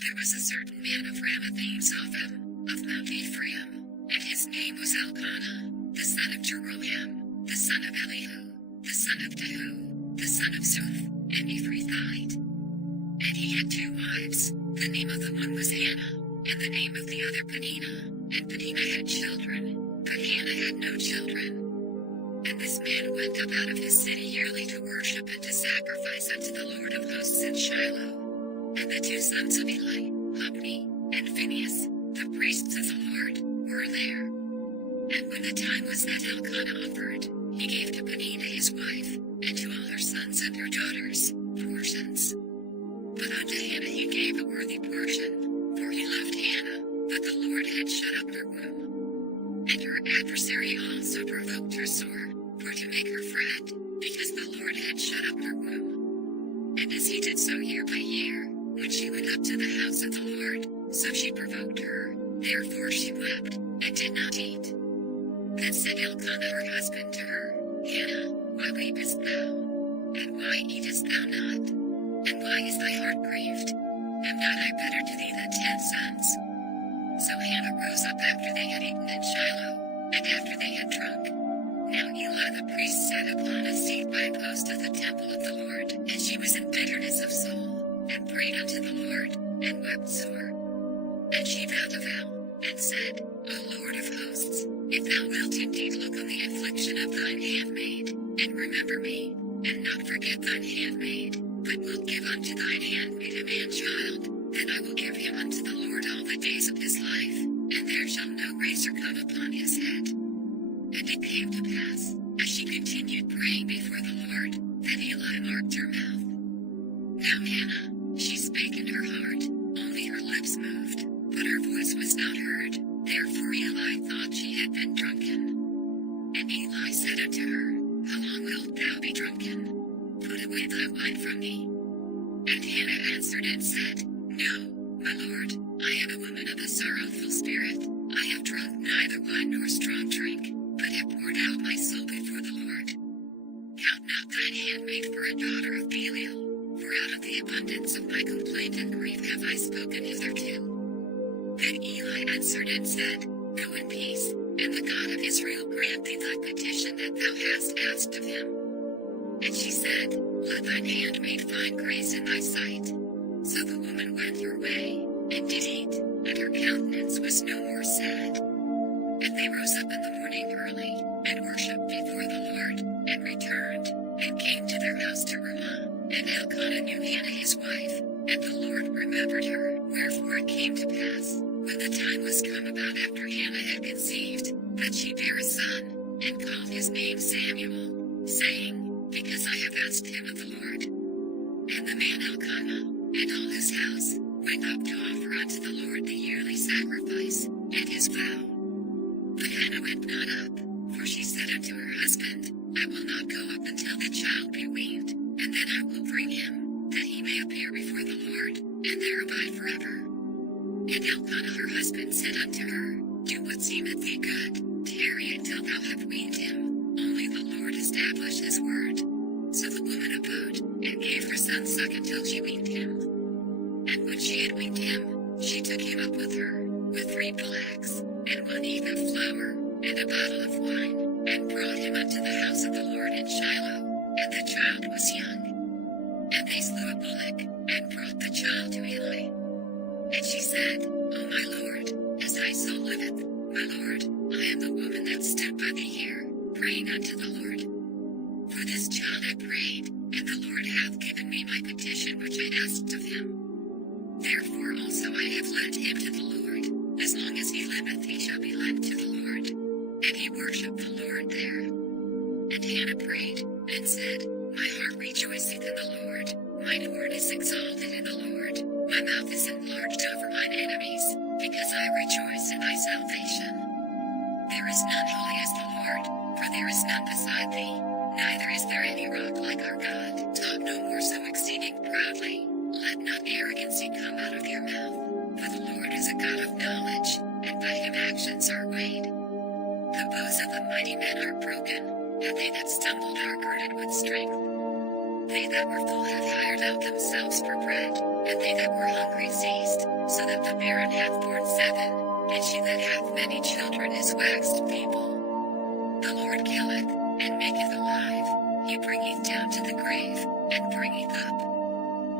there was a certain man of Ramathaim Zophim, of Mount Ephraim, and his name was Elkanah, the son of Jeroham, the son of Elihu, the son of Jehu, the son of Zuph, an Ephrathite. And he had 2 wives. The name of the one was Hannah, and the name of the other Peninnah. And Peninnah had children, but Hannah had no children. And this man went up out of his city yearly to worship and to sacrifice unto the Lord of hosts in Shiloh. And the 2 sons of Eli, Hophni and Phinehas, the priests of the Lord, were there. And when the time was that Elkanah offered, he gave to Peninnah his wife, and to all her sons and her daughters, portions. But unto Hannah he gave a worthy portion, for he loved Hannah, but the Lord had shut up her womb. And her adversary also provoked her sore, for to make her fret, because the Lord had shut up her womb. And as he did so year by year, when she went up to the house of the Lord, so she provoked her, therefore she wept, and did not eat. Then said Elkanah her husband to her, Hannah, why weepest thou? And why eatest thou not? And why is thy heart grieved? Am not I better to thee than 10 sons? So Hannah rose up after they had eaten in Shiloh, and after they had drunk. Now Eli the priest sat upon a seat by a post of the temple of the Lord, and she was in bitterness of soul, and prayed unto the Lord, and wept sore. And she vowed a vow, and said, O Lord of hosts, if thou wilt indeed look on the affliction of thine handmaid, and remember me, and not forget thine handmaid, but wilt give unto thine handmaid a man-child, then I will give him unto the Lord all the days of his life, and there shall no razor come upon his head. And it came to pass, as she continued praying before the Lord, that Eli marked her mouth. Now Hannah, she spake in her heart, only her lips moved, but her voice was not heard, therefore Eli thought she had been drunken. And Eli said unto her, How long wilt thou be drunken? Put away thy wine from thee. And Hannah answered and said, No, my Lord, I am a woman of a sorrowful spirit. I have drunk neither wine nor strong drink, but have poured out my soul before the Lord. Count not thine handmaid for a daughter of Belial, for out of the abundance of my complaint and grief have I spoken hitherto. Then Eli answered and said, Go in peace, and the God of Israel grant thee thy petition that thou hast asked of him. And she said, Let thine handmaid find grace in thy sight. So the woman went her way, and did eat, and her countenance was no more sad. And they rose up in the morning early, and worshipped before the Lord, and returned, and came to their house to Ramah. And Elkanah knew Hannah his wife, and the Lord remembered her. Wherefore it came to pass, when the time was come about after Hannah had conceived, that she bare a son, and called his name Samuel, saying, Because I have asked him of the Lord. And the man Elkanah, and all his house, went up to offer unto the Lord the yearly sacrifice, and his vow. But Hannah went not up, for she said unto her husband, I will not go up until the child be weaned, and then I will bring him, that he may appear before the Lord, and there abide forever. And Elkanah her husband said unto her, Do what seemeth thee good, tarry until thou have weaned him, only the Lord establish his word. So the woman abode, and gave her son suck until she weaned him. And when she had weaned him, she took him up with her, with 3 bullocks, and 1 ephah of flour, and a bottle of wine, and brought him unto the house of the Lord in Shiloh, and the child was young. And they slew a bullock, and brought the child to Eli. And she said, O my Lord, as thy soul liveth, my Lord, I am the woman that stood by thee here, praying unto the Lord. For this child I prayed, and the Lord hath given me my petition which I asked of him. Therefore also I have led him to the Lord. As long as he liveth he shall be led to the Lord. And he worshipped the Lord there. And Hannah prayed, and said, My heart rejoiceth in the Lord, mine horn is exalted in the Lord, my mouth is enlarged over mine enemies, because I rejoice in thy salvation. There is none holy as the Lord, for there is none beside thee, neither is there any rock like our God. Talk no more so exceeding proudly, let not arrogancy come out of your mouth, for the Lord is a God of knowledge, and by him actions are weighed. The bows of the mighty men are broken, and they that stumbled are girded with strength. They that were full have hired out themselves for bread, and they that were hungry ceased, so that the barren hath borne 7, and she that hath many children is waxed feeble. The Lord killeth, and maketh alive, he bringeth down to the grave, and bringeth up.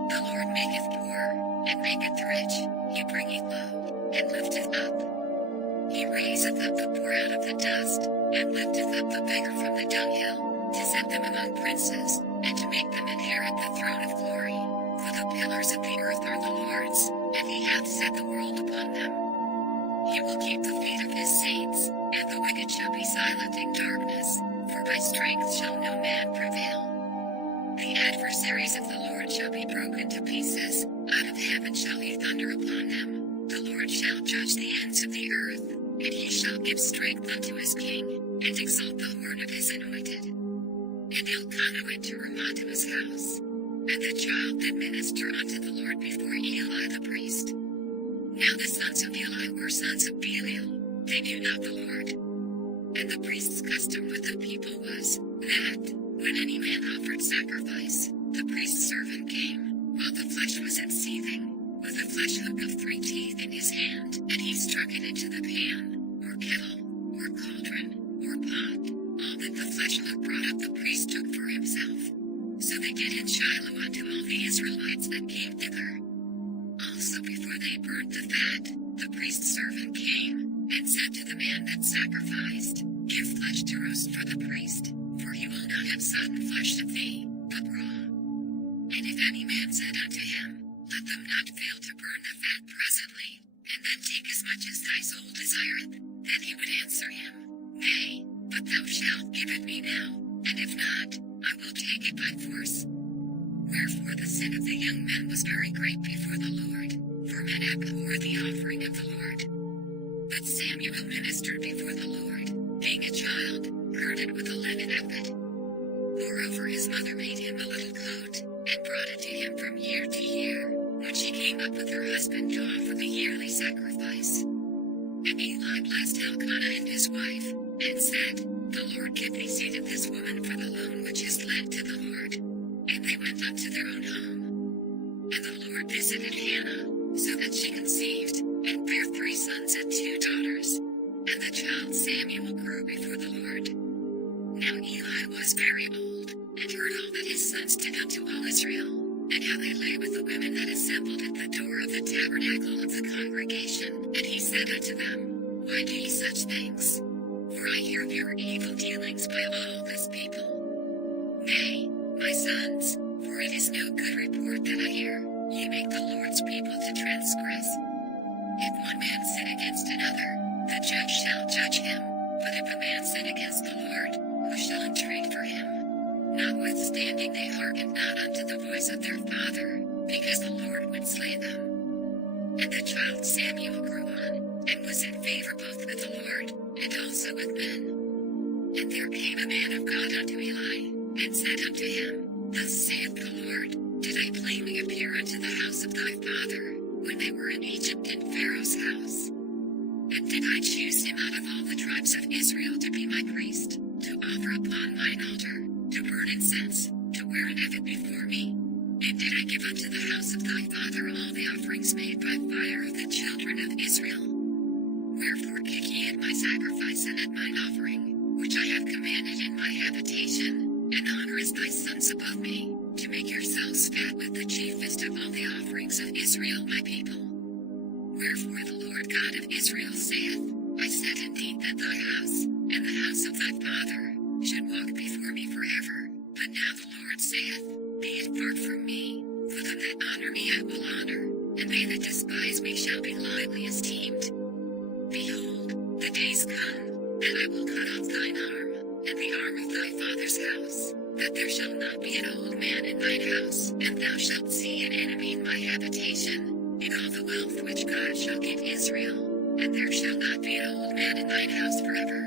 The Lord maketh poor, and maketh rich, he bringeth low, and lifteth up. He raiseth up the poor out of the dust, and lifteth up the beggar from the dunghill, to set them among princes, and to make them inherit the throne of glory. For the pillars of the earth are the Lord's, and he hath set the world upon them. He will keep the feet of his saints, and the wicked shall be silent in darkness, for by strength shall no man prevail. The adversaries of the Lord shall be broken to pieces, out of heaven shall he thunder upon them. The Lord shall judge the ends of the earth, and he shall give strength unto his king, and exalt the horn of his anointed. And Elkanah went to Ramah to his house, and the child did minister unto the Lord before Eli the priest. Now the sons of Eli were sons of Belial, they knew not the Lord. And the priest's custom with the people was, that, when any man offered sacrifice, the priest's servant came, while the flesh was in seething, with a flesh hook of 3 teeth in his hand, and he struck it into the pan, or kettle, or cauldron, or pot. All that the flesh hook brought up the priest took for himself. So they did in Shiloh unto all the Israelites that came thither. Also before they burnt the fat, the priest's servant came, and said to the man that sacrificed, Give flesh to roast for the priest, for he will not have sodden flesh of thee, but raw. And if any man said unto him, Let them not fail to burn the fat presently, and then take as much as thy soul desireth, then he would answer him, Nay, but thou shalt give it me now, and if not, I will take it by force. Wherefore the sin of the young men was very great before the Lord, for men abhor the offering of the Lord. But Samuel ministered before the Lord, being a child, girded with a linen ephod. Moreover his mother made him a little coat, and brought it to him from year to year, when she came up with her husband to offer the yearly sacrifice. And Eli blessed Elkanah and his wife, and said, The Lord give thee seed of this woman for the loan which is lent to the Lord. And they went up to their own home. And the Lord visited Hannah, so that she conceived, and bare 3 sons and 2 daughters. And the child Samuel grew before the Lord. Now Eli was very old, and heard all that his sons did unto all Israel, and how they lay with the women that assembled at the door of the tabernacle of the congregation. And he said unto them, Why do ye such things? For I hear of your evil dealings by all this people. Nay, my sons, for it is no good report that I hear, ye make the Lord's people to transgress. If one man sin against another, the judge shall judge him, but if a man sin against the Lord, who shall entreat for him? Notwithstanding they hearkened not unto the voice of their father, because the Lord would slay them. And the child Samuel grew on, and was in favor both with the Lord, and also with men. And there came a man of God unto Eli, and said unto him, Thus saith the Lord, Did I plainly appear unto the house of thy father, when they were in Egypt in Pharaoh's house? And did I choose him out of all the tribes of Israel to be my priest, to offer upon mine altar, to burn incense, to wear an ephod before me? And did I give unto the house of thy father all the offerings made by fire of the children of Israel? Wherefore kick ye at my sacrifice and at mine offering, which I have commanded in my habitation, and honorest thy sons above me, to make yourselves fat with the chiefest of all the offerings of Israel my people. Wherefore the Lord God of Israel saith, I said indeed that thy house, and the house of thy father, should walk before me forever, but now the Lord saith, Be it far from me, for them that honor me I will honor, and they that despise me shall be lightly esteemed. Behold, the days come, that I will cut off thine arm, and the arm of thy father's house, that there shall not be an old man in thine house, and thou shalt see an enemy in my habitation, in all the wealth which God shall give Israel, and there shall not be an old man in thine house forever.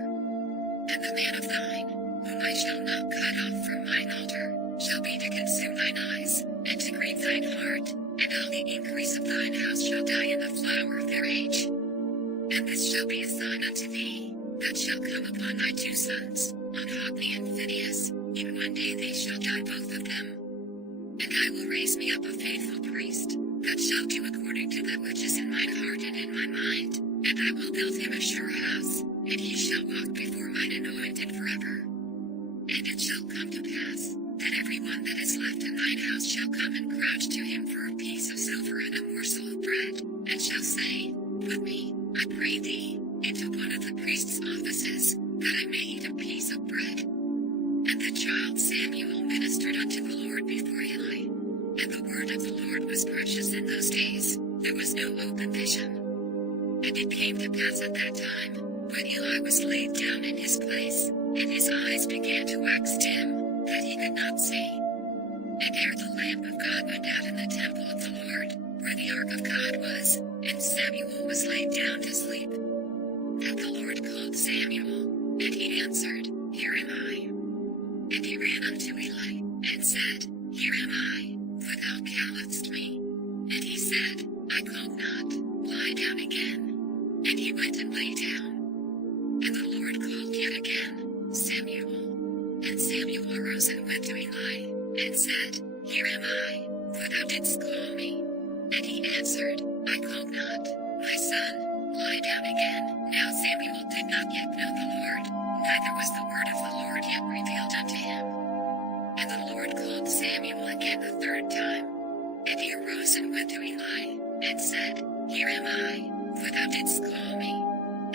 And the man of thine, whom I shall not cut off from mine altar, shall be to consume thine eyes, and to grieve thine heart, and all the increase of thine house shall die in the flower of their age. And this shall be a sign unto thee, that shall come upon thy 2 sons, on Hophni and Phinehas, in one day they shall die both of them. And I will raise me up a faithful priest, that shall do according to that which is in mine heart and in my mind, and I will build him a sure house, and he shall walk before mine anointed forever. And it shall come to pass, that every one that is left in thine house shall come and crouch to him for a piece of silver and a morsel of bread, and shall say, Put me, I pray thee, into one of the priest's offices, that I may eat a piece of bread. And the child Samuel ministered unto the Lord before Eli. And the word of the Lord was precious in those days, there was no open vision. And it came to pass at that time, when Eli was laid down in his place, and his eyes began to wax dim, that he could not see. And ere the lamp of God went out in the temple of the Lord, where the ark of God was, and Samuel was laid down to sleep. And the Lord called Samuel, and he answered, Here am I. And he ran unto Eli, and said, Here am I, for thou calledst me. And he said, I called not, lie down again. And he went and lay down. And the Lord called yet again, Samuel. And Samuel arose and went to Eli, and said, Here am I, for thou didst call me. And he answered, I called not, my son, lie down again. Now Samuel did not yet know the Lord, neither was the word of the Lord yet revealed unto him. And the Lord called Samuel again the third time. And he arose and went to Eli, and said, Here am I, for thou didst call me.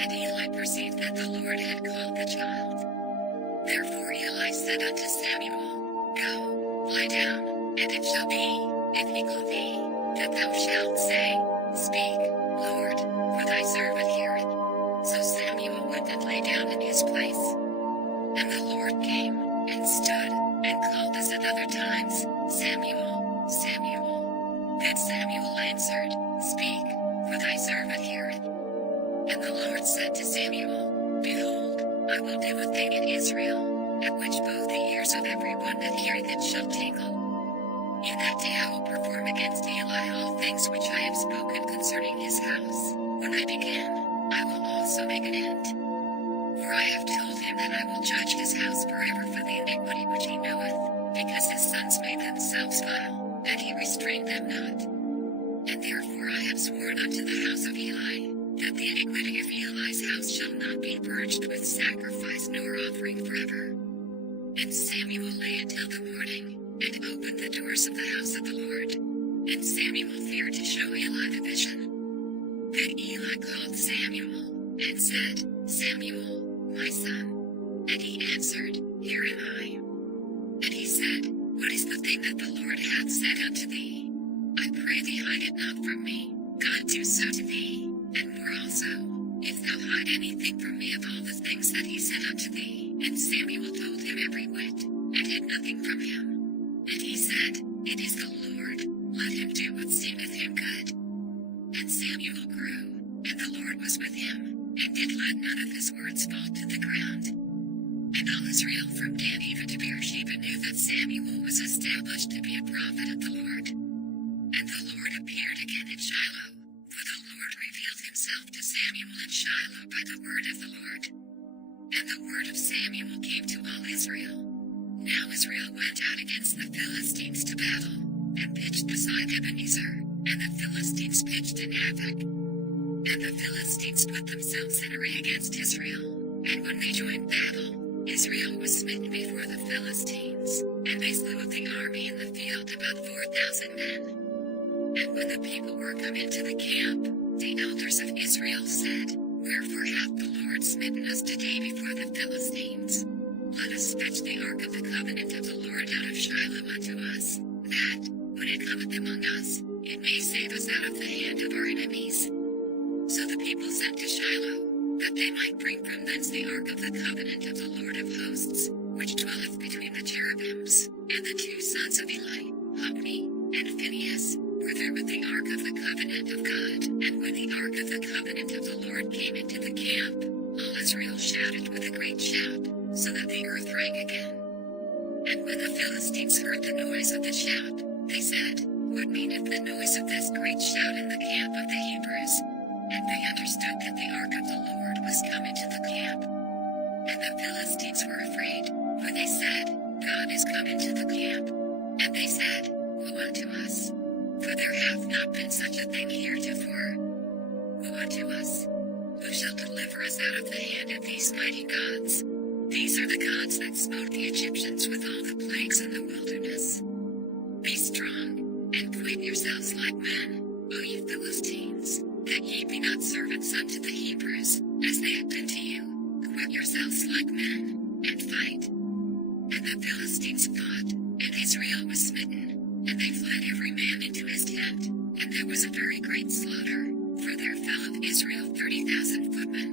And Eli perceived that the Lord had called the child. Therefore Eli said unto Samuel, Go, lie down, and it shall be, if he call thee, that thou shalt say, Speak, Lord, for thy servant heareth. So Samuel went and lay down in his place. And the Lord came, and stood, and called as at other times, Samuel, Samuel. Then Samuel answered, Speak, for thy servant heareth. And the Lord said to Samuel, Behold, I will do a thing in Israel, at which both the ears of every one that heareth it shall tingle. In that day I will perform against Eli all things which I have spoken concerning his house. When I begin, I will also make an end. For I have told him that I will judge his house forever for the iniquity which he knoweth, because his sons made themselves vile, and he restrained them not. And therefore I have sworn unto the house of Eli, that the iniquity of Eli's house shall not be purged with sacrifice nor offering forever. And Samuel lay until the morning, and opened the doors of the house of the Lord. And Samuel feared to show Eli the vision. Then Eli called Samuel, and said, Samuel, my son. And he answered, Here am I. And he said, What is the thing that the Lord hath said unto thee? I pray thee hide it not from me. God do so to thee, and more also, if thou hide anything from me of all the things that he said unto thee. And Samuel told him every whit, and hid nothing from him. And he said, It is the Lord, let him do what seemeth him good. And Samuel grew, and the Lord was with him, and did let none of his words fall to the ground. And all Israel from Dan even to Beersheba knew that Samuel was established to be a prophet of the Lord. And the Lord appeared again in Shiloh, for the Lord revealed himself to Samuel in Shiloh by the word of the Lord. And the word of Samuel came to all Israel. Now Israel went out against the Philistines to battle, and pitched beside Ebenezer, and the Philistines pitched in Aphek. And the Philistines put themselves in array against Israel, and when they joined battle, Israel was smitten before the Philistines, and they slew of the army in the field about 4,000 men. And when the people were come into the camp, the elders of Israel said, Wherefore hath the Lord smitten us today before the Philistines? Let us fetch the ark of the covenant of the Lord out of Shiloh unto us, that, when it cometh among us, it may save us out of the hand of our enemies. So the people sent to Shiloh, that they might bring from thence the ark of the covenant of the Lord of hosts, which dwelleth between the cherubims. And the two sons of Eli, Hophni and Phinehas, were there with the ark of the covenant of God. And when the ark of the covenant of the Lord came into the camp, all Israel shouted with a great shout, so that the earth rang again. And when the Philistines heard the noise of the shout, they said, What meaneth the noise of this great shout in the camp of the Hebrews? And they understood that the ark of the Lord was come into the camp. And the Philistines were afraid, for they said, God is come into the camp. And they said, unto us. For there hath not been such a thing heretofore. Woe unto us! Who shall deliver us out of the hand of these mighty gods? These are the gods that smote the Egyptians with all the plagues in the wilderness. Be strong, and point yourselves like men, O ye Philistines, that ye be not servants unto the Hebrews, as they have been to you. Equip yourselves like men, and fight. And the Philistines fought, and Israel was smitten, and they fled every man into his tent, and there was a very great slaughter, for there fell of Israel 30,000 footmen.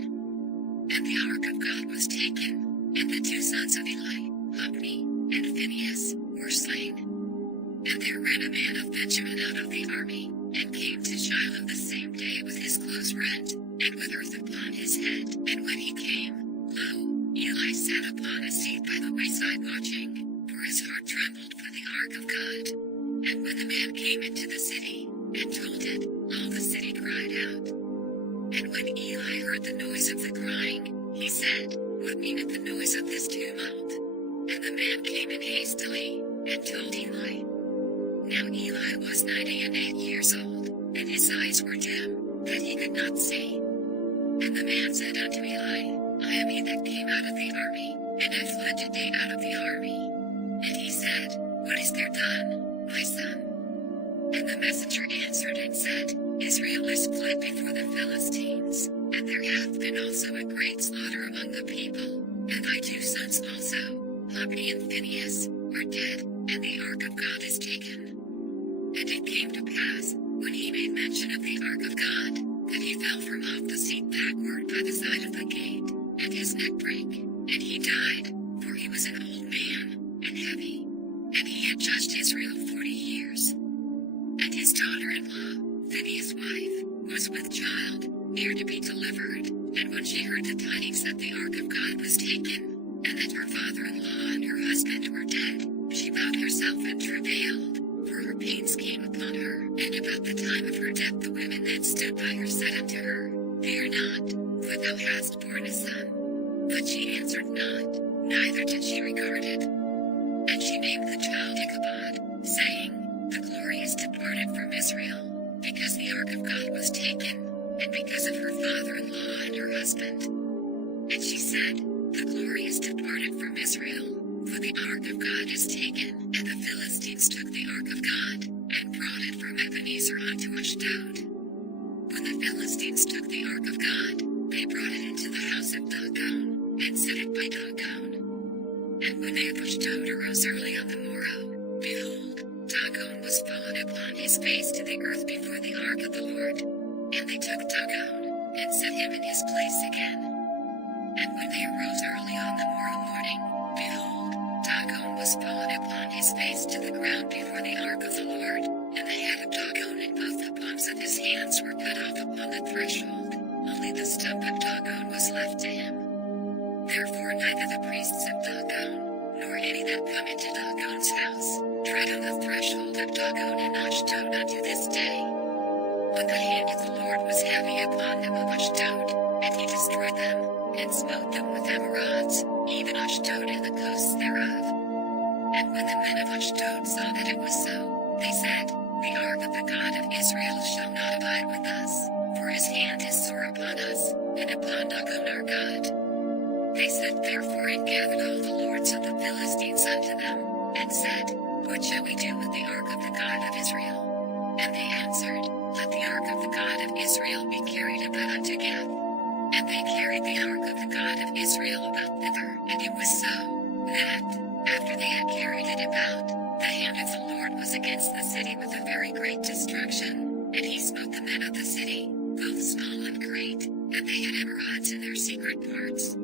And the ark of God was taken, and the two sons of Eli, Hophni, and Phinehas, were slain. And there ran a man of Benjamin out of the army, and came to Shiloh the same day with his clothes rent, and with earth upon his head. And when he came, lo, Eli sat upon a seat by the wayside watching, for his heart trembled for the ark of God. And when the man came into the city, and told it, all the city cried out. And when Eli heard the noise of the crying, he said, What meaneth the noise of this tumult? And the man came in hastily, and told Eli. Now Eli was 98 years old, and his eyes were dim, that he could not see. And the man said unto Eli, I am he that came out of the army, and I fled today out of the army. And he said, What is there done, my son? And the messenger answered and said, Israel is fled before the Philistines, and there hath been also a great slaughter among the people, and thy two sons also, Hophni and Phinehas, are dead, and the ark of God is taken. And it came to pass, when he made mention of the ark of God, that he fell from off the seat backward by the side of the gate, and his neck brake, and he died, for he was an old man, and heavy. And he had judged Israel 40 years. And his daughter-in-law, Phinehas' wife, was with child, near to be delivered, and when she heard the tidings that the ark of God was taken, and that her father-in-law and her husband were dead, she bowed herself and travailed, for her pains came upon her. And about the time of her death the women that stood by her said unto her, Fear not, for thou hast borne a son. But she answered not, neither did she regard it. And she named the child Ichabod, saying, The glory is departed from Israel, because the ark of God was taken, and because of her father-in-law and her husband. And she said, The glory is departed from Israel, for the ark of God is taken. And the Philistines took the ark of God, and brought it from Ebenezer unto Ashdod. When the Philistines took the ark of God, they brought it into the house of Dagon, and set it by Dagon. And when they of Ashdod arose early on the morrow, behold, Dagon was fallen upon his face to the earth before the ark of the Lord. And they took Dagon, and set him in his place again. And when they arose early on the morrow morning, behold, Dagon was fallen upon his face to the ground before the ark of the Lord, and the head of Dagon and both the palms of his hands were cut off upon the threshold, only the stump of Dagon was left to him. Therefore neither the priests of Dagon, nor any that come into Dagon's house, tread on the threshold of Dagon and Ashdod unto this day. But the hand of the Lord was heavy upon them of Ashdod, and he destroyed them, and smote them with emerods, even Ashdod and the coasts thereof. And when the men of Ashdod saw that it was so, they said, The ark of the God of Israel shall not abide with us, for his hand is sore upon us, and upon Dagon our God. They sent therefore and gathered all the lords of the Philistines unto them, and said, What shall we do with the ark of the God of Israel? And they answered, Let the ark of the God of Israel be carried about unto Gath. And they carried the ark of the God of Israel about thither. And it was so, that, after they had carried it about, the hand of the Lord was against the city with a very great destruction, and he smote the men of the city, both small and great, and they had emerods in their secret parts.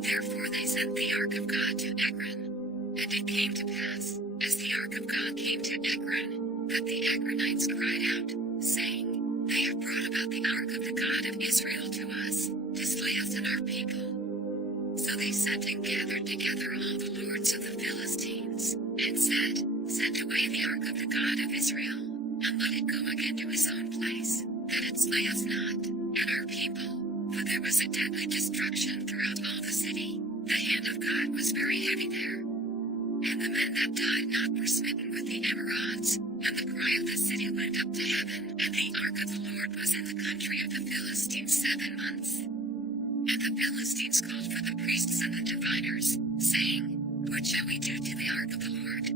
Therefore they sent the ark of God to Ekron. And it came to pass, as the ark of God came to Ekron, that the Ekronites cried out, saying, They have brought about the ark of the God of Israel to us, to slay us and our people. So they sent and gathered together all the lords of the Philistines, and said, Send away the ark of the God of Israel, and let it go again to his own place, that it slay us not, and our people. For there was a deadly destruction throughout all the city, the hand of God was very heavy there. And the men that died not were smitten with the emerods, And the cry of the city went up to heaven, and the ark of the Lord was in the country of the Philistines 7 months. And the Philistines called for the priests and the diviners, saying, What shall we do to the ark of the Lord?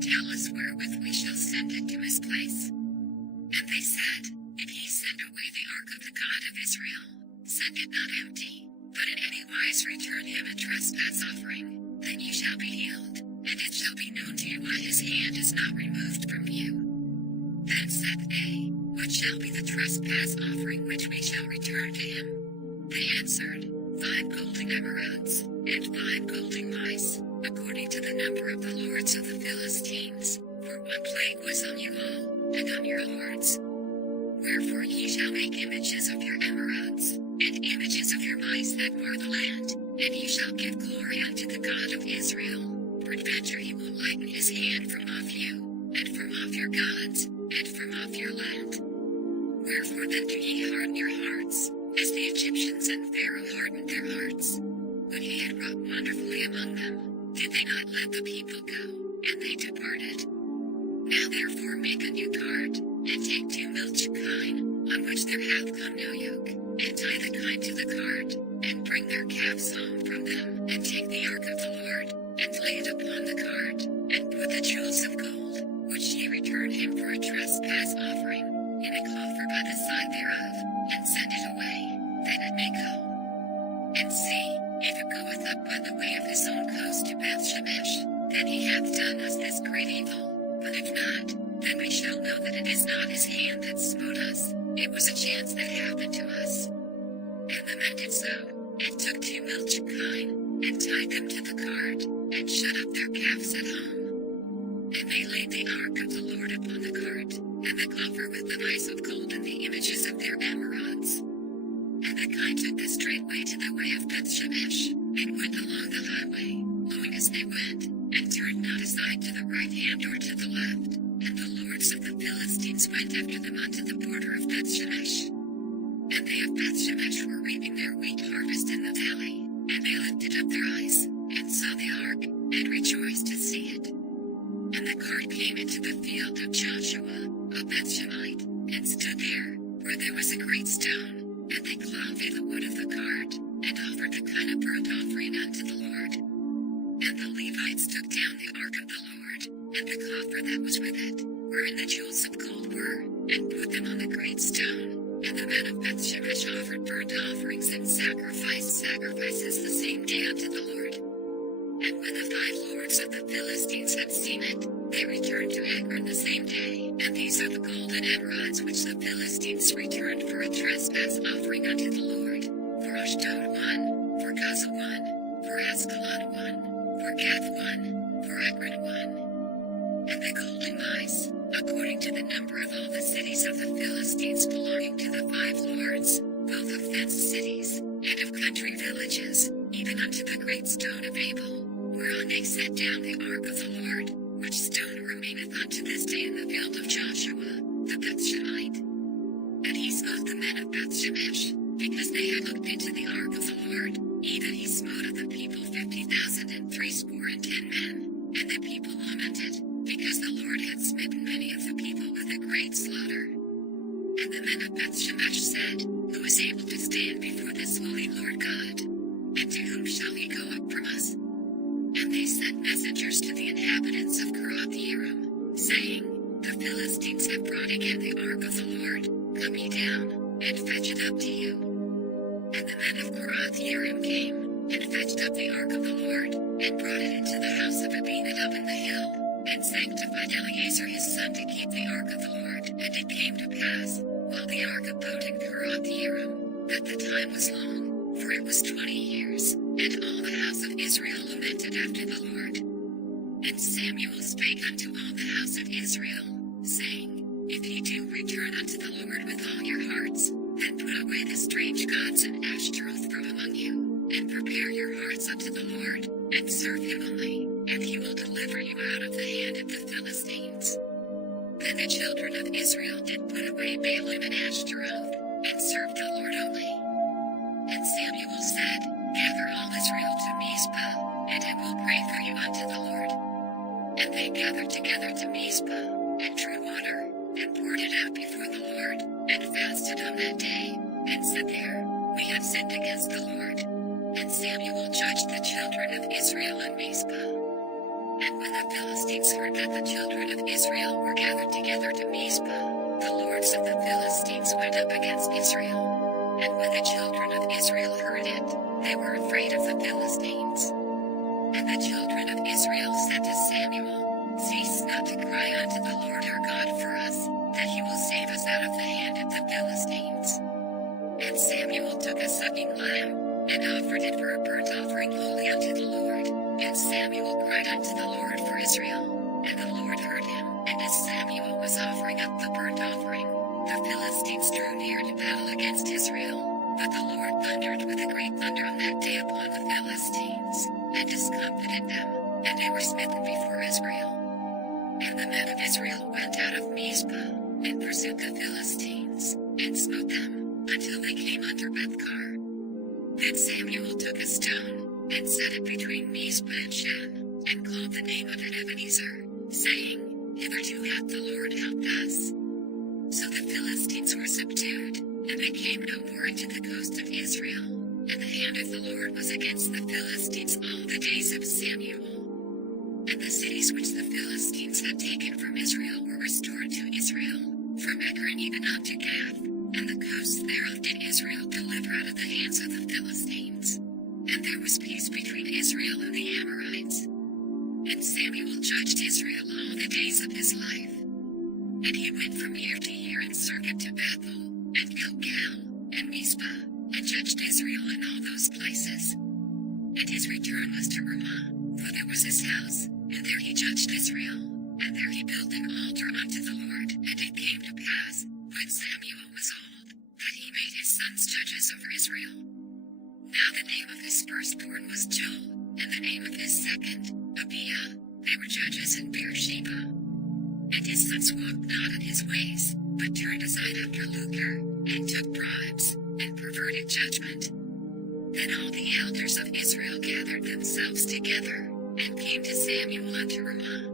Tell us wherewith we shall send it to his place. And they said, If ye send away the ark of the God of Israel, send it not empty, but in any wise return him a trespass offering, then ye shall be healed, and it shall be known to you why his hand is not removed from you. Then said they, What shall be the trespass offering which we shall return to him? They answered, 5 golden emerods, and 5 golden mice, according to the number of the lords of the Philistines, for one plague was on you all, and on your lords. Wherefore ye shall make images of your emerods, and images of your mice that mar the land, and ye shall give glory unto the God of Israel. Peradventure he will lighten his hand from off you, and from off your gods, and from off your land. Wherefore then do ye harden your hearts, as the Egyptians and Pharaoh hardened their hearts? When he had wrought wonderfully among them, did they not let the people go, and they departed? Now therefore make a new cart, and take 2 milch kine, on which there hath come no yoke, and tie the kine to the cart, and bring their calves home from them, and take the ark of the Lord, and lay it upon the cart, and put the jewels of gold, which ye return him for a trespass offering, in a coffer by the side thereof, and send it away, that it may go. And see, if it goeth up by the way of his own coast to Bethshemesh, then he hath done us this great evil, but if not, then we shall know that it is not his hand that smote us, it was a chance that happened to us. And the men did so, and took 2 milch kine, and tied them to the cart, and shut up their calves at home. And they laid the ark of the Lord upon the cart, and the coffer with the mice of gold and the images of their emerods. And the kine took the straight way to the way of Bethshemesh, and went along the highway, going as they went, and turned not aside to the right hand or to the left. And the lords of the Philistines went after them unto the border of Bethshemesh. And they of Bethshemesh were reaping their wheat harvest in the valley, and they lifted up their eyes, and saw the ark, and rejoiced to see it. And the cart came into the field of Joshua, a Bethshemite, and stood there, where there was a great stone, and they clave the wood of the cart, and offered the kind of burnt offering unto the Lord. And the Levites took down the ark of the Lord, and the coffer that was with it, wherein the jewels of gold were, and put them on the great stone. And the men of Bethshemesh offered burnt offerings and sacrifices the same day unto the Lord. And when the 5 lords of the Philistines had seen it, they returned to Ekron the same day. And these are the golden emerods which the Philistines returned for a trespass offering unto the Lord. For Ashdod 1, for Gaza 1, for Ascalon 1, for Gath 1, for Ekron 1. And the golden mice, according to the number of all the cities of the Philistines belonging to the 5 lords, both of fenced cities, and of country villages, even unto the great stone of Abel, whereon they set down the ark of the Lord, which stone remaineth unto this day in the field of Joshua, the Bethshemite. And he smote the men of Bethshemesh, because they had looked into the ark of the Lord, even he smote of the people 50,000 and 60 men, and the people lamented, because the Lord had smitten many of the people with a great slaughter. And the men of Bethshemesh said, Who is able to stand before this holy Lord God? And to whom shall he go up from us? And they sent messengers to the inhabitants of Kirath-Jearim, saying, The Philistines have brought again the ark of the Lord, come ye down, and fetch it up to you. And the men of Kirath-Jearim came, and fetched up the ark of the Lord, and brought it into the house of Abinadab in the hill, and sanctified Eleazar his son to keep the ark of the Lord. And it came to pass, while the ark abode in Kirath-Jearim, that the time was long, for it was 20 years, and all the house of Israel lamented after the Lord. And Samuel spake unto all the house of Israel, saying, If ye do return unto the Lord with all your hearts, then put away the strange gods and Ashtaroth from among you, and prepare your hearts unto the Lord, and serve him only, and he will deliver you out of the hand of the Philistines. Then the children of Israel did put away Baalim and Ashtaroth, and served the Lord only. And Samuel said, Gather all Israel to Mizpah, and I will pray for you unto the Lord. And they gathered together to Mizpah, and drew water poured it out before the Lord, and fasted on that day, and said there, We have sinned against the Lord. And Samuel judged the children of Israel in Mizpah. And when the Philistines heard that the children of Israel were gathered together to Mizpah, the lords of the Philistines went up against Israel. And when the children of Israel heard it, they were afraid of the Philistines. And the children of Israel said to Samuel, Cease not to cry unto the Lord our God for us, that he will save us out of the hand of the Philistines. And Samuel took a sucking lamb, and offered it for a burnt offering holy unto the Lord. And Samuel cried unto the Lord for Israel, and the Lord heard him. And as Samuel was offering up the burnt offering, the Philistines drew near to battle against Israel. But the Lord thundered with a great thunder on that day upon the Philistines, and discomfited them, and they were smitten before Israel. And the men of Israel went out of Mizpah, and pursued the Philistines, and smote them, until they came under Bethkar. Then Samuel took a stone, and set it between Mizpah and Shan, and called the name of it Ebenezer, saying, Hitherto hath the Lord helped us. So the Philistines were subdued, and they came no more into the coast of Israel, and the hand of the Lord was against the Philistines all the days of Samuel. And the cities which the Philistines had taken from Israel were restored to Israel, from Ekron even unto Gath, and the coasts thereof did Israel deliver out of the hands of the Philistines. And there was peace between Israel and the Amorites. And Samuel judged Israel all the days of his life. And he went from year to year in circuit to Bethel, and Gilgal, and Mizpah, and judged Israel in all those places. And his return was to Ramah, for there was his house, and there he judged Israel, and there he built an altar unto the Lord. And it came to pass, when Samuel was old, that he made his sons judges over Israel. Now the name of his firstborn was Joel, and the name of his second, Abiah. They were judges in Beersheba. And his sons walked not in his ways, but turned aside after lucre, and took bribes, and perverted judgment. Then all the elders of Israel gathered themselves together, and came to Samuel unto Ramah,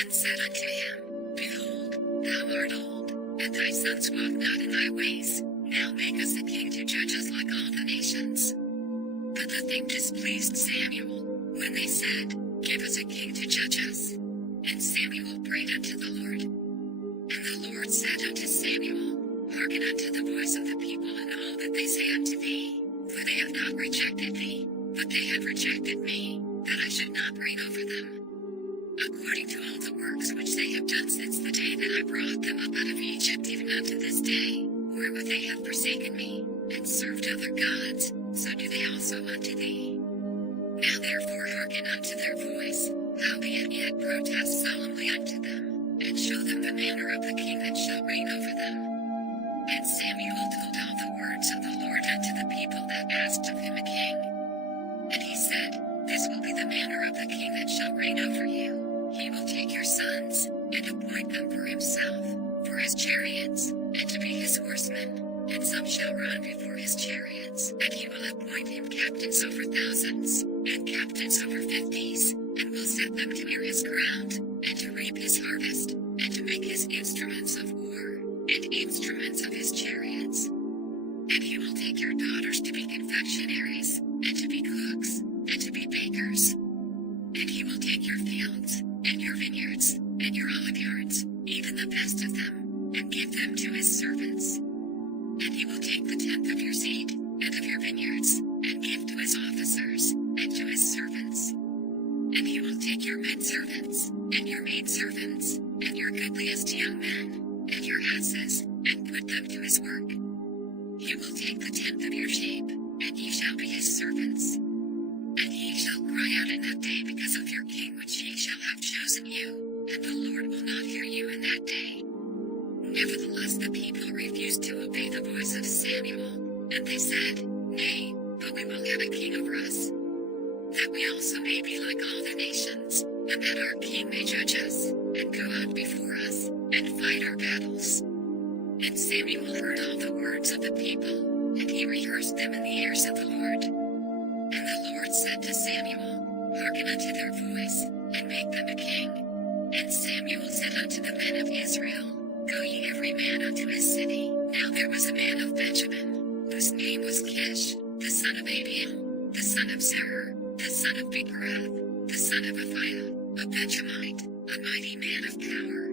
and said unto him, Behold, thou art old, and thy sons walk not in thy ways. Now make us a king to judge us like all the nations. But the thing displeased Samuel, when they said, Give us a king to judge us. And Samuel prayed unto the Lord. And the Lord said unto Samuel, Hearken unto the voice of the people in all that they say unto thee, for they have not rejected thee, but they have rejected me, that I should not reign over them. According to all the works which they have done since the day that I brought them up out of Egypt even unto this day, wherewith they have forsaken me, and served other gods, so do they also unto thee. Now therefore hearken unto their voice, howbeit yet protest solemnly unto them, and show them the manner of the king that shall reign over them. And Samuel told all the words of the Lord unto the people that asked of him a king. And he said, This will be the manner of the king that shall reign over you. He will take your sons, and appoint them for himself, for his chariots, and to be his horsemen, and some shall run before his chariots. And he will appoint him captains over thousands, and captains over fifties, and will set them to ear his ground, and to reap his harvest, and to make his instruments of war, and instruments of his chariots. And he will take your daughters to be confectionaries, and to be cooks, and to be bakers. And he will take your fields, and your vineyards, and your olive yards, even the best of them, and give them to his servants. And he will take the tenth of your seed, and of your vineyards, and give to his officers, and to his servants. And he will take your men servants, and your maid servants, and your goodliest young men, and your asses, and put them to his work. He will take the tenth of your sheep, and ye shall be his servants. And ye shall cry out in that day because of your king which ye shall have chosen you, and the Lord will not hear you in that day. Nevertheless the people refused to obey the voice of Samuel, and they said, Nay, but we will have a king over us, that we also may be like all the nations, and that our king may judge us, and go out before us, and fight our battles. And Samuel heard all the words of the people, and he rehearsed them in the ears of the Lord. And the Lord said to Samuel, Hearken unto their voice, and make them a king. And Samuel said unto the men of Israel, Go ye every man unto his city. Now there was a man of Benjamin, whose name was Kish, the son of Abiel, the son of Zerah, the son of Bechorath, the son of Aphiah, a Benjamite, a mighty man of power.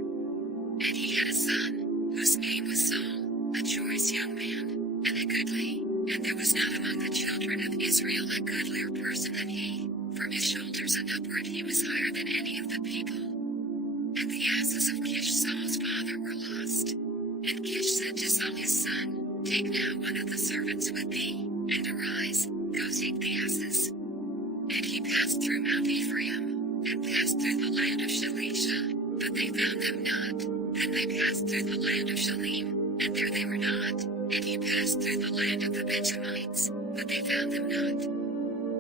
And he had a son, whose name was Saul, a choice young man, and a goodly, and there was not among the children of Israel a goodlier person than he. From his shoulders and upward he was higher than any of the people. And the asses of Kish Saul's father were lost. And Kish said to Saul his son, Take now one of the servants with thee, and arise, go seek the asses. And he passed through Mount Ephraim, and passed through the land of Shalisha, but they found them not. Then they passed through the land of Shalim, and there they were not. And he passed through the land of the Benjamites, but they found them not.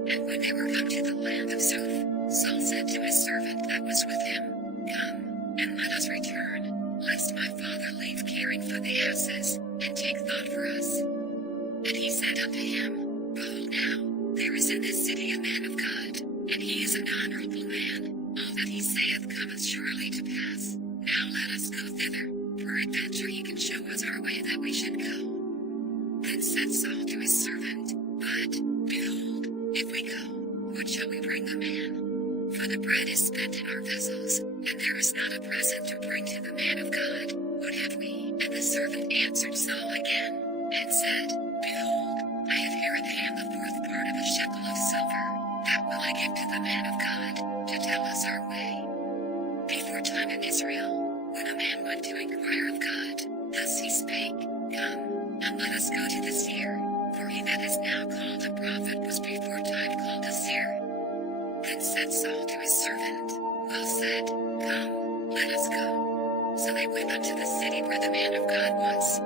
And when they were come to the land of Zuph, Saul said to his servant that was with him, Come, and let us return, lest my father leave caring for the asses, and take thought for us. And he said unto him, Behold now, there is in this city a man of God, and he is an honorable man. All that he saith cometh surely to pass. Now let us go thither, peradventure he can show us our way that we should go. Then said Saul to his servant, But, behold, if we go, what shall we bring the man? For the bread is spent in our vessels, and there is not a present to bring to the man of God. What have we? And the servant answered Saul again, and said, Behold, I have here at hand the fourth part of a shekel of silver. That will I give to the man of God, to tell us our way. Before time in Israel, when a man went to inquire of God, thus he spake, Come, and let us go to the seer, for he that is now called a prophet was before time called a seer. Then said Saul to his servant, Well said, Come, let us go. So they went unto the city where the man of God was.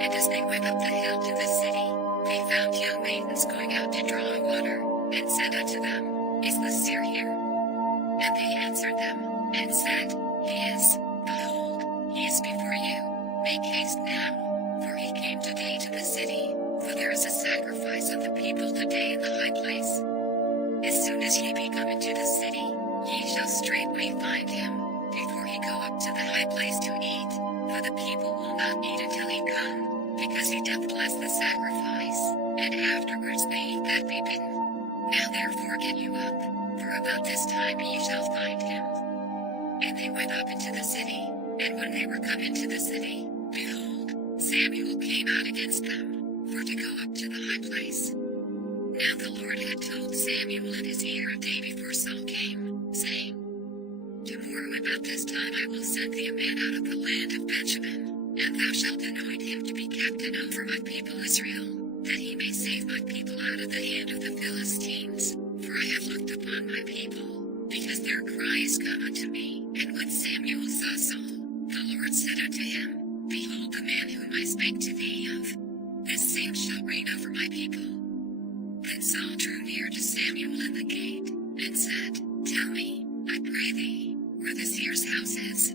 And as they went up the hill to the city, they found young maidens going out to draw water, and said unto them, Is the seer here? And they answered them, and said, He is. Behold, he is before you. Make haste now, for he came today to the city, for there is a sacrifice of the people today in the high place. As soon as ye be come into the city, ye shall straightway find him, before he go up to the high place to eat, for the people will not eat until he come, because he doth bless the sacrifice, and afterwards they eat that be bidden. Now therefore get you up, for about this time ye shall find him. And they went up into the city, and when they were come into the city, behold, Samuel came out against them, for to go up to the high place. Now the Lord had told Samuel in his ear a day before Saul came, saying, Tomorrow about this time I will send thee a man out of the land of Benjamin, and thou shalt anoint him to be captain over my people Israel, that he may save my people out of the hand of the Philistines. For I have looked upon my people, because their cry is come unto me. And when Samuel saw Saul, the Lord said unto him, Behold the man whom I spake to thee of, this same shall reign over my people. Then Saul drew near to Samuel in the gate, and said, Tell me, I pray thee, where the seer's house is.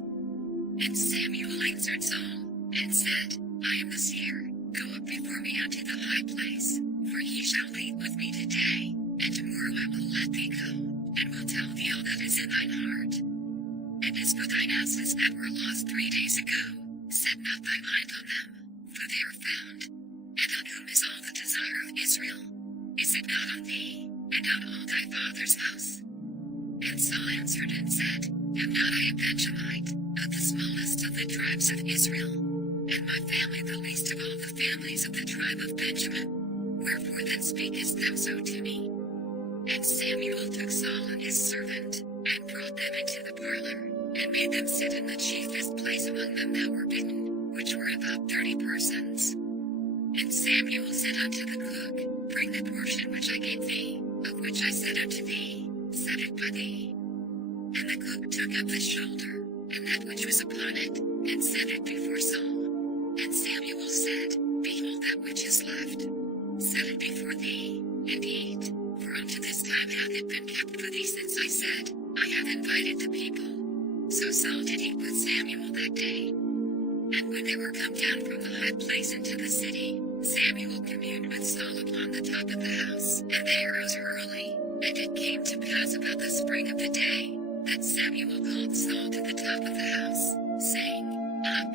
And Samuel answered Saul, and said, I am the seer. Go up before me unto the high place, for ye shall lead with me today, and tomorrow I will let thee go, and will tell thee all that is in thine heart. And as for thine asses that were lost 3 days ago, set not thy mind on them, for they are found. And on whom is all the desire of Israel? Is it not on thee, and on all thy father's house? And Saul answered and said, Am not I a Benjamite, of the smallest of the tribes of Israel? And my family the least of all the families of the tribe of Benjamin. Wherefore then speakest thou so to me? And Samuel took Saul and his servant, and brought them into the parlor, and made them sit in the chiefest place among them that were bidden, which were about 30 persons. And Samuel said unto the cook, Bring the portion which I gave thee, of which I said unto thee, Set it by thee. And the cook took up the shoulder, and that which was upon it, and set it before Saul. And Samuel said, Behold that which is left. Set it before thee, and eat, for unto this time hath it been kept for thee since I said, I have invited the people. So Saul did eat with Samuel that day. And when they were come down from the high place into the city, Samuel communed with Saul upon the top of the house, and they arose early. And it came to pass about the spring of the day, that Samuel called Saul to the top of the house, saying, Up,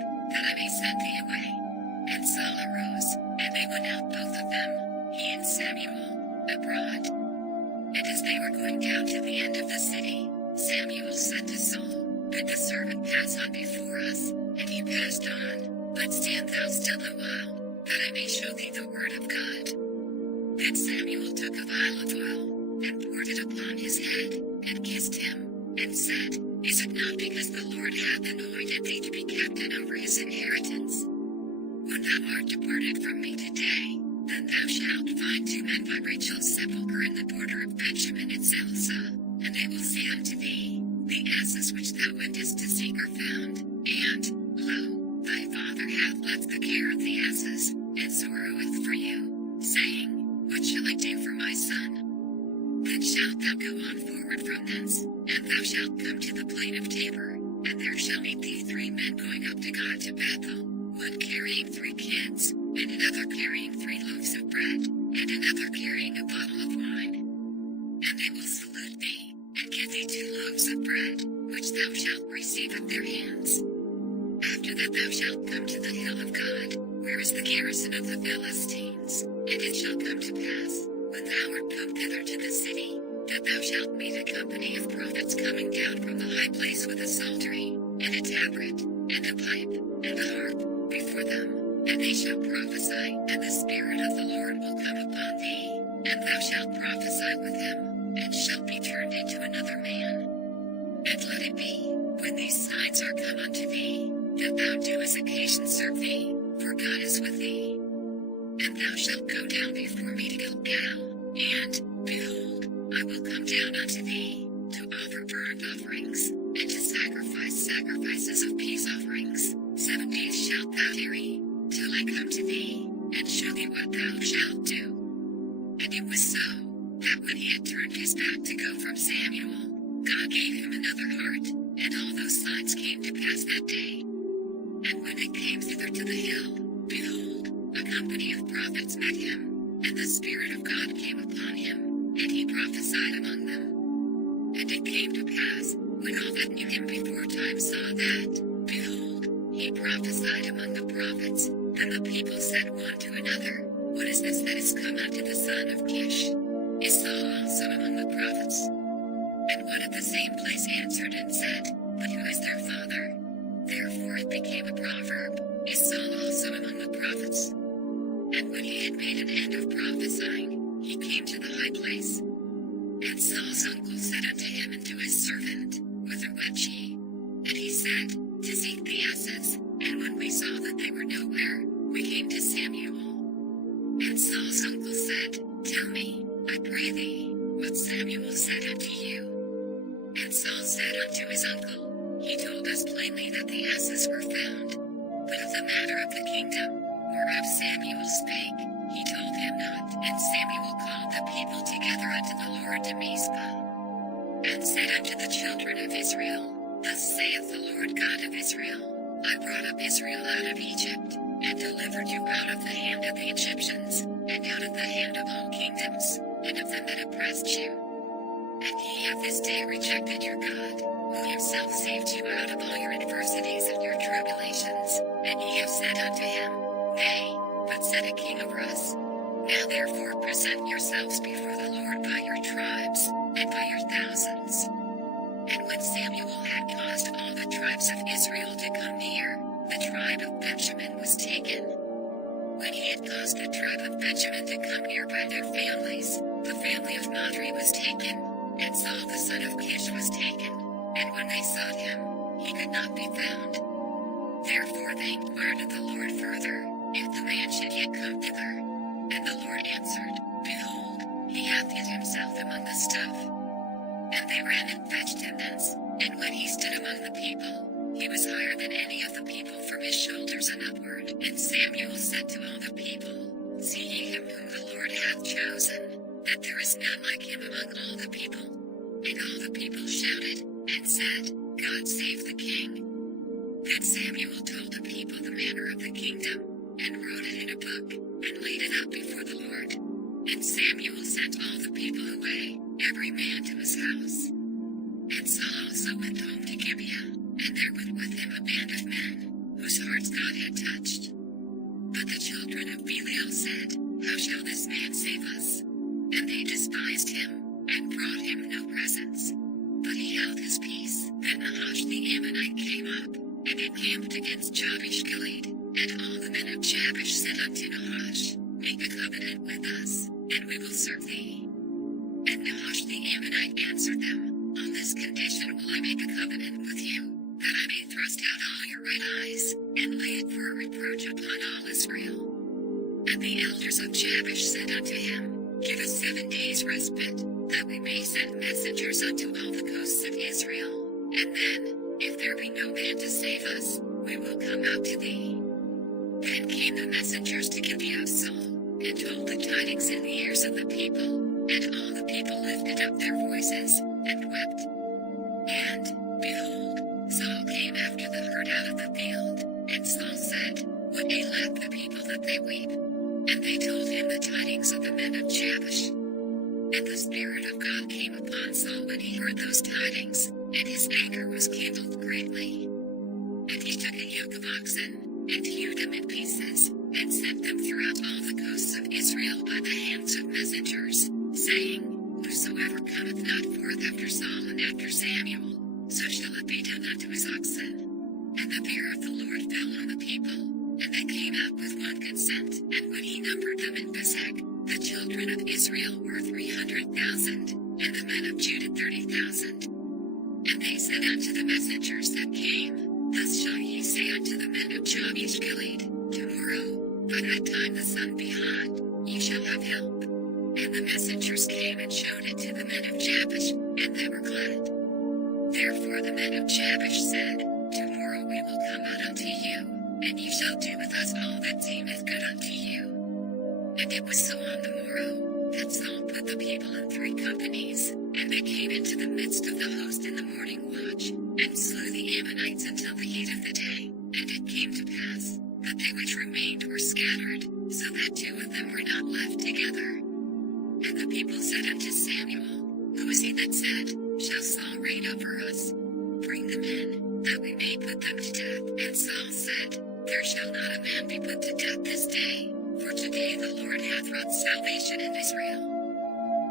went out both of them, he and Samuel, abroad. And as they were going down to the end of the city, Samuel said to Saul, Bid the servant pass on before us, and he passed on. But stand thou still a while, that I may show thee the word of God. Then Samuel took a vial of oil, and poured it upon his head, and kissed him, and said, Is it not because the Lord hath anointed thee to be captain over his inheritance? When thou art departed from me today, then thou shalt find 2 men by Rachel's sepulchre in the border of Benjamin at Zelzah, and they will say unto thee, The asses which thou wentest to seek are found, and, lo, thy father hath left the care of the asses, and sorroweth for you, saying, What shall I do for my son? Then shalt thou go on forward from thence, and thou shalt come to the plain of Tabor, and there shall meet thee 3 men going up to God to Bethel, one carrying 3 kids, and another carrying 3 loaves of bread, and another carrying a bottle of wine. And they will salute thee, and give thee 2 loaves of bread, which thou shalt receive at their hands. After that thou shalt come to the hill of God, where is the garrison of the Philistines, and it shall come to pass, when thou art come thither to the city, that thou shalt meet a company of prophets coming down from the high place with a psaltery, and a tabret, and a pipe, and a harp, before them. And they shall prophesy, and the Spirit of the Lord will come upon thee, and thou shalt prophesy with them, and shalt be turned into another man. And let it be, when these signs are come unto thee, that thou do as occasion serve thee, for God is with thee. And thou shalt go down before me to Gilgal, and, behold, I will come down unto thee, to offer burnt offerings, and to sacrifice sacrifices of peace offerings. 7 days shalt thou tarry, till I come to thee, and show thee what thou shalt do. And it was so, that when he had turned his back to go from Samuel, God gave him another heart, and all those signs came to pass that day. And when they came thither to the hill, behold, a company of prophets met him, and the Spirit of God came upon him, and he prophesied among them. And it came to pass, when all that knew him before time saw that, behold, he prophesied among the prophets, then the people said one to another, What is this that is come unto the son of Kish? Is Saul also among the prophets? And one at the same place answered and said, But who is their father? Therefore it became a proverb, Is Saul also among the prophets? And when he had made an end of prophesying, he came to the high place. And Saul's uncle said unto him and to his servant, Whither went ye? And he said, To seek the asses. And when we saw that they were nowhere, we came to Samuel. And Saul's uncle said, Tell me, I pray thee, what Samuel said unto you. And Saul said unto his uncle, He told us plainly that the asses were found. But of the matter of the kingdom, whereof Samuel spake, he told him not. And Samuel called the people together unto the Lord to Mizpah, and said unto the children of Israel, Thus saith the Lord God of Israel, I brought up Israel out of Egypt, and delivered you out of the hand of the Egyptians, and out of the hand of all kingdoms, and of them that oppressed you. And ye have this day rejected your God, who himself saved you out of all your adversities and your tribulations, and ye have said unto him, Nay, but set a king over us. Now therefore present yourselves before the Lord by your tribes, and by your thousands. And when Samuel had caused all the tribes of Israel to come near, the tribe of Benjamin was taken. When he had caused the tribe of Benjamin to come near by their families, the family of Madri was taken, and Saul the son of Kish was taken. And when they sought him, he could not be found. Therefore they inquired of the Lord further, if the man should yet come thither. And the Lord answered, Behold, he hath hid himself among the stuff. And they ran and fetched him thence, and when he stood among the people, he was higher than any of the people from his shoulders and upward. And Samuel said to all the people, See ye him whom the Lord hath chosen, that there is none like him among all the people. And all the people shouted, and said, God save the king. Then Samuel told the people the manner of the kingdom, and wrote it in a book, and laid it up before the Lord. And Samuel sent all the people away, every man to his house. And Saul also went home to Gibeah, and there went with him a band of men, whose hearts God had touched. But the children of Belial said, How shall this man save us? And they despised him, and brought him no presents. But he held his peace. Then Nahash the Ammonite came up, and encamped against Jabesh Gilead. And all the men of Jabesh said unto Nahash, Make a covenant with us, and we will serve thee. And Nahash the Ammonite answered them, On this condition will I make a covenant with you, that I may thrust out all your right eyes, and lay it for a reproach upon all Israel. And the elders of Jabesh said unto him, Give us 7 days' respite, that we may send messengers unto all the coasts of Israel, and then, if there be no man to save us, we will come out to thee. Then came the messengers to Gibeah of Saul, and told the tidings in the ears of the people, and all the people lifted up their voices, and wept. And, behold, Saul came after the herd out of the field, and Saul said, What aileth the people that they weep? And they told him the tidings of the men of Jabesh. And the Spirit of God came upon Saul when he heard those tidings, and his anger was kindled greatly. And he took a yoke of oxen, and hewed them in pieces, and sent them throughout all the coasts of Israel by the hands of messengers, saying, Whosoever cometh not forth after Saul and after Samuel, so shall it be done unto his oxen. And the fear of the Lord fell on the people, and they came out with one consent. And when he numbered them in Bezek, the children of Israel were 300,000, and the men of Judah 30,000. And they said unto the messengers that came, Thus shall ye say unto the men of Jabesh Gilead, Tomorrow, by that time the sun be hot, ye shall have help. And the messengers came and showed it to the men of Jabesh, and they were glad. Therefore the men of Jabesh said, Tomorrow we will come out unto you, and ye shall do with us all that seemeth good unto you. And it was so on the morrow, that Saul put the people in 3 companies, and they came into the midst of the host in the morning watch, and slew the Ammonites until the heat of the day. And it came to pass, that they which remained were scattered, so that 2 of them were not left together. And the people said unto Samuel, Who is he that said, Shall Saul reign over us? Bring them in, that we may put them to death. And Saul said, There shall not a man be put to death this day, for today the Lord hath wrought salvation in Israel.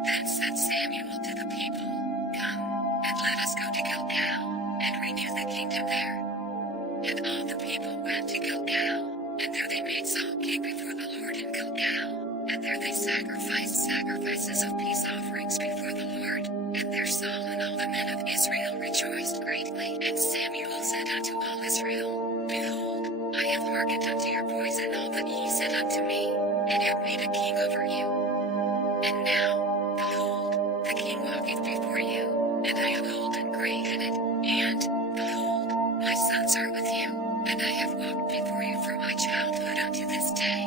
Then said Samuel to the people, Come, and let us go to Gilgal, and renew the kingdom there. And all the people went to Gilgal, and there they made Saul king before the Lord in Gilgal. And there they sacrificed sacrifices of peace offerings before the Lord. And there Saul and all the men of Israel rejoiced greatly. And Samuel said unto all Israel, Behold, I have hearkened unto your voice in all that ye said unto me, and have made a king over you. And now, behold, the king walketh before you, and I am old and gray-headed, and, behold, my sons are with you, and I have walked before you from my childhood unto this day.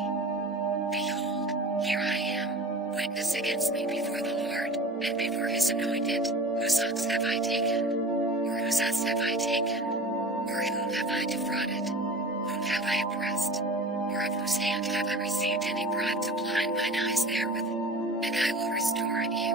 Behold, here I am, witness against me before the Lord, and before his anointed. Whose ox have I taken? Or whose ass have I taken? Or whom have I defrauded? Whom have I oppressed? Or of whose hand have I received any bribe to blind mine eyes therewith? And I will restore it you.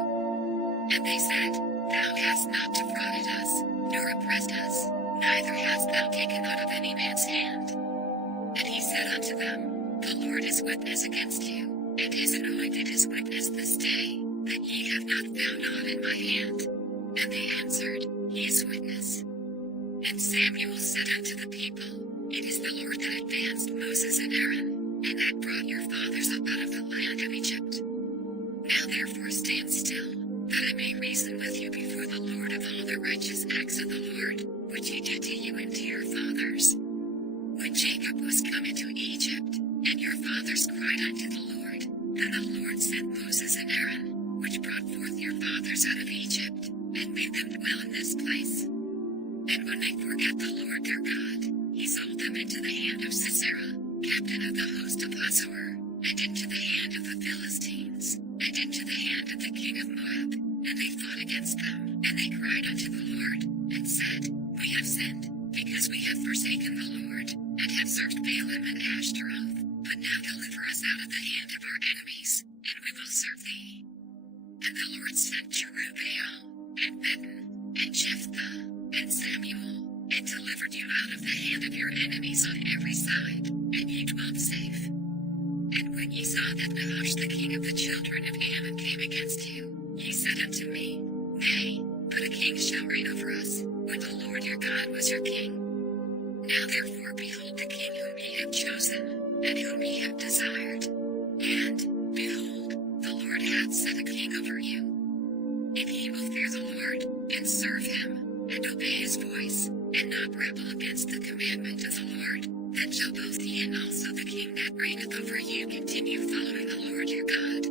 And they said, Thou hast not defrauded us, nor oppressed us, neither hast thou taken out of any man's hand. And he said unto them, The Lord is witness against you, and his anointed is witness this day, that ye have not found aught in my hand. And they answered, He is witness. And Samuel said unto the people, It is the Lord that advanced Moses and Aaron, and that brought your fathers up out of the land of Egypt. Now therefore stand still, that I may reason with you before the Lord of all the righteous acts of the Lord, which he did to you and to your fathers. When Jacob was come into Egypt, and your fathers cried unto the Lord, then the Lord sent Moses and Aaron, which brought forth your fathers out of Egypt, and made them dwell in this place. And when they forgat the Lord their God, he sold them into the hand of Sisera, captain of the host of Hazor, and into the hand of the Philistines, and into the hand of the king of Moab. And they fought against them, and they cried unto the Lord, and said, We have sinned, because we have forsaken the Lord, and have served Baalim and Ashtaroth. But now deliver us out of the hand of our enemies, and we will serve thee. And the Lord sent Jerubbaal, and Bedan, and Jephthah, and Samuel, and delivered you out of the hand of your enemies on every side, and ye dwelt safe. And Nahash the king of the children of Ammon came against you. Ye said unto me, Nay, but a king shall reign over us, when the Lord your God was your king. Now therefore behold the king whom ye have chosen, and whom ye have desired. And, behold, the Lord hath set a king over you. If ye will fear the Lord, and serve him, and obey his voice, and not rebel against the commandment of the Lord, then shall both ye and also the king that reigneth over you continue following the Lord your God.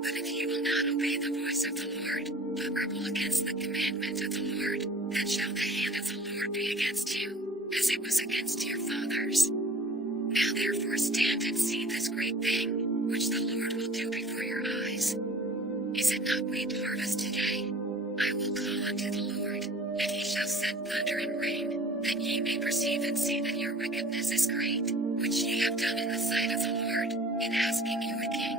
But if ye will not obey the voice of the Lord, but rebel against the commandment of the Lord, then shall the hand of the Lord be against you, as it was against your fathers. Now therefore stand and see this great thing, which the Lord will do before your eyes. Is it not wheat harvest today? I will call unto the Lord, and he shall send thunder and rain, that ye may perceive and see that your wickedness is great, which ye have done in the sight of the Lord, in asking you a king.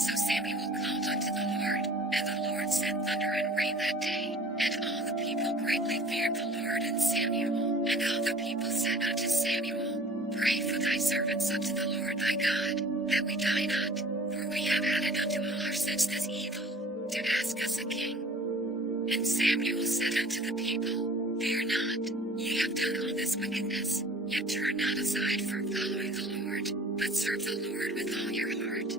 So Samuel called unto the Lord, and the Lord sent thunder and rain that day, and all the people greatly feared the Lord and Samuel. And all the people said unto Samuel, Pray for thy servants unto the Lord thy God, that we die not, for we have added unto all our sins this evil, to ask us a king. And Samuel said unto the people, Fear not, ye have done all this wickedness, yet turn not aside from following the Lord, but serve the Lord with all your heart.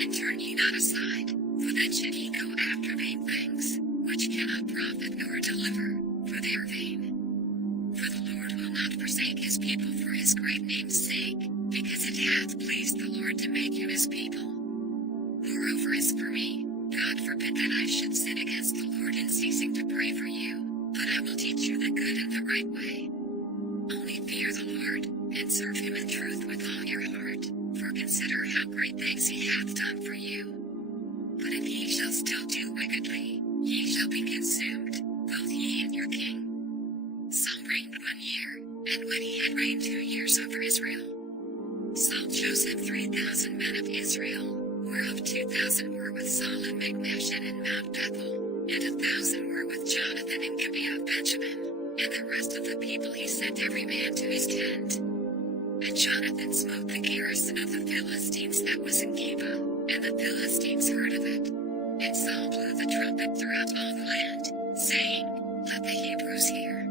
And turn ye not aside, for then should ye go after vain things, which cannot profit nor deliver, for they are vain. For the Lord will not forsake his people for his great name's sake, because it hath pleased the Lord to make you his people. Moreover as for me, God forbid that I should sin against the Lord in ceasing to pray for you, but I will teach you the good and the right way. Only fear the Lord, and serve him in truth with all your heart, for consider how great things he hath done for you. But if ye shall still do wickedly, ye shall be consumed, both ye and your king. Saul reigned 1 year, and when he had reigned 2 years over Israel, Saul chose him 3,000 men of Israel, whereof 2,000 were with Saul in Michmash and in Mount Bethel, and 1,000 were with Jonathan in Gibeah of Benjamin, and the rest of the people he sent every man to his tent. And Jonathan smote the garrison of the Philistines that was in Geba, and the Philistines heard of it. And Saul blew the trumpet throughout all the land, saying, Let the Hebrews hear.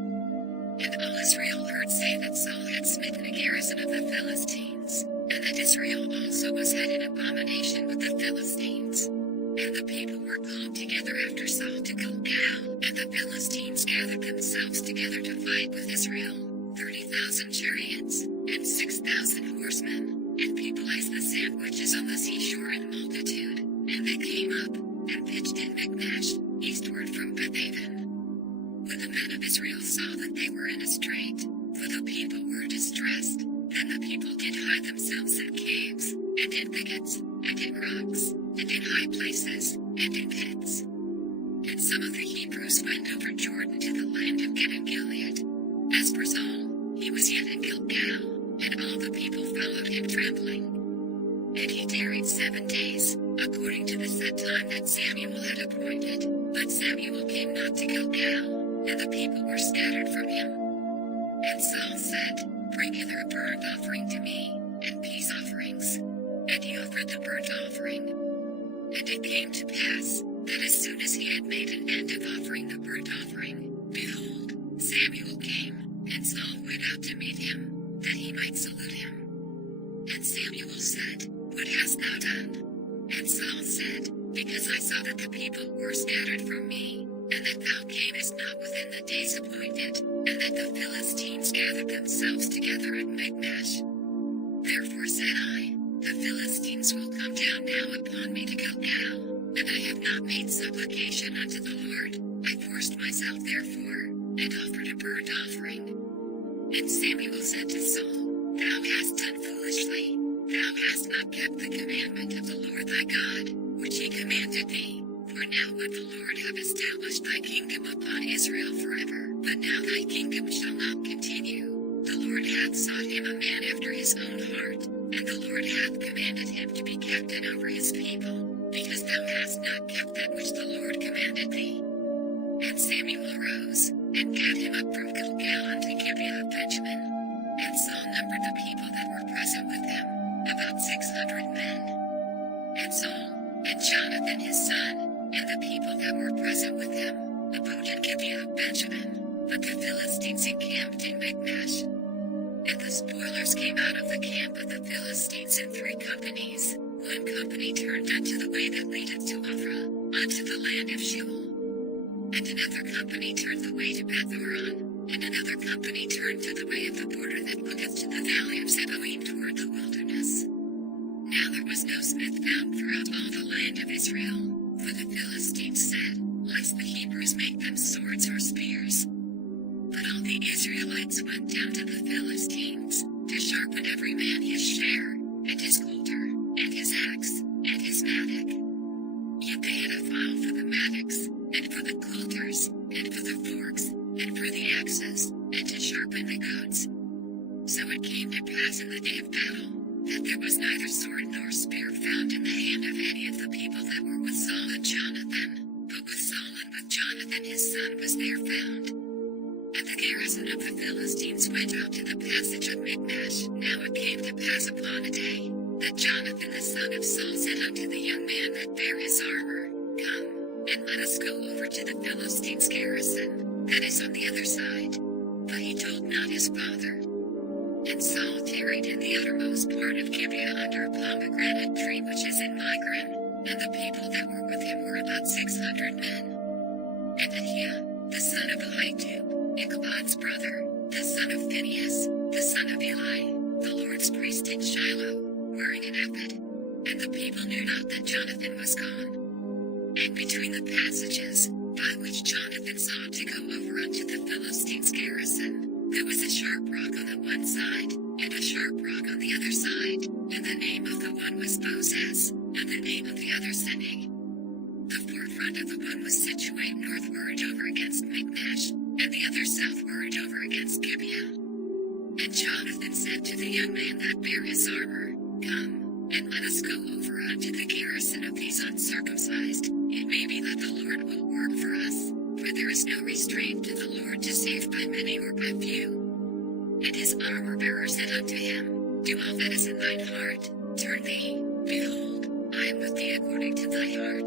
And all Israel heard say that Saul had smitten a garrison of the Philistines, and that Israel also was had in abomination with the Philistines. And the people were called together after Saul to Gilgal, and the Philistines gathered themselves together to fight with Israel, 30,000 chariots, and 6,000 horsemen, and people as the sand which is on the seashore in multitude. And they came up, and pitched in Michmash, eastward from Bethaven. When the men of Israel saw that they were in a strait, for the people were distressed, then the people did hide themselves in caves, and in thickets, and in rocks, and in high places, and in pits. And some of the Hebrews went over Jordan to the land of Gad and Gilead. As for Saul, he was yet in Gilgal, and all the people followed him trembling. And he tarried 7 days, according to the set time that Samuel had appointed, but Samuel came not to Gilgal, and the people were scattered from him. And Saul said, Bring hither a burnt offering to me, and peace offerings. And he offered the burnt offering. And it came to pass, that as soon as he had made an end of offering the burnt offering, behold, Samuel came, and Saul went out to meet him, that he might salute him. And Samuel said, What hast thou done? And Saul said, Because I saw that the people were scattered from me, and that thou camest not within the days appointed, and that the Philistines gathered themselves together at Michmash. Therefore said I, The Philistines will come down now upon me to Gilgal, and I have not made supplication unto the Lord. I forced myself therefore, and offered a burnt offering. And Samuel said to Saul, Thou hast done foolishly. Thou hast not kept the commandment of the Lord thy God, which he commanded thee. For now would the Lord have established thy kingdom upon Israel forever. But now thy kingdom shall not continue. The Lord hath sought him a man after his own heart, and the Lord hath commanded him to be captain over his people, because thou hast not kept that which the Lord commanded thee. And Samuel arose, and gat him up from Gilgal unto Gibeah of Benjamin. And Saul numbered the people that were present with him, about 600 men. Jonathan his son, and the people that were present with him, abode in Gibeah of Benjamin, but the Philistines encamped in Michmash. And the spoilers came out of the camp of the Philistines in 3 companies. One company turned unto the way that leadeth to Ophrah, unto the land of Sheol. And another company turned the way to Beth-horon, and another company turned to the way of the border that looketh to the valley of Zeboim toward the wilderness. Now there was no smith found throughout all the land of Israel, for the Philistines said, lest the Hebrews make them swords or spears. But all the Israelites went down to the Philistines, to sharpen every man his share, and his coulter, and his axe, and his mattock. Yet they had a file for the mattocks, and for the coulters, and for the forks, and for the axes, and to sharpen the goads. So it came to pass in the day of battle, that there was neither sword nor spear found in the hand of any of the people that were with Saul and Jonathan, but with Saul and with Jonathan his son was there found. And the garrison of the Philistines went out to the passage of Michmash. Now it came to pass upon a day, that Jonathan the son of Saul said unto the young man that bare his armor, Come, and let us go over to the Philistines' garrison, that is on the other side. But he told not his father. And Saul tarried in the uttermost part of Gibeah under a pomegranate tree which is in Migron, and the people that were with him were about 600 men. And Ahiah, the son of Ahitub, Ichabod's brother, the son of Phinehas, the son of Eli, the Lord's priest in Shiloh, wearing an ephod. And the people knew not that Jonathan was gone. And between the passages, by which Jonathan sought to go over unto the Philistines' garrison, there was a sharp rock on the one side, and a sharp rock on the other side, and the name of the one was Bozez, and the name of the other Seneg. The forefront of the one was situate northward over against Michmash, and the other southward over against Gibeah. And Jonathan said to the young man that bare his armor, Come, and let us go over unto the garrison of these uncircumcised. It may be that the Lord will work for us, for there is no restraint to the Lord to save by many or by few. And his armor-bearer said unto him, Do all that is in thine heart, turn thee, behold, I am with thee according to thy heart.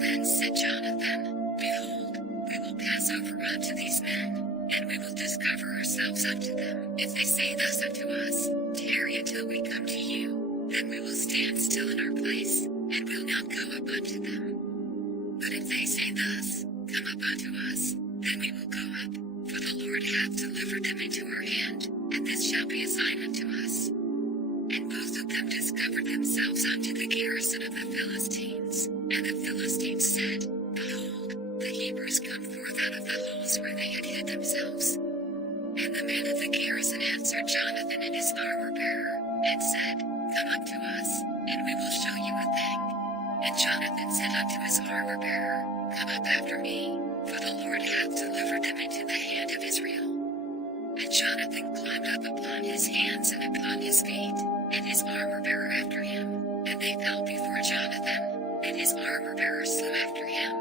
Then said Jonathan, Behold, we will pass over unto these men, and we will discover ourselves unto them. If they say thus unto us, Tarry until we come to you, then we will stand still in our place, and will not go up unto them. But if they say thus, Come up unto us, then we will go up, for the Lord hath delivered them into our hand, and this shall be a sign unto us. And both of them discovered themselves unto the garrison of the Philistines, and the Philistines said, Behold, the Hebrews come forth out of the holes where they had hid themselves. And the men of the garrison answered Jonathan and his armor-bearer, and said, Come up to us, and we will show you a thing. And Jonathan said unto his armor-bearer, Come up after me, for the Lord hath delivered them into the hand of Israel. And Jonathan climbed up upon his hands and upon his feet, and his armor-bearer after him, and they fell before Jonathan, and his armor-bearer slew after him.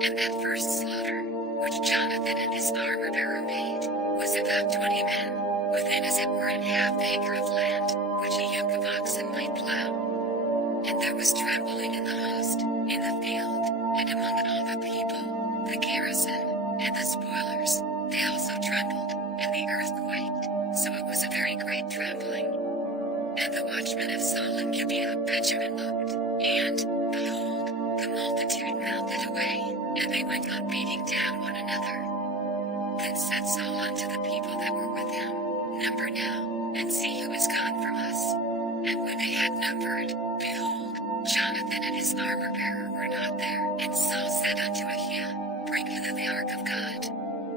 And that first slaughter, which Jonathan and his armor-bearer made, was about 20 men, within as it were an half acre of land, which a yoke of oxen might plow. And there was trembling in the host, in the field, and among all the people, the garrison, and the spoilers, they also trembled, and the earth quaked, so it was a very great trembling. And the watchmen of Saul and Gibeah of Benjamin looked, and, behold, the multitude melted away, and they went on beating down one another. Then said Saul unto the people that were with him, Number now, and see who is gone from us. And when they had numbered, behold, Jonathan and his armor-bearer were not there. And Saul said unto Ahiah, Bring hither the ark of God.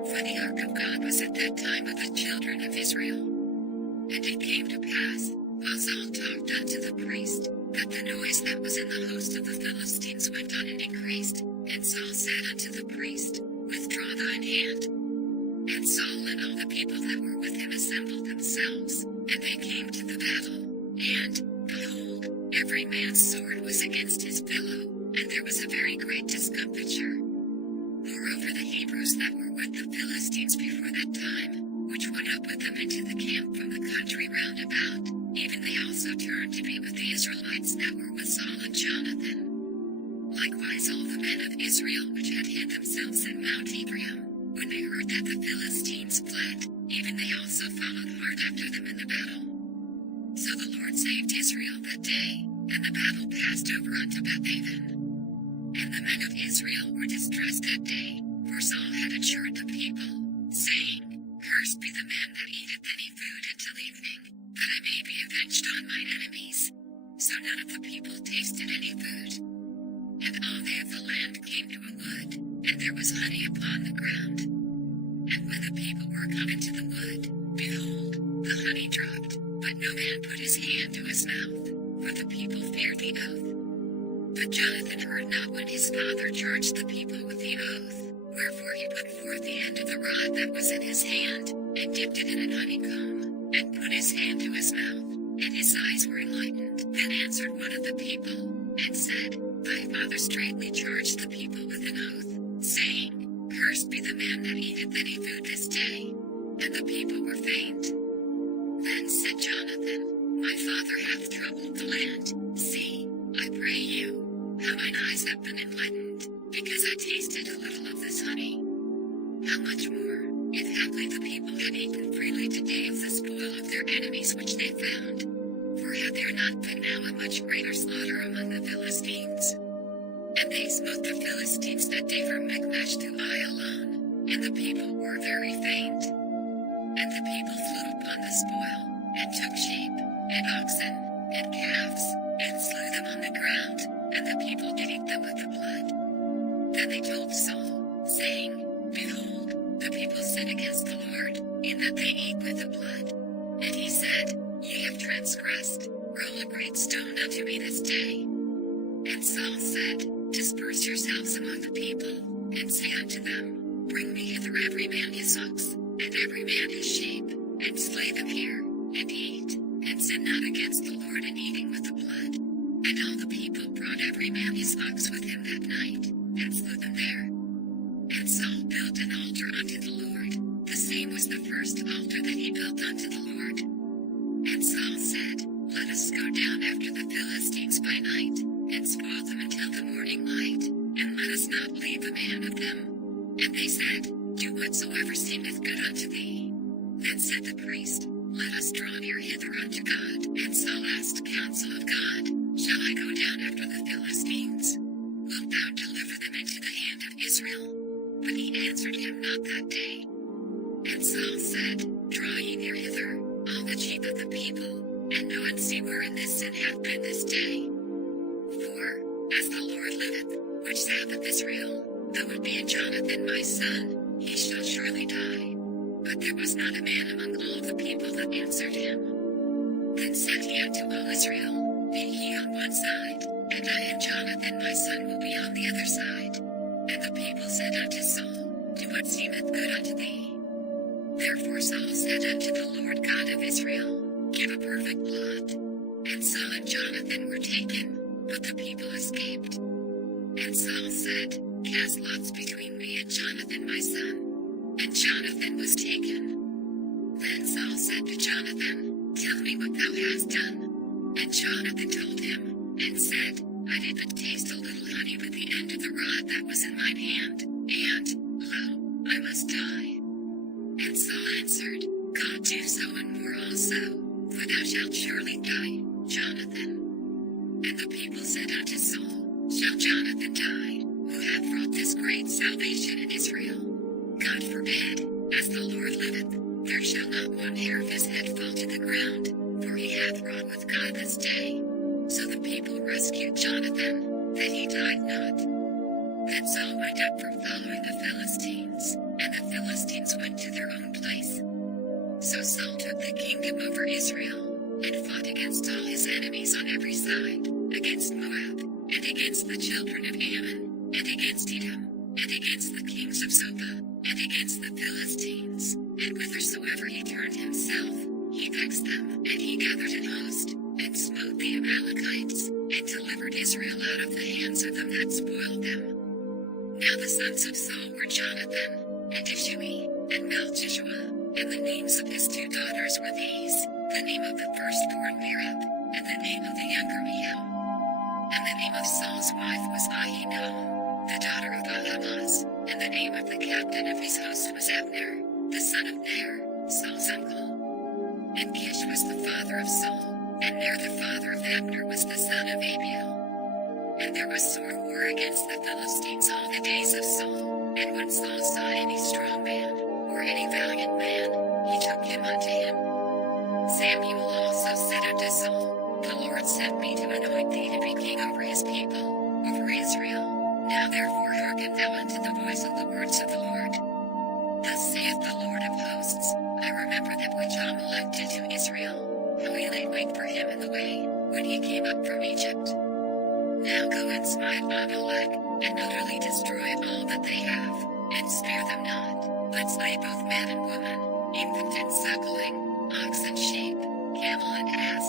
For the ark of God was at that time with the children of Israel. And it came to pass, while Saul talked unto the priest, that the noise that was in the host of the Philistines went on and increased. And Saul said unto the priest, Withdraw thine hand. And Saul and all the people that were with him assembled themselves, and they came to the battle. And, behold, every man's sword was against his pillow, and there was a very great discomfiture. Moreover, the Hebrews that were with the Philistines before that time, which went up with them into the camp from the country round about, even they also turned to be with the Israelites that were with Saul and Jonathan. men of Israel which had hid themselves in Mount Ephraim, when they heard that the Philistines fled, even they also followed hard after them in the battle. So the Lord saved Israel that day, and the battle passed over unto Bethaven. And the men of Israel were distressed that day, for Saul had adjured the people, saying, Cursed be the man that eateth any food until evening, that I may be avenged on mine enemies. So none of the people tasted any food. And all they of the land came to a wood, and there was honey upon the ground. And when the people were come into the wood, behold, the honey dropped, but no man put his hand to his mouth, for the people feared the oath. But Jonathan heard not when his father charged the people with the oath, wherefore he put forth the end of the rod that was in his hand, and dipped it in an honeycomb, and put his hand to his mouth, and his eyes were enlightened. Then answered one of the people, and said, Thy father straitly charged the people with an oath, saying, Cursed be the man that eateth any food this day. And the people were faint. Then said Jonathan, My father hath troubled the land. See, I pray you, how mine eyes have been enlightened, because I tasted a little of this honey. How much more, if haply the people had eaten freely today of the spoil of their enemies which they found? For had there not been now a much greater slaughter among the Philistines? And they smote the Philistines that day from Michmash to Aijalon, and the people were very faint. And the people flew upon the spoil, and took sheep, and oxen, and calves, and slew them on the ground, and the people did eat them with the blood. Then they told Saul, saying, Behold, the people sin against the Lord, in that they eat with the blood. And he said, Ye have transgressed, roll a great stone unto me this day. And Saul said, Disperse yourselves among the people, and say unto them, Bring me hither every man his ox, and every man his sheep, and slay them here, and eat, and sin not against the Lord in eating with the blood. And all the people brought every man his ox with him that night, and slew them there. And Saul built an altar unto the Lord, the same was the first altar that he built unto the Lord. And Saul said, Let us go down after the Philistines by night, and spoil them until the morning light, and let us not leave a man of them. And they said, Do whatsoever seemeth good unto thee. Then said the priest, Let us draw near hither unto God. And Saul asked counsel of God, Shall I go down after the Philistines? Wilt thou deliver them into the hand of Israel? But he answered him not that day. And Saul said, Draw ye near hither, all the chief of the people, and know and see wherein this sin hath been this day. For, as the Lord liveth, which saveth Israel, though it be Jonathan my son, he shall surely die. But there was not a man among all the people that answered him. Then said he unto all Israel, Be ye on one side, and I and Jonathan my son will be on the other side. And the people said unto Saul, Do what seemeth good unto thee. Therefore Saul said unto the Lord God of Israel, Give a perfect lot. And Saul and Jonathan were taken, but the people escaped. And Saul said, Cast lots between me and Jonathan my son. And Jonathan was taken. Then Saul said to Jonathan, Tell me what thou hast done. And Jonathan told him, and said, I did but taste a little honey with the end of the rod that was in mine hand, and, lo, I must die. And Saul answered, God do so and more also, for thou shalt surely die, Jonathan. And the people said unto Saul, Shall Jonathan die, who hath wrought this great salvation in Israel? God forbid, as the Lord liveth, there shall not one hair of his head fall to the ground, for he hath wrought with God this day. So the people rescued Jonathan, that he died not. Then Saul went up from following the Philistines, and the Philistines went to their own place. So Saul took the kingdom over Israel, and fought against all his enemies on every side, against Moab, and against the children of Ammon, and against Edom, and against the kings of Zobah, and against the Philistines, and whithersoever he turned himself, he vexed them, and he gathered an host, and smote the Amalekites, and delivered Israel out of the hands of them that spoiled them. Now the sons of Saul were Jonathan, and Ishui, and Malchishua, and the names of his two daughters were these, the name of the firstborn Merab, and the name of the younger Michal. And the name of Saul's wife was Ahinoam. the daughter of Ahimaaz, and the name of the captain of his host was Abner, the son of Ner, Saul's uncle. And Kish was the father of Saul, and Ner the father of Abner was the son of Abiel. And there was sore war against the Philistines all the days of Saul, and when Saul saw any strong man, or any valiant man, he took him unto him. Samuel also said unto Saul, The Lord sent me to anoint thee to be king over his people, over Israel. Now therefore hearken thou unto the voice of the words of the Lord. Thus saith the Lord of hosts, I remember that which Amalek did to Israel, how he laid wait for him in the way, when he came up from Egypt. Now go and smite Amalek, and utterly destroy all that they have, and spare them not, but slay both man and woman, infant and suckling, ox and sheep, camel and ass.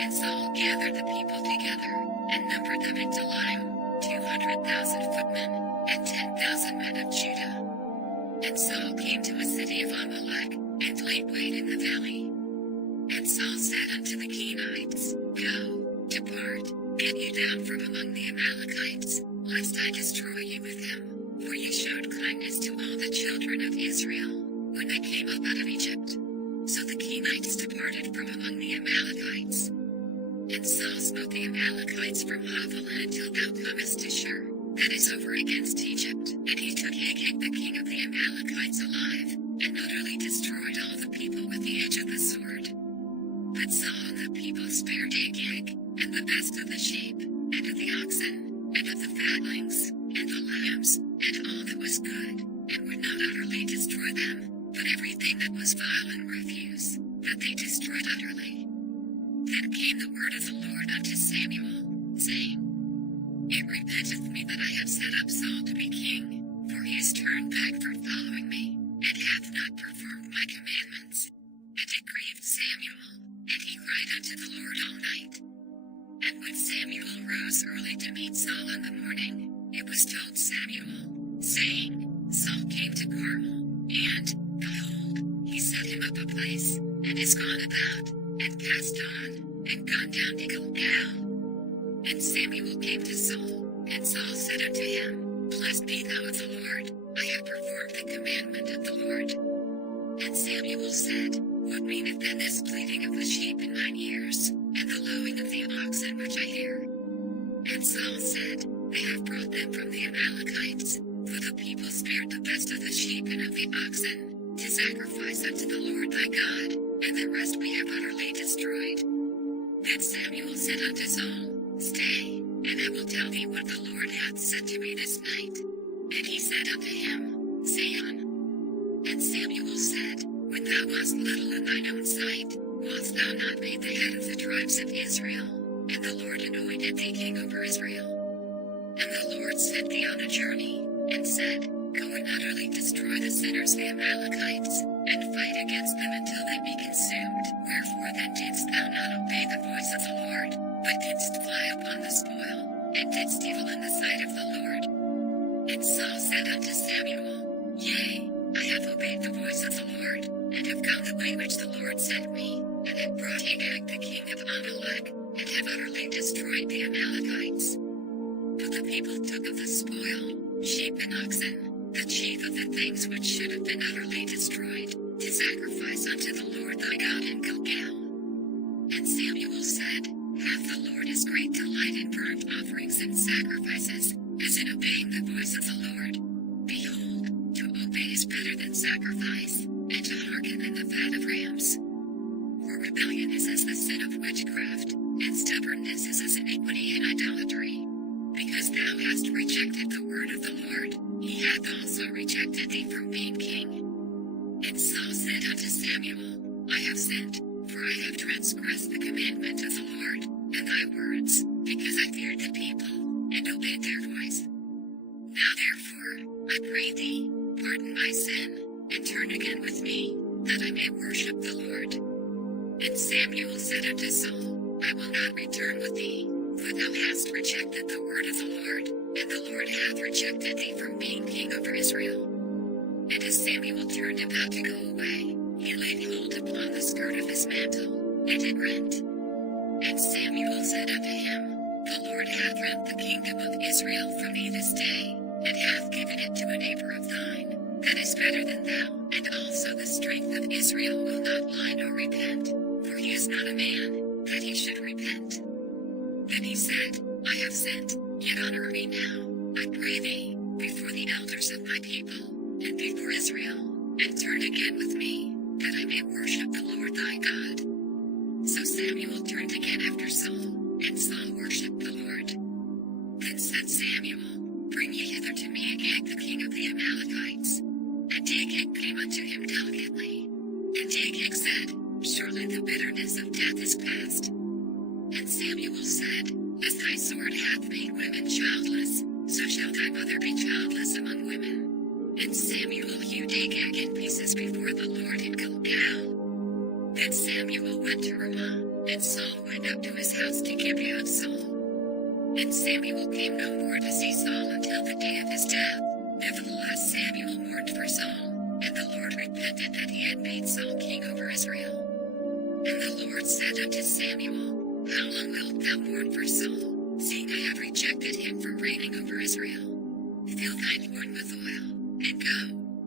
And Saul gathered the people together, and numbered them in Telaim, 200,000 footmen, and 10,000 men of Judah. And Saul came to a city of Amalek, and laid wait in the valley. And Saul said unto the Kenites, Go, depart, get you down from among the Amalekites, lest I destroy you with them, for you showed kindness to all the children of Israel, when they came up out of Egypt. So the Kenites departed from among the Amalekites. And Saul smote the Amalekites from Havilah until thou comest to Shur, that is over against Egypt. And he took Agag the king of the Amalekites alive, and utterly destroyed all the people with the edge of the sword. But Saul and the people spared Agag, and the best of the sheep, and of the oxen, and of the fatlings, and the lambs, and all that was good, and would not utterly destroy them, but everything that was vile and refuse, that they destroyed utterly. Then came the word of the Lord unto Samuel, saying, It repenteth me that I have set up Saul to be king, for he is turned back from following me, and hath not performed my commandments. And it grieved Samuel, and he cried unto the Lord all night. And when Samuel rose early to meet Saul in the morning, it was told Samuel, saying, Saul came to Carmel, and, behold, he set him up a place, and is gone about, and passed on, and gone down to Gilgal. And Samuel came to Saul, and Saul said unto him, Blessed be thou of the Lord, I have performed the commandment of the Lord. And Samuel said, What meaneth then this bleating of the sheep in mine ears, and the lowing of the oxen which I hear? And Saul said, They have brought them from the Amalekites, for the people spared the best of the sheep and of the oxen, to sacrifice unto the Lord thy God, and the rest we have utterly destroyed. Then Samuel said unto Saul, Stay, and I will tell thee what the Lord hath said to me this night. And he said unto him, Say on. And Samuel said, When thou wast little in thine own sight, wast thou not made the head of the tribes of Israel? And the Lord anointed thee king over Israel. And the Lord sent thee on a journey, and said, Go and utterly destroy the sinners the Amalekites, and fight against them until they be consumed. Wherefore then didst thou not obey the voice of the Lord, but didst fly upon the spoil, and didst evil in the sight of the Lord? And Saul said unto Samuel, Yea, I have obeyed the voice of the Lord, and have gone the way which the Lord sent me, and have brought Agag the king of Amalek, and have utterly destroyed the Amalekites. But the people took of the spoil, sheep and oxen, the chief of the things which should have been utterly destroyed, to sacrifice unto the Lord thy God in Gilgal. And Samuel said, Hath the Lord his great delight in burnt offerings and sacrifices, as in obeying the voice of the Lord? Behold, to obey is better than sacrifice, and to hearken than the fat of rams. For rebellion is as the sin of witchcraft, and stubbornness is as iniquity and idolatry. Because thou hast rejected the word of the Lord, he hath also rejected thee from being king. And Saul said unto Samuel, I have sinned, for I have transgressed the commandment of the Lord, and thy words, because I feared the people, and obeyed their voice. Now therefore, I pray thee, pardon my sin, and turn again with me, that I may worship the Lord. And Samuel said unto Saul, I will not return with thee, for thou hast rejected the word of the Lord, and the Lord hath rejected thee from being king over Israel. And as Samuel turned about to go away, he laid hold upon the skirt of his mantle, and it rent. And Samuel said unto him, The Lord hath rent the kingdom of Israel from thee this day, and hath given it to a neighbor of thine, that is better than thou, and also the strength of Israel will not lie nor repent, for he is not a man, that he should repent. Then he said, I have sinned, yet honor me now, I pray thee, before the elders of my people, and before Israel, and turn again with me, that I may worship the Lord thy God. So Samuel turned again after Saul, and Saul worshipped the Lord. Then said Samuel, Bring ye hither to me Agag the king of the Amalekites. And Agag came unto him delicately. And Agag said, Surely the bitterness of death is past. And Samuel said, As thy sword hath made women childless, so shall thy mother be childless among women. And Samuel hewed Agag in pieces before the Lord in Gilgal. Then Samuel went to Ramah, and Saul went up to his house to Gibeah of Saul. And Samuel came no more to see Saul until the day of his death. Nevertheless Samuel mourned for Saul, and the Lord repented that he had made Saul king over Israel. And the Lord said unto Samuel, How long wilt thou mourn for Saul, seeing I have rejected him from reigning over Israel? Fill thine horn with oil, and go,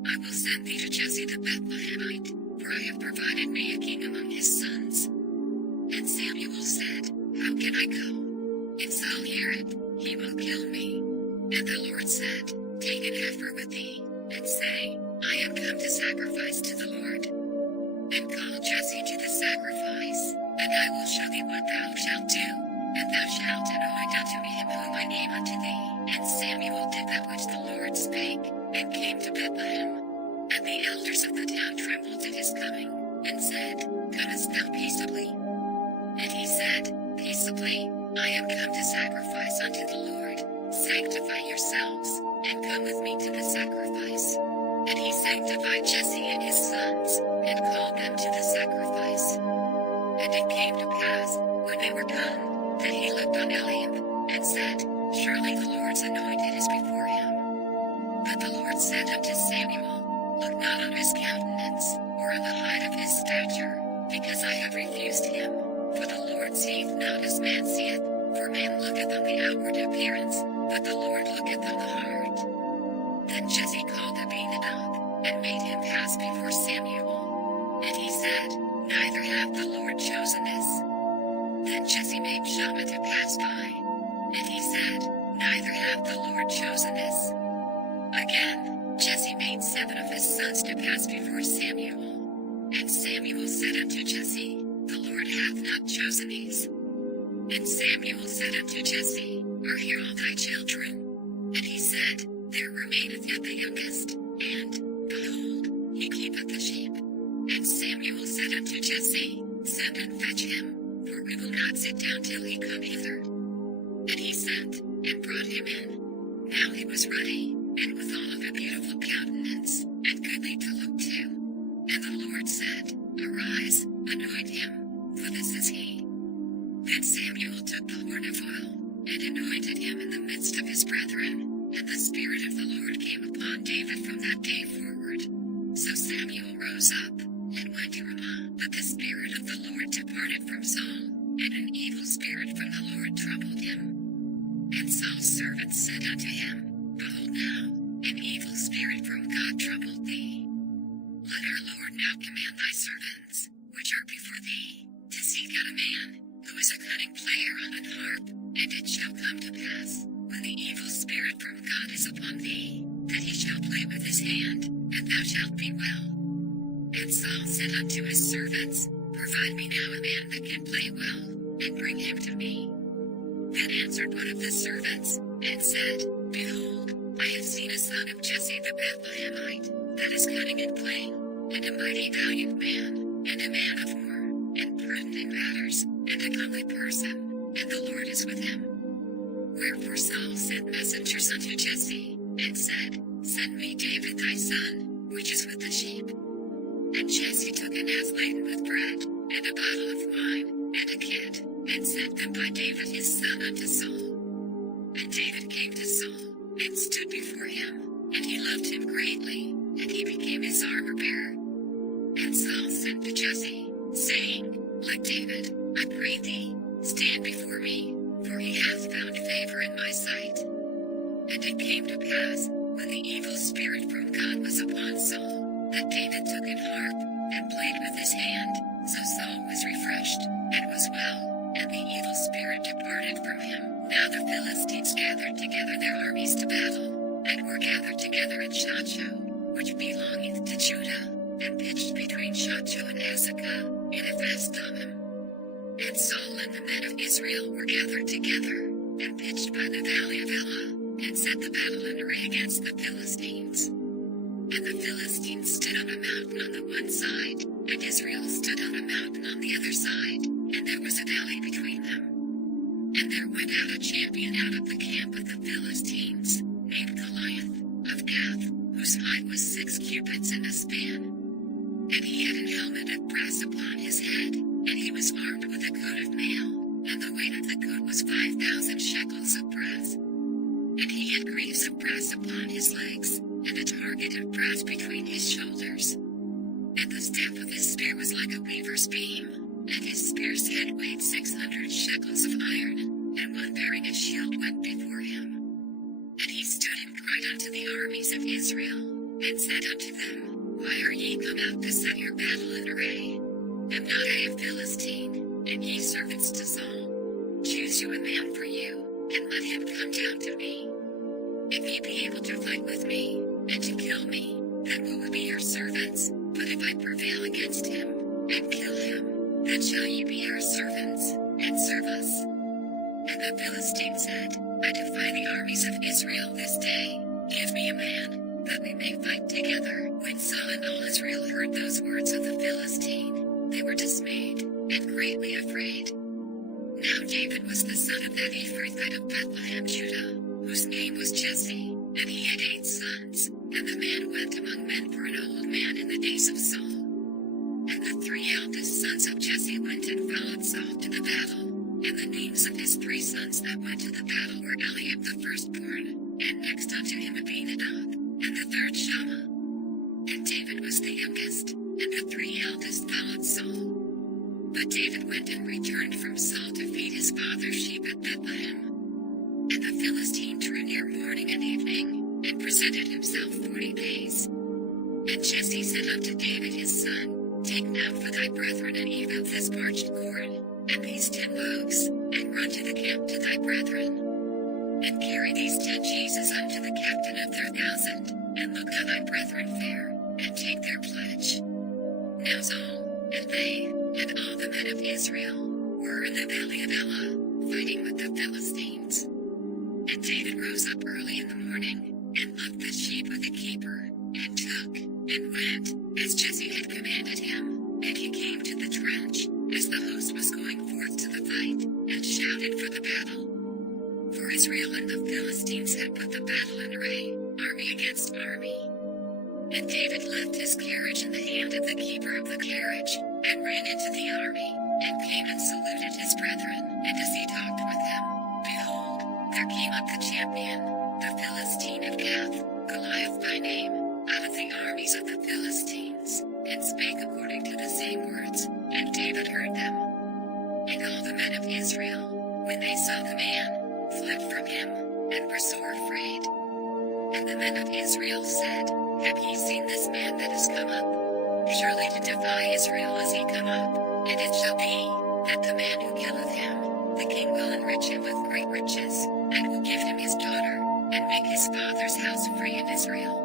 I will send thee to Jesse the Bethlehemite, for I have provided me a king among his sons. And Samuel said, How can I go? If Saul hear it, he will kill me. And the Lord said, Take an heifer with thee, and say, I am come to sacrifice to the Lord. And call Jesse to the sacrifice, and I will show thee what thou shalt do, and thou shalt anoint unto me him whom I name unto thee. And Samuel did that which the Lord spake, and came to Bethlehem. And the elders of the town trembled at his coming, and said, Comest thou peaceably? And he said, Peaceably, I am come to sacrifice unto the Lord. Sanctify yourselves, and come with me to the sacrifice. And he sanctified Jesse and his sons, and called them to the sacrifice. And it came to pass, when they were come, that he looked on Eliab, and said, Surely the Lord's anointed is before him. But the Lord said unto Samuel, Look not on his countenance, or on the height of his stature, because I have refused him. For the Lord seeth not as man seeth, for man looketh on the outward appearance, but the Lord looketh on the heart. Then Jesse called Abinadab, and made him pass before Samuel. And he said, Neither hath the Lord chosen this. Then Jesse made Shammah to pass by. And he said, Neither hath the Lord chosen this. Again, Jesse made 7 of his sons to pass before Samuel. And Samuel said unto Jesse, The Lord hath not chosen these. And Samuel said unto Jesse, Are here all thy children? And he said, There remaineth yet the youngest, and, behold, he keepeth the sheep. And Samuel said unto Jesse, Send and fetch him, for we will not sit down till he come hither. And he sent, and brought him in. Now he was ruddy, and withal of a beautiful countenance, and goodly to look to. And the Lord said, Arise, anoint him, for this is he. Then Samuel took the horn of oil, and anointed him in the midst of his brethren, and the Spirit of the Lord came upon David from that day forward. So Samuel rose up, and went to Ramah, but the Spirit of the Lord departed from Saul, and an evil spirit from the Lord troubled him. And Saul's servants said unto him, Behold now, an evil spirit from God troubled thee. Let our Lord now command thy servants, which are before thee, to seek out a man, who is a cunning player on an harp, and it shall come to pass, when the evil spirit from God is upon thee, that he shall play with his hand, and thou shalt be well. And Saul said unto his servants, Provide me now a man that can play well, and bring him to me. Then answered one of the servants, and said, Behold, I have seen a son of Jesse the Bethlehemite, that is cunning in playing, and a mighty valiant man, and a man of war, and prudent in matters, and a comely person, and the Lord is with him. Wherefore Saul sent messengers unto Jesse, and said, Send me David thy son, which is with the sheep. And Jesse took an ass laden with bread, and a bottle of wine, and a kid, and sent them by David his son unto Saul. And David came to Saul, and stood before him, and he loved him greatly, and he became his armor-bearer. And Saul sent to Jesse, saying, Let David, I pray thee, stand before me, for he hath found favor in my sight. And it came to pass, when the evil spirit from God was upon Saul, that David took an harp, and played with his hand, so Saul was refreshed, and was well, and the evil spirit departed from him. Now the Philistines gathered together their armies to battle, and were gathered together at Shochoh, which belongeth to Judah, and pitched between Shochoh and Azekah, in Ephraim. And Saul and the men of Israel were gathered together, and pitched by the valley of Elah, and set the battle in array against the Philistines. And the Philistines stood on a mountain on the one side, and Israel stood on a mountain on the other side, and there was a valley between them. And there went out a champion out of the camp of the Philistines, named Goliath, of Gath, whose height was 6 cubits and a span. And he had an helmet of brass upon his head, and he was armed with a coat of mail, and the weight of the coat was 5,000 shekels of brass. And he had greaves of brass upon his legs, and a target of brass between his shoulders. And the staff of his spear was like a weaver's beam, and his spear's head weighed 600 shekels of iron, and one bearing a shield went before him. And he stood and cried unto the armies of Israel, and said unto them, Why are ye come out to set your battle in array? Am not I a Philistine, and ye servants to Saul? Choose you a man for you, and let him come down to me. If ye be able to fight with me, and to kill me, then we will be your servants. But if I prevail against him, and kill him, then shall ye be our servants, and serve us. And the Philistine said, I defy the armies of Israel this day. Give me a man, that we may fight together. When Saul and all Israel heard those words of the Philistine, they were dismayed, and greatly afraid. Now David was the son of that Ephrathite of Bethlehem, Judah, whose name was Jesse, and he had 8 sons. And the man went among men for an old man in the days of Saul. And the 3 eldest sons of Jesse went and followed Saul to the battle. And the names of his 3 sons that went to the battle were Eliab the firstborn, and next unto him Abinadab, and the third Shammah. And David was the youngest, and the 3 eldest followed Saul. But David went and returned from Saul to feed his father's sheep at Bethlehem. And the Philistine drew near morning and evening, and presented himself 40 days. And Jesse said unto David his son, Take now for thy brethren an ephah of this parched corn, and these 10 loaves, and run to the camp to thy brethren. And carry these 10 cheeses unto the captain of their 1,000, and look how thy brethren fare, and take their pledge. Now Saul, and they, and all the men of Israel, were in the valley of Elah, fighting with the Philistines. And David rose up early in the morning, and left the sheep with a keeper, and took, and went, as Jesse had commanded him, and he came to the trench, as the host was going forth to the fight, and shouted for the battle. For Israel and the Philistines had put the battle in array, army against army. And David left his carriage in the hand of the keeper of the carriage, and ran into the army, and came and saluted his brethren. And as he talked with them, behold, there came up the champion, the Philistine of Gath, Goliath by name, out of the armies of the Philistines, and spake according to the same words, and David heard them. And all the men of Israel, when they saw the man, fled from him, and were sore afraid. And the men of Israel said, Have ye seen this man that is come up? Surely to defy Israel is he come up, and it shall be, that the man who killeth him, the king will enrich him with great riches, and will give him his daughter, and make his father's house free in Israel.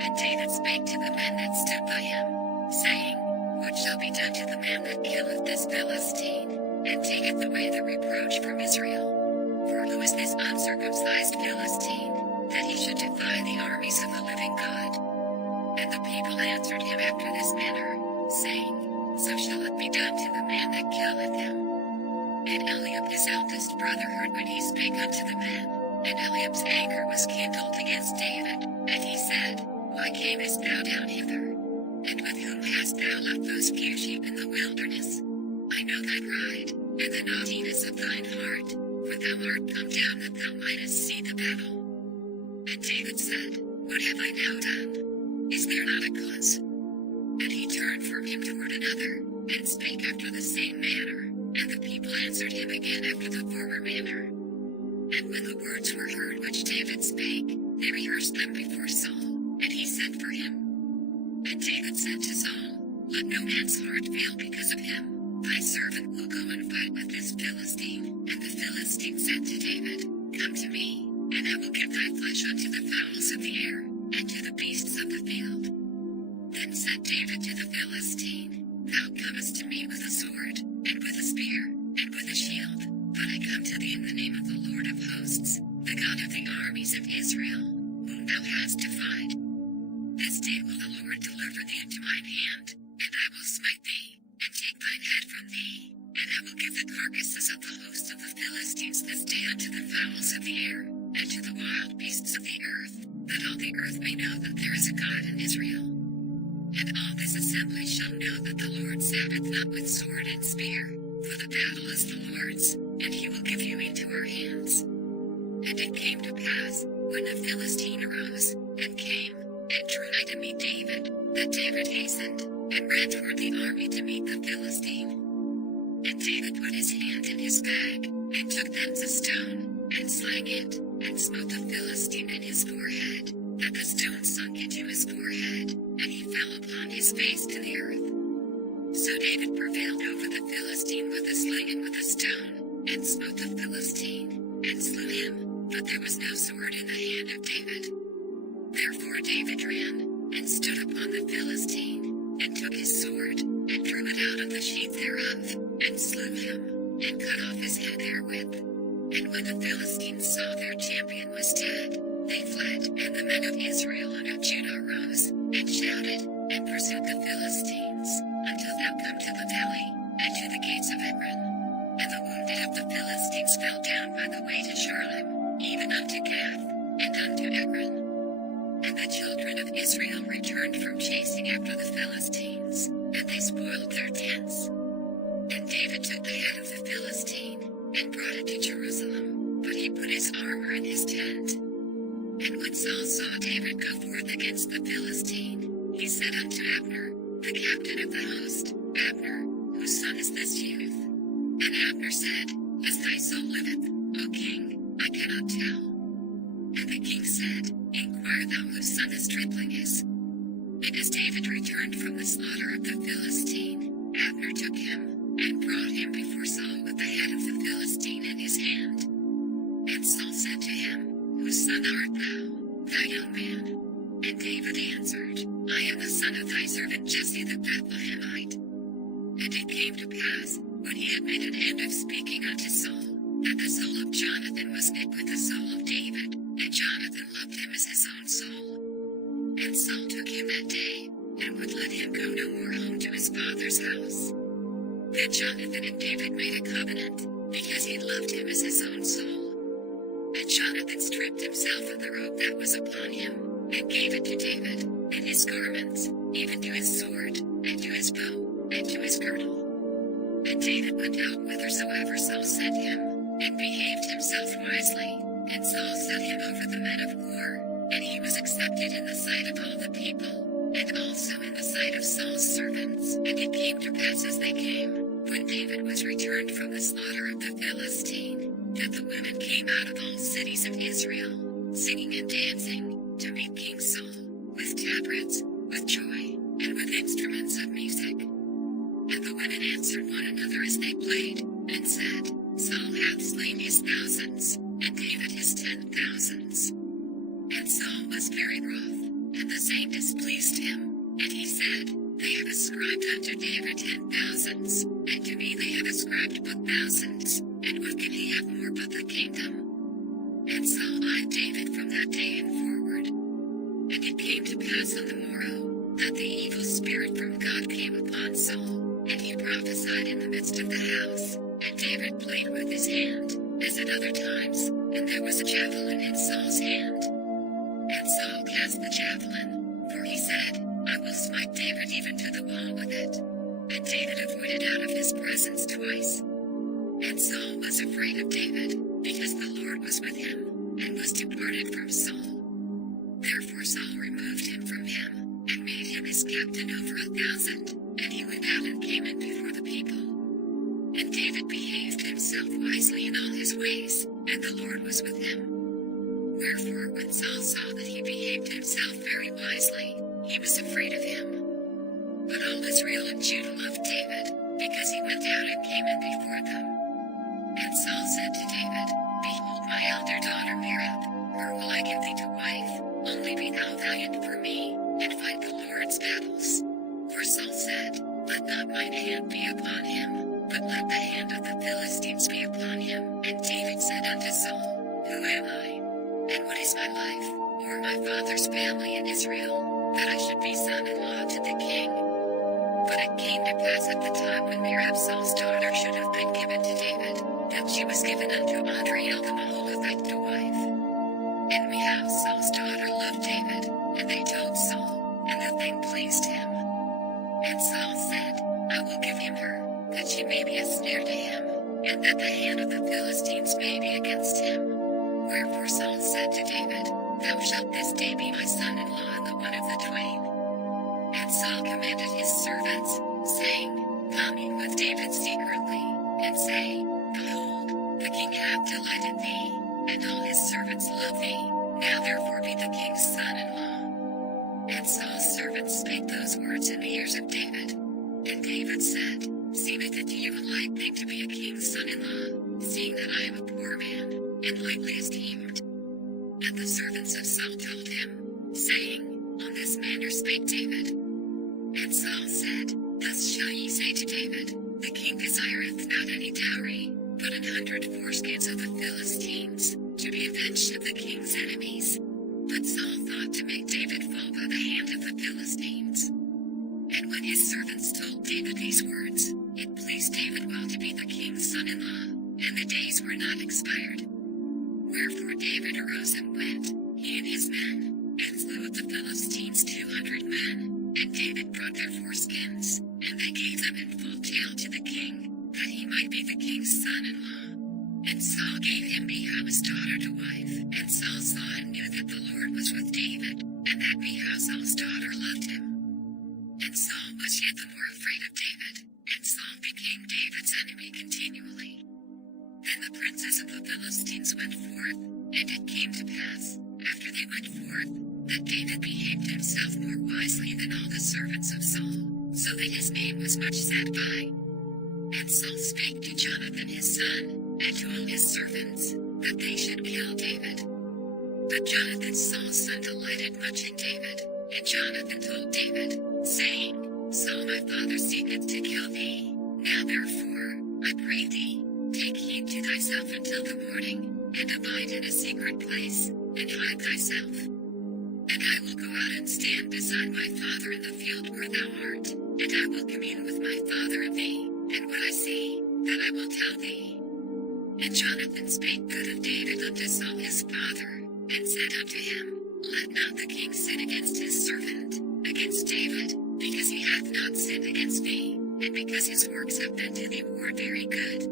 And David spake to the men that stood by him, saying, What shall be done to the man that killeth this Philistine, and taketh away the reproach from Israel? For who is this uncircumcised Philistine, that he should defy the armies of the living God? And the people answered him after this manner, saying, So shall it be done to the man that killeth him. And Eliab his eldest brother heard when he spake unto the men, and Eliab's anger was kindled against David, and he said, Why camest thou down hither? And with whom hast thou left those few sheep in the wilderness? I know thy pride, and the naughtiness of thine heart, for thou art come down that thou mightest see the battle. And David said, What have I now done? Is there not a cause? And he turned from him toward another, and spake after the same manner. And the people answered him again after the former manner. And when the words were heard which David spake, they rehearsed them before Saul, and he sent for him. And David said to Saul, Let no man's heart fail because of him. Thy servant will go and fight with this Philistine. And the Philistine said to David, Come to me, and I will give thy flesh unto the fowls of the air, and to the beasts of the field. Then said David to the Philistine, Thou comest to me with a sword, and with a spear, and with a shield, but I come to thee in the name of the Lord of hosts, the God of the armies of Israel, whom thou hast defied. This day will the Lord deliver thee into mine hand, and I will smite thee, and take thine head from thee, and I will give the carcasses of the host of the Philistines this day unto the fowls of the air, and to the wild beasts of the earth, that all the earth may know that there is a God in Israel. And all this assembly shall know that the Lord saveth not with sword and spear, for the battle is the Lord's, and he will give you into our hands. And it came to pass, when the Philistine arose, and came, and drew nigh to meet David, that David hastened, and ran toward the army to meet the Philistine. And David put his hand in his bag, and took thence a stone, and slang it, and smote the Philistine in his forehead, that the stone sunk into his forehead, and he fell upon his face to the earth. So David prevailed over the Philistine with a sling and with a stone, and smote the Philistine, and slew him, but there was no sword in the hand of David. Therefore David ran, and stood upon the Philistine, and took his sword, and drew it out of the sheath thereof, and slew him, and cut off his head therewith. And when the Philistines saw their champion was dead, they fled, and the men of Israel and of Judah rose, and shouted, and pursued the Philistines, until thou come to the valley, and to the gates of Ekron. And the wounded of the Philistines fell down by the way to Charlim, even unto Gath, and unto Ekron. And the children of Israel returned from chasing after the Philistines, and they spoiled their tents. And David took the head of the Philistine, and brought it to Jerusalem, but he put his armor in his tent. And when Saul saw David go forth against the Philistine, he said unto Abner, the captain of the host, Abner, whose son is this youth? And Abner said, As thy soul liveth, O king, I cannot tell. And the king said, Inquire thou whose son this stripling is. And as David returned from the slaughter of the Philistine, Abner took him, and brought him before Saul with the head of the Philistine in his hand. And Saul said to him, Whose son art thou, thou young man? And David answered, I am the son of thy servant Jesse the Bethlehemite. And it came to pass, when he had made an end of speaking unto Saul, that the soul of Jonathan was knit with the soul of David, and Jonathan loved him as his own soul. And Saul took him that day, and would let him go no more home to his father's house. Then Jonathan and David made a covenant, because he loved him as his own soul. And Jonathan stripped himself of the robe that was upon him, and gave it to David, and his garments, even to his sword, and to his bow, and to his girdle. And David went out whithersoever Saul sent him, and behaved himself wisely, and Saul set him over the men of war, and he was accepted in the sight of all the people, and also in the sight of Saul's servants. And it came to pass as they came, when David was returned from the slaughter of the Philistine, that the women came out of all cities of Israel, singing and dancing, to meet King Saul, with tabrets, with joy, and with instruments of music. And the women answered one another as they played, and said, Saul hath slain his thousands, and David his 10,000s. And Saul was very wroth, and the saying displeased him, and he said, They have ascribed unto David 10,000s, and to me they have ascribed but thousands, and what can he have more but the kingdom? And Saul eyed David from that day and forward. And it came to pass on the morrow, that the evil spirit from God came upon Saul, and he prophesied in the midst of the house, and David played with his hand, as at other times, and there was a javelin in Saul's hand. And Saul cast the javelin, for he said, I will smite David even to the wall with it. And David avoided out of his presence twice. And Saul was afraid of David, because the Lord was with him, and was departed from Saul. Therefore Saul removed him from him, and made him his captain over 1,000, and he went out and came in before the people. And David David behaved himself wisely in all his ways, and the Lord was with him. Wherefore when Saul saw that he behaved himself very wisely, he was afraid of him. But all Israel and Judah loved David, because he went out and came in before them. And Saul said to David, Behold my elder daughter Merab, her will I give thee to wife, only be thou valiant for me, and fight the Lord's battles. For Saul said, Let not mine hand be upon him, but let the hand of the Philistines be upon him. And David said unto Saul, Who am I? And what is my life, or my father's family in Israel, that I should be son-in-law to the king? But it came to pass at the time when Merab Saul's daughter should have been given to David, that she was given unto Adriel the Maholathite to wife. And Michal Saul's daughter loved David, and they told Saul, and the thing pleased him. And Saul said, I will give him her, that she may be a snare to him, and that the hand of the Philistines may be against him. Wherefore Saul said to David, Thou shalt this day be my son-in-law in the one of the twain. And Saul commanded his servants, saying, Come in with David secretly, and say, Behold, the king hath delight in thee, and all his servants love thee. Now therefore be the king's son-in-law. And Saul's servants spake those words in the ears of David. And David said, Seemeth it to you a light thing to be a king's son-in-law, seeing that I am a poor man, and lightly esteemed? And the servants of Saul told him, saying, On this manner spake David. And Saul said, Thus shall ye say to David, The king desireth not any dowry, but 100 foreskins of the Philistines, to be avenged of the king's enemies. But Saul thought to make David fall by the hand of the Philistines. And when his servants told David these words, it pleased David well to be the king's son-in-law, and the days were not expired. Wherefore David arose and went, he and his men, and slew of the Philistines 200 men, and David brought their foreskins, and they gave them in full tale to the king, that he might be the king's son-in-law. And Saul gave him Michal his daughter to wife, and Saul saw and knew that the Lord was with David, and that Michal Saul's daughter loved him. And Saul was yet the more afraid of David, and Saul became David's enemy continually. Then the princes of the Philistines went forth, and it came to pass, after they went forth, that David behaved himself more wisely than all the servants of Saul, so that his name was much said by. And Saul spake to Jonathan his son, and to all his servants, that they should kill David. But Jonathan Saul's son delighted much in David, and Jonathan told David, saying, Saul my father seeketh to kill thee. Now therefore, I pray thee, take heed to thyself until the morning, and abide in a secret place, and hide thyself. And I will go out and stand beside my father in the field where thou art, and I will commune with my father and thee, and what I see, that I will tell thee. And Jonathan spake good of David unto Saul his father, and said unto him, Let not the king sin against his servant, against David, because he hath not sinned against thee, and because his works have been to thee were very good.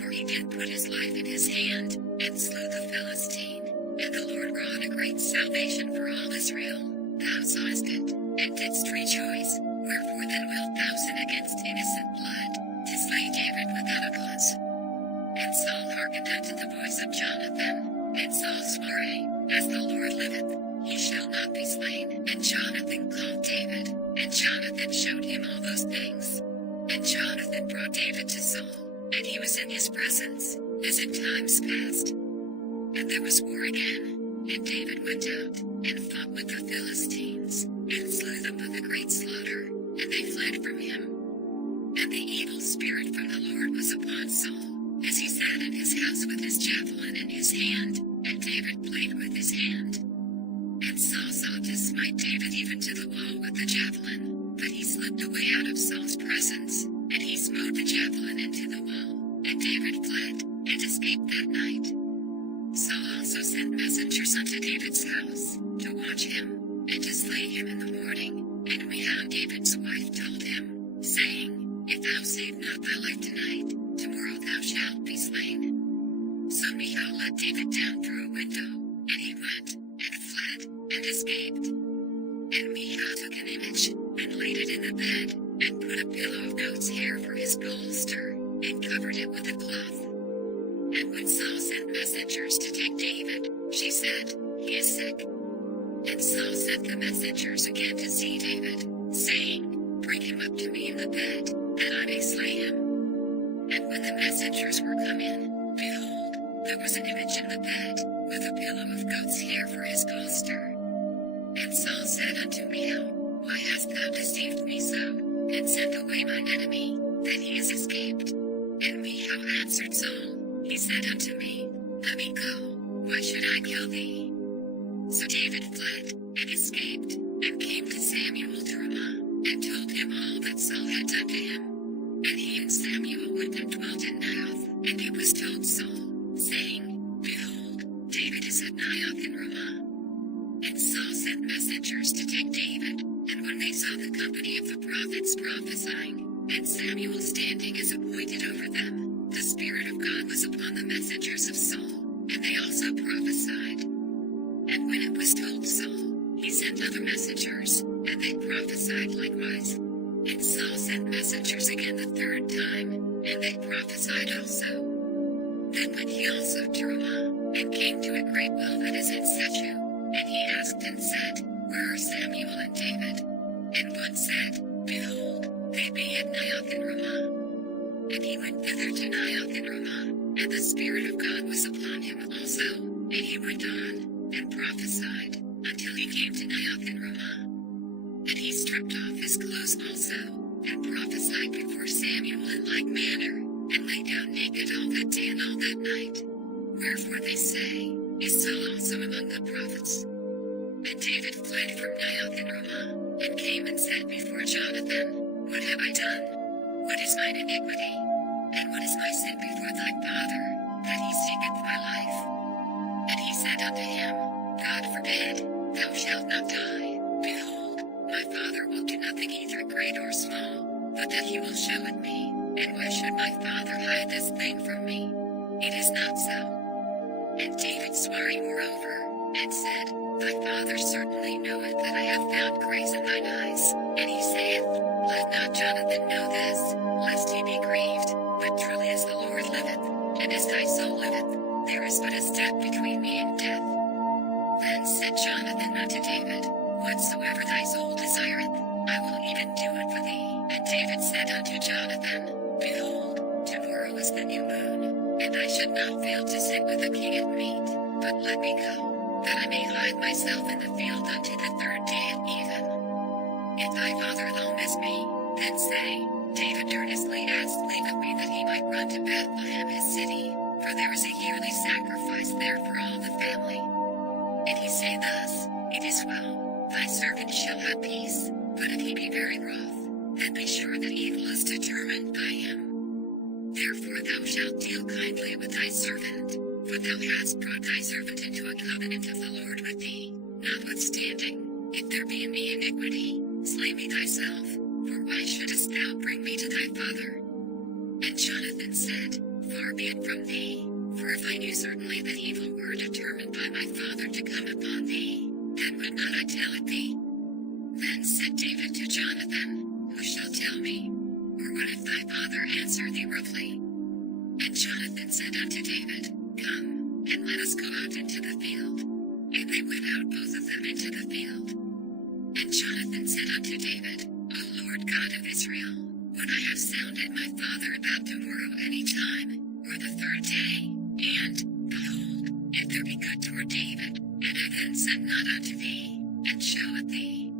For he did put his life in his hand, and slew the Philistine, and the Lord wrought a great salvation for all Israel. Thou sawest it, and didst rejoice. Wherefore then wilt thou sin against innocent blood, to slay David without a cause? And Saul hearkened unto the voice of Jonathan, and Saul swore, As the Lord liveth, he shall not be slain. And Jonathan called David, and Jonathan showed him all those things. And Jonathan brought David to Saul, and he was in his presence, as in times past. And there was war again, and David went out, and fought with the Philistines, and slew them with a great slaughter, and they fled from him. And the evil spirit from the Lord was upon Saul, as he sat in his house with his javelin in his hand, and David played with his hand. And Saul sought to smite David even to the wall with the javelin, but he slipped away out of Saul's presence, and he smote the javelin into the wall, and David fled, and escaped that night. Saul also sent messengers unto David's house, to watch him, and to slay him in the morning. And Michal David's wife told him, saying, If thou save not thy life tonight, tomorrow thou shalt be slain. So Michal let David down through a window, and he went, and fled, and escaped. And Michal took an image, and laid it in the bed, and put a pillow of goat's hair for his bolster, and covered it with a cloth. And when Saul sent messengers to take David, she said, "He is sick." And Saul sent the messengers again to see David, saying, "Bring him up to me in the bed, that I may slay him." And when the messengers were come in, behold, there was an image in the bed, with a pillow of goat's hair for his bolster. And Saul said unto Michal, "Why hast thou deceived me so, and sent away mine enemy, that he is escaped?" And Michal answered Saul, he said unto me, "Let me go, why should I kill thee?" So David fled, and escaped, and came to Samuel to Ramah, and told him all that Saul had done to him. And he and Samuel went and dwelt in Naioth, and it was told Saul, saying, "Behold, David is at Naioth in Ramah." And Saul sent messengers to take David, and when they saw the company of the prophets prophesying, and Samuel standing as appointed over them, the Spirit of God was upon the messengers of Saul, and they also prophesied. And when it was told Saul, he sent other messengers, and they prophesied likewise. And Saul sent messengers again the third time, and they prophesied also. Then went he also to Ramah, and came to a great well that is at Sechu. And he asked and said, "Where are Samuel and David?" And one said, "Behold, they be at Naioth in Ramah." And he went thither to Naioth in Ramah, and the Spirit of God was upon him also, and he went on, and prophesied, until he came to Naioth in Ramah. And he stripped off his clothes also, and prophesied before Samuel in like manner, and lay down naked all that day and all that night. Wherefore they say, "Is Saul also among the prophets?" And David fled from Naioth in Ramah, and came and said before Jonathan, "What have I done? What is mine iniquity? And what is my sin before thy father, that he seeketh my life?" And he said unto him, "God forbid, thou shalt not die. Behold, my father will do nothing either great or small, but that he will show it me. And why should my father hide this thing from me? It is not so." And David sware moreover, and said, "Thy father certainly knoweth that I have found grace in thine eyes." And he saith, "Let not Jonathan know this, lest he be grieved. But truly as the Lord liveth, and as thy soul liveth, there is but a step between me and death." Then said Jonathan unto David, "Whatsoever thy soul desireth, I will even do it for thee." And David said unto Jonathan, "Behold, tomorrow is the new moon, and I should not fail to sit with the king at meat. But let me go, that I may hide myself in the field unto the third day at even. If thy father-in-law miss me, then say, David earnestly asked leave of me that he might run to Bethlehem his city, for there is a yearly sacrifice there for all the family. And he say thus, It is well, thy servant shall have peace, but if he be very wroth, then be sure that evil is determined by him. Therefore thou shalt deal kindly with thy servant, for thou hast brought thy servant into a covenant of the Lord with thee. Notwithstanding, if there be in me iniquity, slay me thyself, for why shouldest thou bring me to thy father? And Jonathan said, Far be it from thee, for if I knew certainly that evil were determined by my father to come upon thee, then would not I tell it thee. Then said David to Jonathan, Who shall tell me? Or what if thy father answer thee roughly? And Jonathan said unto David, Come, and let us go out into the field. And they went out both of them into the field. And Jonathan said unto David, O Lord God of Israel, would I have sounded my father about tomorrow any time, or the third day, and, behold, if there be good toward David, and I then send not unto thee, and show it thee.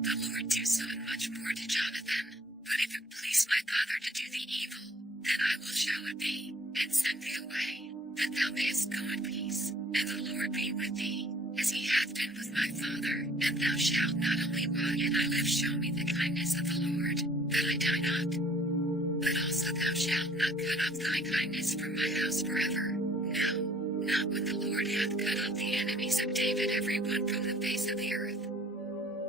The Lord do so and much more to Jonathan, but if it please my father to do thee evil, then I will show it thee, and send thee away, that thou mayest go in peace, and the Lord be with thee, as he hath been with my father, and thou shalt not only while yet I live show me the kindness of the Lord, that I die not. But also thou shalt not cut off thy kindness from my house forever, no, not when the Lord hath cut off the enemies of David every one from the face of the earth.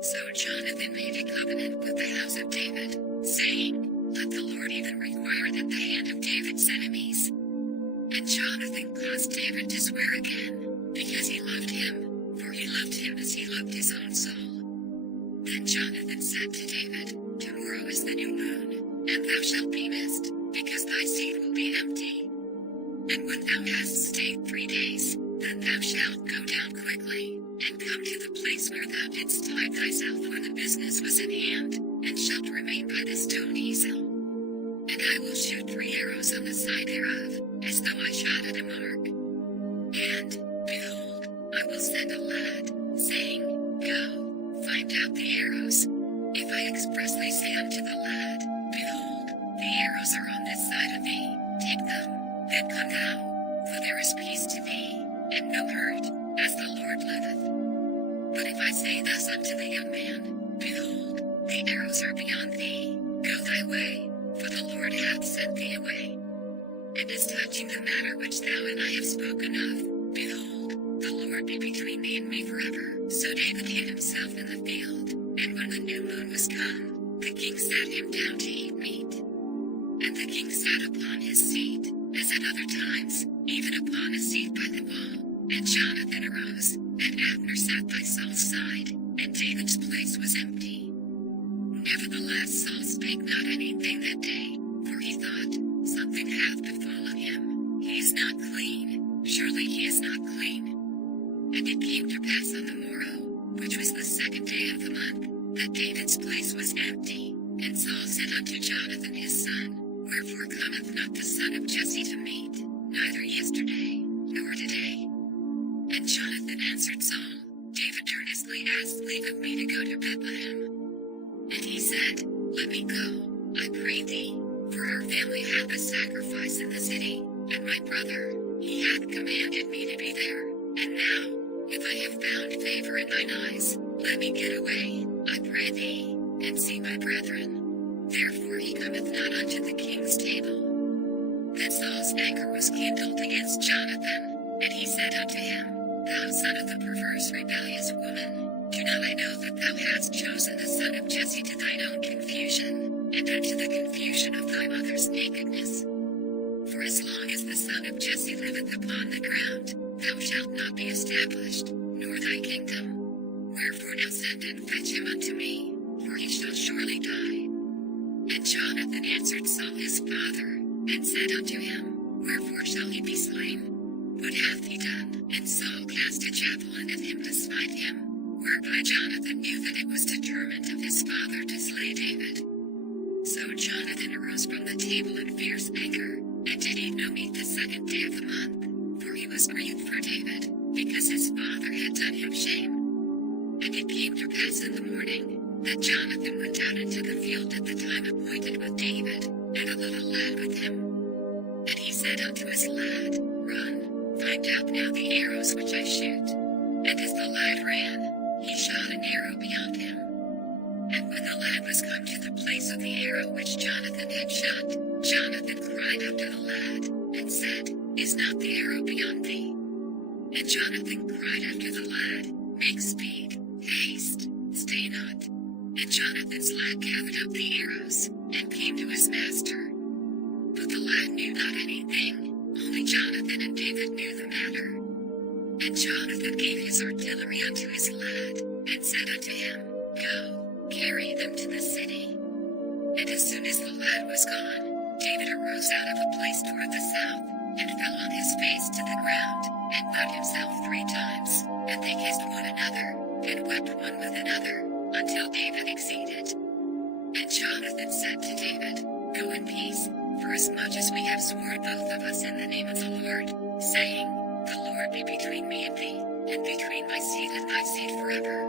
So Jonathan made a covenant with the house of David, saying, Let the Lord even require that the hand of David's enemies. And Jonathan caused David to swear again, because he loved him, for he loved him as he loved his own soul. Then Jonathan said to David, Tomorrow is the new moon, and thou shalt be missed. because thy seed will be empty. And when thou hast stayed 3 days, then thou shalt go down quickly, and come to the place where thou didst hide thyself when the business was in hand, and shalt remain by the stone easel. And I will shoot 3 arrows on the side thereof, as though I shot at a mark. And, behold, I will send a lad, saying, Go, find out the arrows. If I expressly say unto the lad, Behold, the arrows are on this side of thee, take them, then come thou, for there is peace to thee, and no hurt, as the Lord liveth. But if I say thus unto the young man, Behold, the arrows are beyond thee, go thy way, for the Lord hath sent thee away. And as touching the matter which thou and I have spoken of, behold, the Lord be between thee and me forever. So David hid himself in the field, and when the new moon was come, the king sat him down to eat meat. And the king sat upon his seat, as at other times, even upon a seat by the wall. And Jonathan arose, and Abner sat by Saul's side, and David's place was empty. Nevertheless Saul spake not anything that day, for he thought, Something hath befallen him, he is not clean, surely he is not clean. And it came to pass on the morrow, which was the 2nd day of the month, that David's place was empty. And Saul said unto Jonathan his son, Wherefore cometh not the son of Jesse to meat, neither yesterday, nor today? And Jonathan answered Saul, David earnestly asked leave of me to go to Bethlehem. And he said, Let me go, I pray thee, for our family hath a sacrifice in the city, and my brother, he hath commanded me to be there. And now, if I have found favor in thine eyes, let me get away, I pray thee, and see my brethren. Therefore he cometh not unto the king's table. Then Saul's anger was kindled against Jonathan, and he said unto him, Thou son of the perverse rebellious woman, do not I know that thou hast chosen the son of Jesse to thine own confusion, and unto the confusion of thy mother's nakedness? For as long as the son of Jesse liveth upon the ground, thou shalt not be established, nor thy kingdom. Wherefore now send and fetch him unto me, for he shall surely die. And Jonathan answered Saul his father, and said unto him, Wherefore shall he be slain? What hath he done? And Saul cast a javelin at him to smite him, whereby Jonathan knew that it was determined of his father to slay David. So Jonathan arose from the table in fierce anger, and did eat no meat the 2nd day of the month, for he was grieved for David, because his father had done him shame. And it came to pass in the morning, that Jonathan went out into the field at the time appointed with David, and a little lad with him. And he said unto his lad, Run, find out now the arrows which I shoot. And as the lad ran, he shot an arrow beyond him. And when the lad was come to the place of the arrow which Jonathan had shot, Jonathan cried after the lad, and said, Is not the arrow beyond thee? And Jonathan cried after the lad, Make speed, haste, stay not. And Jonathan's lad gathered up the arrows, and came to his master. But the lad knew not anything, only Jonathan and David knew the matter. And Jonathan gave his artillery unto his lad, and said unto him, Go, carry them to the city. And as soon as the lad was gone, David arose out of a place toward the south, and fell on his face to the ground, and bowed himself 3 times, and they kissed one another, and wept one with another, until David exceeded. And Jonathan said to David, Go in peace, for as much as we have sworn both of us in the name of the Lord, saying, The Lord be between me and thee, and between my seed and thy seed forever.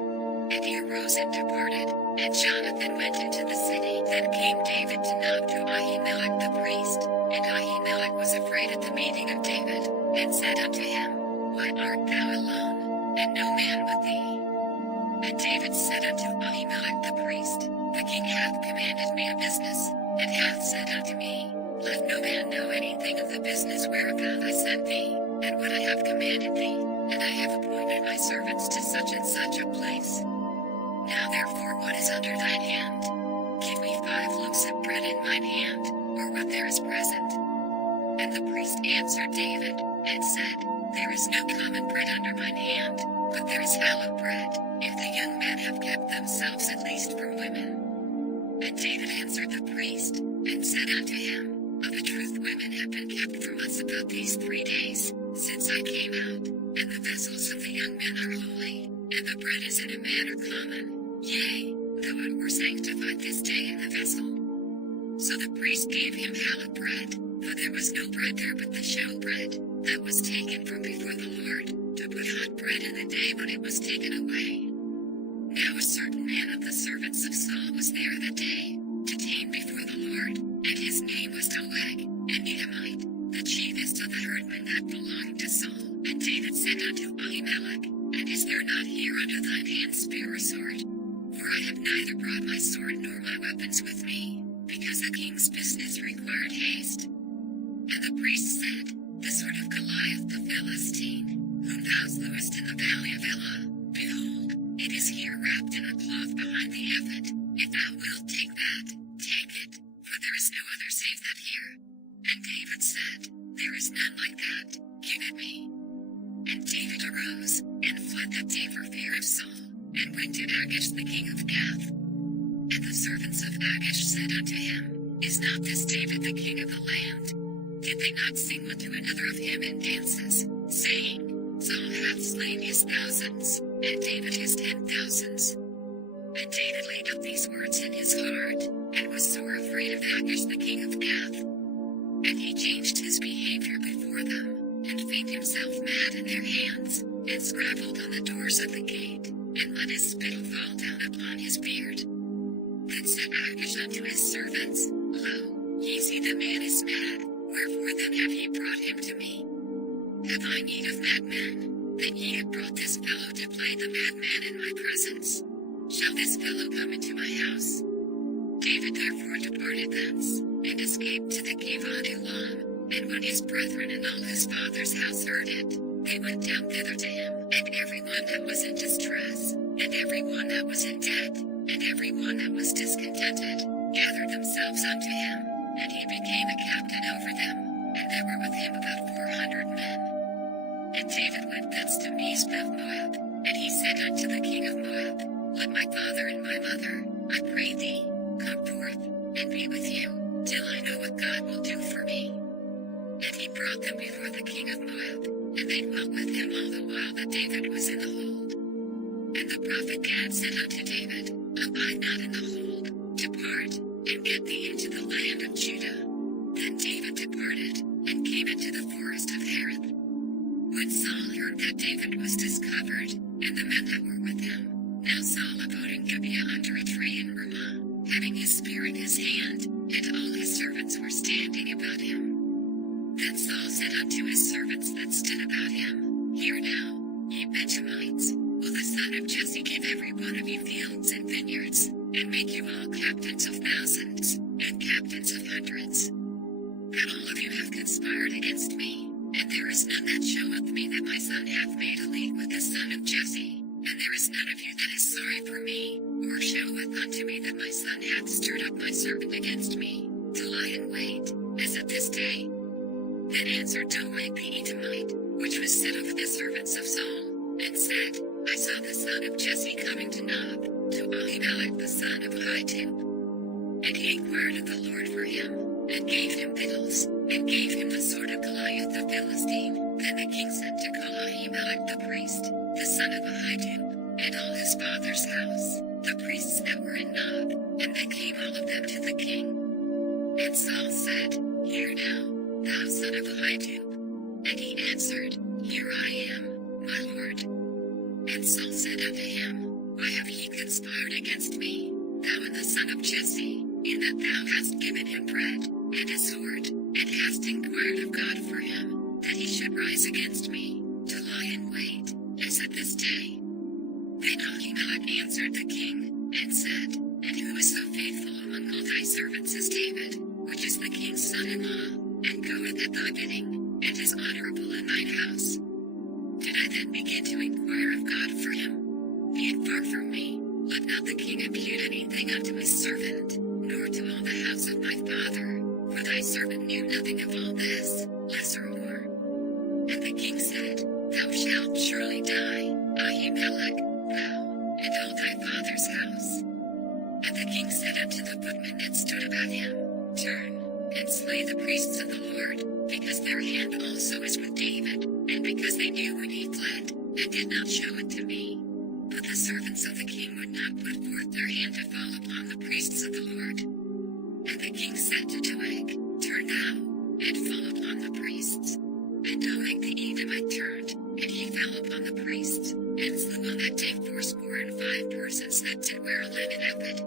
And he arose and departed, and Jonathan went into the city. Then came David to knock to Ahimelech the priest, and Ahimelech was afraid at the meeting of David, and said unto him, Why art thou alone, and no man with thee? And David said unto Ahimelech the priest, The king hath commanded me a business, and hath said unto me, Let no man know anything of the business whereabout I sent thee, and what I have commanded thee, and I have appointed my servants to such and such a place. Now therefore what is under thine hand? Give me 5 loaves of bread in mine hand, or what there is present. And the priest answered David, and said, There is no common bread under mine hand, but there is hallowed bread, if the young men have kept themselves at least from women. And David answered the priest, and said unto him, Of a truth women have been kept from us about these 3 days, since I came out, and the vessels of the young men are holy, and the bread is in a manner common, yea, though it were sanctified this day in the vessel. So the priest gave him hallowed bread, for there was no bread there but the show bread, that was taken from before the Lord, to put hot bread in the day when it was taken away. Now a certain man of the servants of Saul was there that day, detained before the Lord, and his name was Doeg, an Edomite, the chiefest of the herdmen that belonged to Saul. And David said unto Ahimelech, And is there not here under thine hand spear or sword? For I have neither brought my sword nor my weapons with me, because the king's business required haste. And the priest said, The sword of Goliath the Philistine, whom thou slewest in the valley of Elah, behold, it is here wrapped in a cloth behind the ephod. If thou wilt take that, take it, for there is no other save that here. And David said, There is none like that, give it me. And David arose, and fled that day for fear of Saul, and went to Achish the king of Gath. And the servants of Achish said unto him, Is not this David the king of the land? Did they not sing one to another of him in dances, saying, Saul hath slain his thousands, and David his 10,000s? And David laid up these words in his heart, and was sore afraid of Achish the king of Gath. And he changed his behavior before them, and feigned himself mad in their hands, and scrabbled on the doors of the gate, and let his spittle fall down upon his beard. Then said Achish unto his servants, Lo, ye see the man is mad, wherefore then have ye brought him to me? Have I need of madmen, that ye have brought this fellow to play the madman in my presence? Shall this fellow come into my house? David therefore departed thence, and escaped to the cave Adullam. And when his brethren and all his father's house heard it, they went down thither to him, and every one that was in distress, and every one that was in debt, and every one that was discontented, gathered themselves unto him, and he became a captain over them, and there were with him about 400 men. And David went thence to Mizpeh of Moab, and he said unto the king of Moab, Let my father and my mother, I pray thee, come forth, and be with you, till I know what God will do for me. And he brought them before the king of Moab, and they dwelt with him all the while that David was in the hold. And the prophet Gad said unto David, Abide not in the hold, depart, and get thee into the land of Judah. Then David departed, and came into the forest of Hereth. When Saul heard that David was discovered, and the men that were with him, now Saul abode in Gibeah under a tree in Ramah, having his spear in his hand, and all his servants were standing about him. Then Saul said unto his servants that stood about him, Hear now, ye Benjamites, will the son of Jesse give every one of you fields and vineyards, and make you all captains of thousands, and captains of hundreds? That all of you have conspired against me, and there is none that showeth me that my son hath made a league with the son of Jesse, and there is none of you that is sorry for me, or showeth unto me that my son hath stirred up my servant against me, to lie in wait, as at this day. Then answered Doeg the Edomite, which was set over the servants of Saul, and said, I saw the son of Jesse coming to Nob, to Ahimelech the son of Ahitub. And he inquired of the Lord for him, and gave him victuals, and gave him the sword of Goliath the Philistine. Then the king sent to call Ahimelech the priest, the son of Ahitub, and all his father's house, the priests that were in Nob, and they came all of them to the king. And Saul said, Hear now, thou son of Ahitub. And he answered, Here I am, my lord. And Saul said unto him, Why have ye conspired against me, thou and the son of Jesse, in that thou hast given him bread, and a sword, and hast inquired of God for him, that he should rise against me, to lie in wait, as at this day? Then Ahimelech answered the king, and said, And who is so faithful among all thy servants as David, which is the king's son-in-law, and goeth at thy bidding, and is honorable in thine house? Did I then begin to inquire of God for him? Be it far from me, let not the king impute anything unto his servant, nor to all the house of my father, for thy servant knew nothing of all this, less or more. And the king said, Thou shalt surely die, Ahimelech, thou, and all thy father's house. And the king said unto the footmen that stood about him, Turn, and slay the priests of the Lord, because their hand also is with David, and because they knew when he fled, and did not show it to me. But the servants of the king would not put forth their hand to fall upon the priests of the Lord. And the king said to Doeg, Turn thou, and fall upon the priests. And Doeg the Edomite turned, and he fell upon the priests, and slew on that day 85 persons that did wear a linen ephod.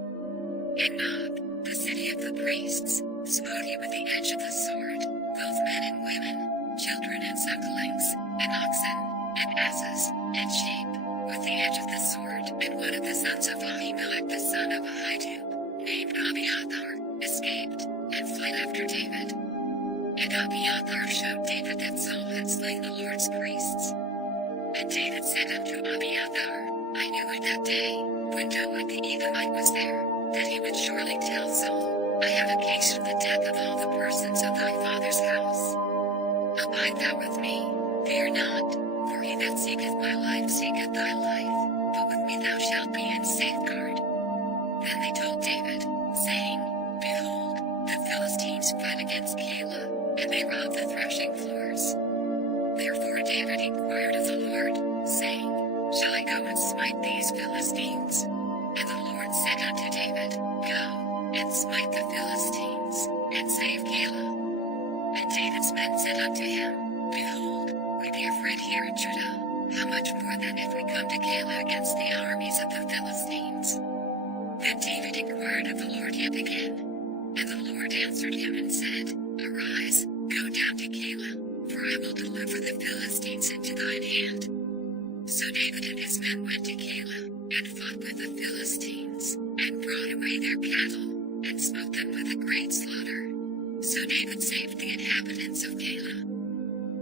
And Nob, the city of the priests, smote he with the edge of the sword, both men and women, children and sucklings, and oxen, and asses, and sheep, with the edge of the sword. And one of the sons of Ahimelech the son of Ahitub, named Abiathar, escaped, and fled after David. And Abiathar showed David that Saul had slain the Lord's priests. And David said unto Abiathar, I knew it that day, when Doeg the Edomite was there, that he would surely tell Saul, I have occasioned the death of all the persons of thy father's house. Abide thou with me, fear not, for he that seeketh my life seeketh thy life, but with me thou shalt be in safeguard. Then they told David, saying, Behold, the Philistines fight against Keilah, and they rob the threshing floors. Therefore David inquired of the Lord, saying, Shall I go and smite these Philistines? And the Lord said unto David, Go, and smite the Philistines, and save Keilah. And David's men said unto him, Behold, we be afraid here in Judah, how much more then if we come to Keilah against the armies of the Philistines? Then David inquired of the Lord yet again. And the Lord answered him and said, Arise, go down to Keilah, for I will deliver the Philistines into thine hand. So David and his men went to Keilah, and fought with the Philistines, and brought away their cattle, and smote them with a great slaughter. So David saved the inhabitants of Keilah.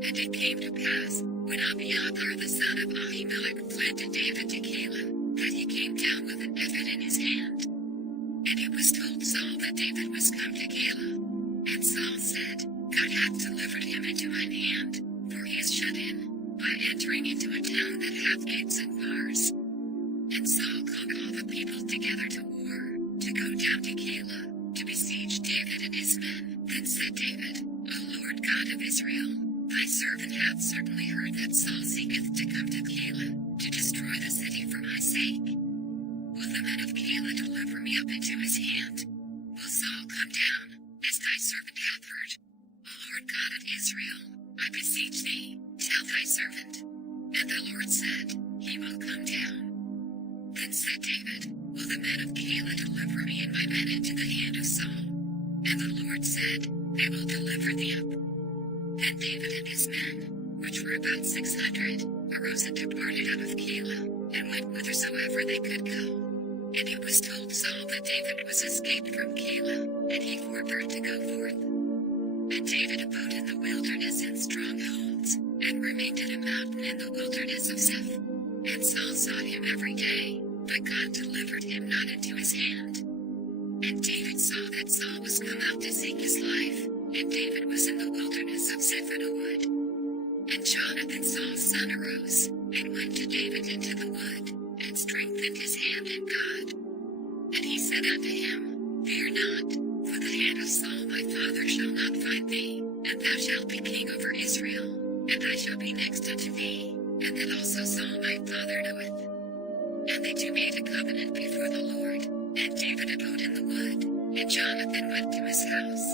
And it came to pass, when Abiathar the son of Ahimelech fled to David to Keilah, that he came down with an ephod in his hand. And it was told Saul that David was come to Keilah. And Saul said, God hath delivered him into mine hand, for he is shut in, by entering into a town that hath gates and bars. And Saul called all the people together to war, to go down to Keilah, to besiege David and his men. Then said David, O Lord God of Israel, thy servant hath certainly heard that Saul seeketh to come to Keilah, to destroy the city for my sake. Will the men of Keilah deliver me up into his hand? Will Saul come down, as thy servant hath heard? O Lord God of Israel, I beseech thee, tell thy servant. And the Lord said, He will come down. Then said David, Will the men of Keilah deliver me and my men into the hand of Saul? And the Lord said, They will deliver thee up. Then David and his men, which were about 600, arose and departed out of Keilah, and went whithersoever they could go. And it was told Saul that David was escaped from Keilah, and he forbore to go forth. And David abode in the wilderness in strongholds, and remained in a mountain in the wilderness of Ziph. And Saul sought him every day, but God delivered him not into his hand. And David saw that Saul was come out to seek his life, and David was in the wilderness of Ziph in a wood. And Jonathan Saul's son arose, and went to David into the wood, and strengthened his hand in God. And he said unto him, Fear not, for the hand of Saul my father shall not find thee, and thou shalt be king over Israel, and I shall be next unto thee, and that also Saul my father knoweth. And they two made a covenant before the Lord, and David abode in the wood, and Jonathan went to his house.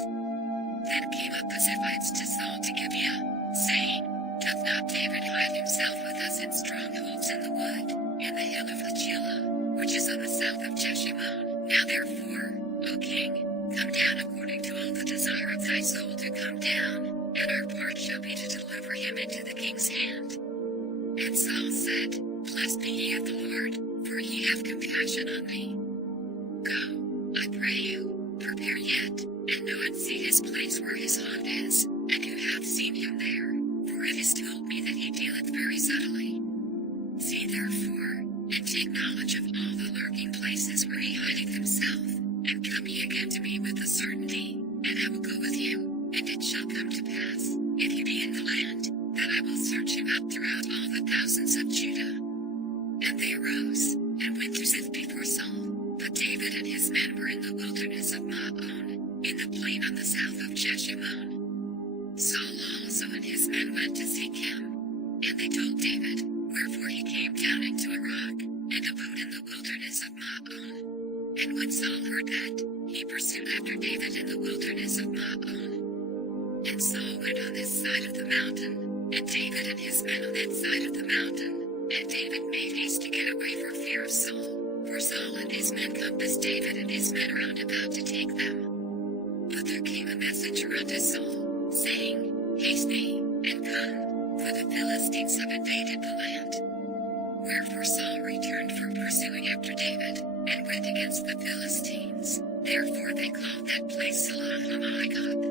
Then came up the Ziphites to Saul to Gibeah, saying, Doth not David hide himself with us in strongholds in the wood, in the hill of Hachilah, which is on the south of Jeshimon? Now therefore, O king, come down according to all the desire of thy soul to come down, and our part shall be to deliver him into the king's hand. And Saul said, Blessed be ye of the Lord, for he hath compassion on me. Go, I pray you, prepare yet, and know and see his place where his haunt is, and who hath seen him there, for it is told me that he dealeth very subtly. See therefore, and take knowledge of all the lurking places where he hideth himself, and come ye again to me with a certainty, and I will go with you, and it shall come to pass, if ye be in the land, that I will search him out throughout all the thousands of Judah. And they arose, and went to Ziph before Saul, but David and his men were in the wilderness of Maon, in the plain on the south of Jeshimon. Saul also and his men went to seek him, and they told David, wherefore he came down into a rock, and abode in the wilderness of Maon. And when Saul heard that, he pursued after David in the wilderness of Maon. And Saul went on this side of the mountain, and David and his men on that side of the mountain. And David made haste to get away for fear of Saul, for Saul and his men compassed David and his men round about to take them. But there came a messenger unto Saul, saying, Haste thee, and come, for the Philistines have invaded the land. Wherefore Saul returned from pursuing after David, and went against the Philistines. Therefore they called that place Selahamaigoth.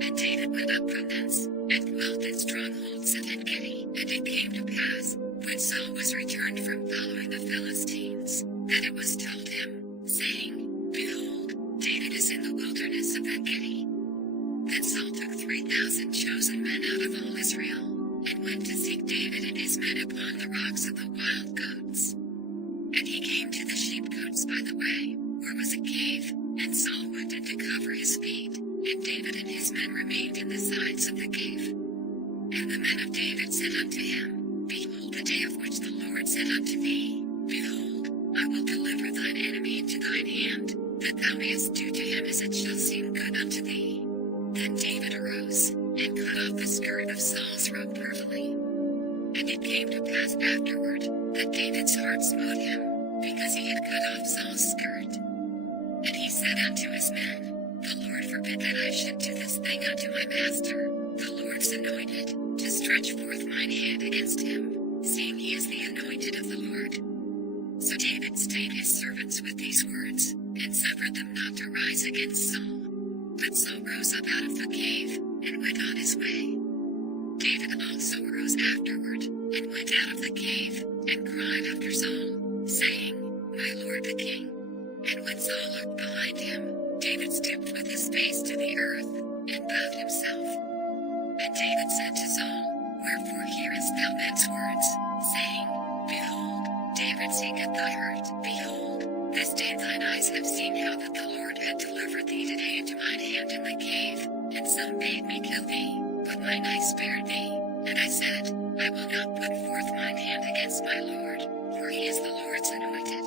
And David went up from thence, and dwelt in strongholds at En-gedi. And it came to pass, when Saul was returned from following the Philistines, that it was told him, saying, Behold, David is in the wilderness of En-gedi. Then Saul took 3,000 chosen men out of all Israel, and went to seek David and his men upon the rocks of the wild goats. And he came to the sheepcotes by the way, where was a cave, and Saul went in to cover his feet, and David and his men remained in the sides of the cave. And the men of David said unto him, Behold the day of which the Lord said unto thee, Behold, I will deliver thine enemy into thine hand, that thou mayest do to him as it shall seem good unto thee. Then David arose, and cut off the skirt of Saul's robe privily. And it came to pass afterward, that David's heart smote him, because he had cut off Saul's skirt. And he said unto his men, The Lord forbid that I should do this thing unto my master, the Lord's anointed, to stretch forth mine hand against him, seeing he is the anointed of the Lord. So David stayed his servants with these words, and suffered them not to rise against Saul. But Saul rose up out of the cave, and went on his way. David also arose afterward, and went out of the cave, and cried after Saul, saying, My lord the king. And when Saul looked behind him, David stooped with his face to the earth, and bowed himself. And David said to Saul, Wherefore hearest thou men's words, saying, Behold, David seeketh thy hurt. Behold, this day thine eyes have seen how that the Lord had delivered thee today into mine hand in the cave, and some bade me kill thee, but mine eye spared thee. And I said, I will not put forth mine hand against my Lord, for he is the Lord's anointed.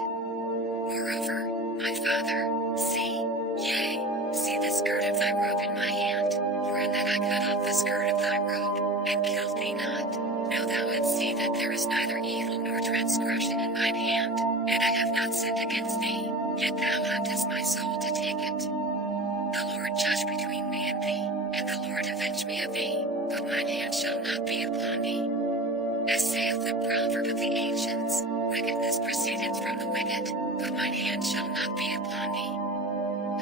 Moreover, my father, see the skirt of thy robe in my hand, for in that I cut off the skirt of thy robe, and killed thee not. Know thou and see that there is neither evil nor transgression in mine hand, and I have not sinned against thee, yet thou huntest my soul to take it. The Lord judge between me and thee, and the Lord avenge me of thee, but mine hand shall not be upon thee. As saith the proverb of the ancients, wickedness proceedeth from the wicked, but mine hand shall not be upon thee.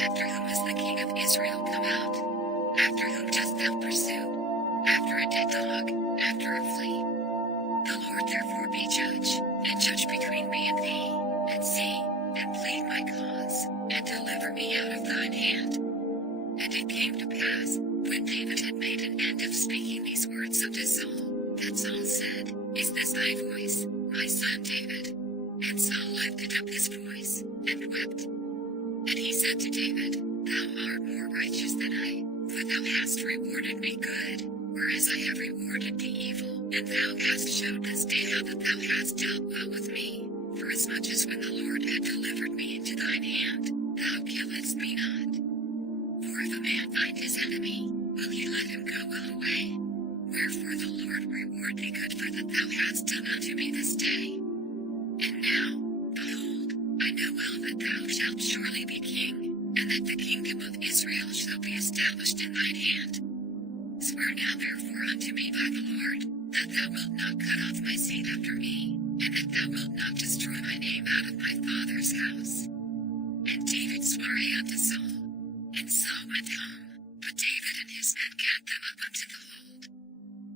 After whom is the king of Israel come out? After whom dost thou pursue? After a dead dog, after a flea. The Lord therefore be judge, and judge between me and thee, and see, and plead my cause, and deliver me out of thine hand. And it came to pass, when David had made an end of speaking these words unto Saul, that Saul said, Is this thy voice, my son David? And Saul lifted up his voice, and wept. And he said to David, Thou art more righteous than I, for thou hast rewarded me good, whereas I have rewarded thee evil, and thou hast showed this day how that thou hast dealt well with me, forasmuch as when the Lord had delivered me into thine hand, thou killedst me not. For if a man find his enemy, will he let him go well away? Wherefore the Lord reward thee good for that thou hast done unto me this day. And now, behold, I know well that thou shalt surely be king, and that the kingdom of Israel shall be established in thine hand. Swear now therefore unto me by the Lord, that thou wilt not cut off my seed after me, and that thou wilt not destroy my name out of my father's house. And David sware unto Saul, and Saul went home, but David and his men gat them up unto the hold.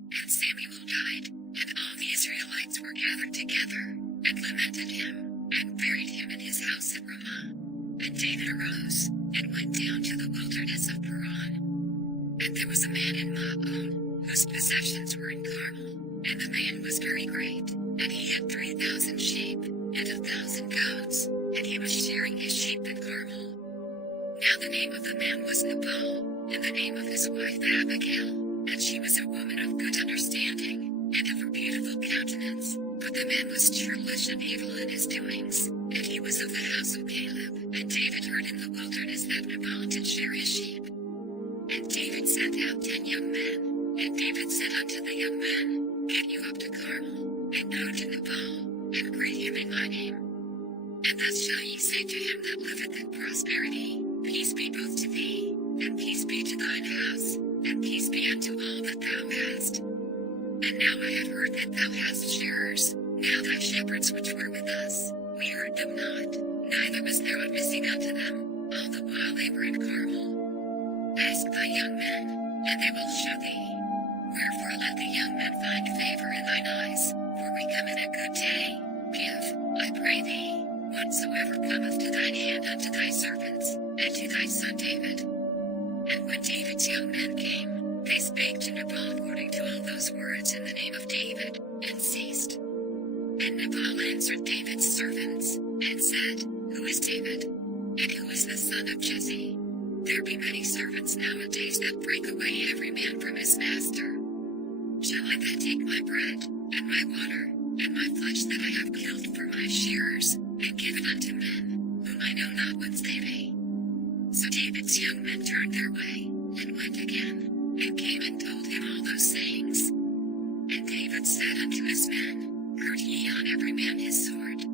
And Samuel died, and all the Israelites were gathered together, and lamented him, and buried him in his house at Ramah. And David arose, and went down to the wilderness of Paran. And there was a man in Maon, whose possessions were in Carmel, and the man was very great, and he had 3,000 sheep, and 1,000 goats, and he was shearing his sheep in Carmel. Now The name of the man was Nabal, and the name of his wife Abigail, and she was a woman of good understanding, and of a beautiful countenance. But the man was churlish and evil in his doings, and he was of the house of Caleb. And David heard in the wilderness that Nabal did shear his sheep. And David sent out 10 young men, and David said unto the young men, Get you up to Carmel, and go to Nabal, and greet him in my name. And thus shall ye say to him that liveth in prosperity, Peace be both to thee, and peace be to thine house, and peace be unto all that thou hast. And now I have heard that thou hast shearers. Now thy shepherds which were with us, we heard them not, neither was there a missing unto them, all the while they were in Carmel. Ask thy young men, and they will show thee. Wherefore let the young men find favor in thine eyes, for we come in a good day. Give, I pray thee, whatsoever cometh to thine hand unto thy servants, and to thy son David. And when David's young men came, they spake to Nabal according to all those words in the name of David, and ceased. And Nabal answered David's servants, and said, Who is David? And who is the son of Jesse? There be many servants nowadays that break away every man from his master. Shall I then take my bread, and my water, and my flesh that I have killed for my shearers, and give it unto men, whom I know not whence they be? So David's young men turned their way, and went again, and came and told him all those sayings. And David said unto his men, Gird ye on every man his sword.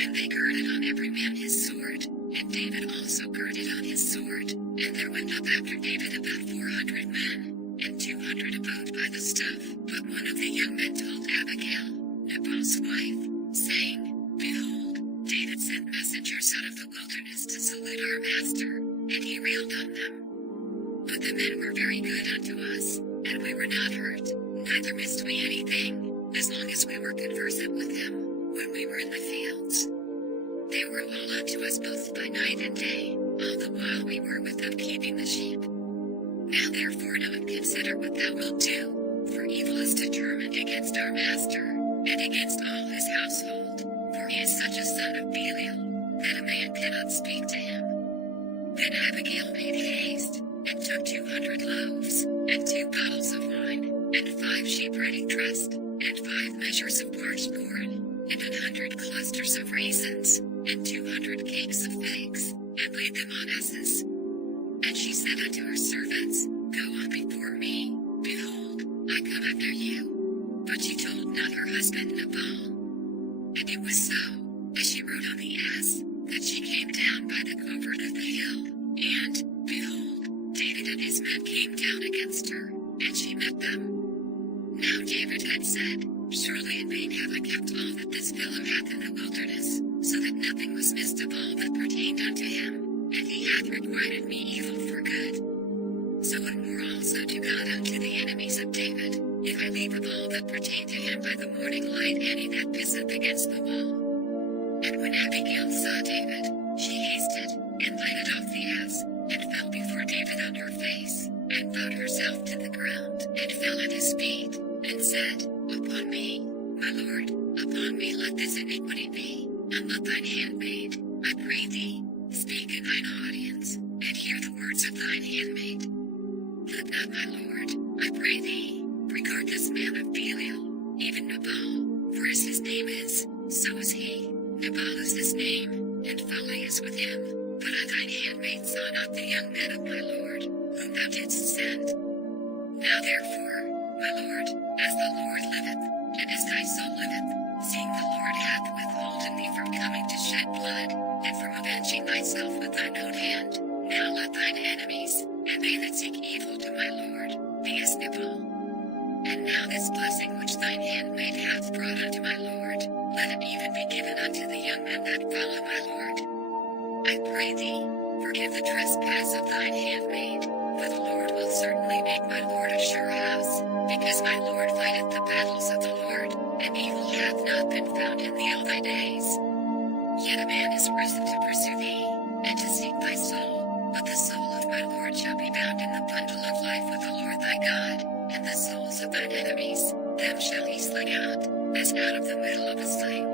And they girded on every man his sword, and David also girded on his sword. And there went up after David about 400 men, and 200 abode by the stuff. But one of the young men told Abigail, Nabal's wife, saying, Behold, David sent messengers out of the wilderness to salute our master, and he railed on them. But the men were very good unto us, and we were not hurt, neither missed we anything, as long as we were conversant with him, when we were in the fields. They were all unto us both by night and day, all the while we were with them keeping the sheep. Now therefore know and consider what thou wilt do, for evil is determined against our master, and against all his household, for he is such a son of Belial, that a man cannot speak to him. Then Abigail made haste, and took 200 loaves, and 2 bottles of wine, and 5 sheep ready dressed, and 5 measures of parched corn, and 100 clusters of raisins, and 200 cakes of figs, and laid them on asses. And she said unto her servants, Go on before me, behold, I come after you. But she told not her husband Nabal. And it was so, as she rode on the ass, that she came down by the covert of the hill, and, behold, David and his men came down against her, and she met them. Now David had said, Surely in vain have I kept all that this fellow hath in the wilderness, so that nothing was missed of all that pertained unto him, and he hath requited me evil for good. So and more also do God unto the enemies of David, if I leave of all that pertain to him by the morning light any that pisseth against the wall. And when Abigail saw David, she hasted, and lighted off the ass, and fell before David on her face, and bowed herself to the ground, and fell at his feet, and said, Upon me, my Lord, upon me let this iniquity be, and let thine handmaid, I pray thee, speak in thine audience, and hear the words of thine handmaid. Let not my Lord, I pray thee, regard this man of Belial, even Nabal, for as his name is, so is he. Nabal is his name, and folly is with him. But I thine handmaid saw not the young men of my Lord, whom thou didst send. Now therefore, my Lord, as the Lord liveth, and as thy soul liveth, seeing the Lord hath withholden thee from coming to shed blood, and from avenging thyself with thine own hand, now let thine enemies, and they that seek evil to my Lord, be as Nabal. And now this blessing which thine handmaid hath brought unto my Lord, let it even be given unto the young men that follow my Lord. I pray thee, forgive the trespass of thine handmaid, for the Lord will certainly make my Lord a sure house, because my Lord fighteth the battles of the Lord, and evil hath not been found in thee all thy days. Yet a man is risen to pursue thee, and to seek thy soul, but the soul of my Lord shall be bound in the bundle of life with the Lord thy God, and the souls of thine enemies, them shall he sling out, as out of the middle of a sling.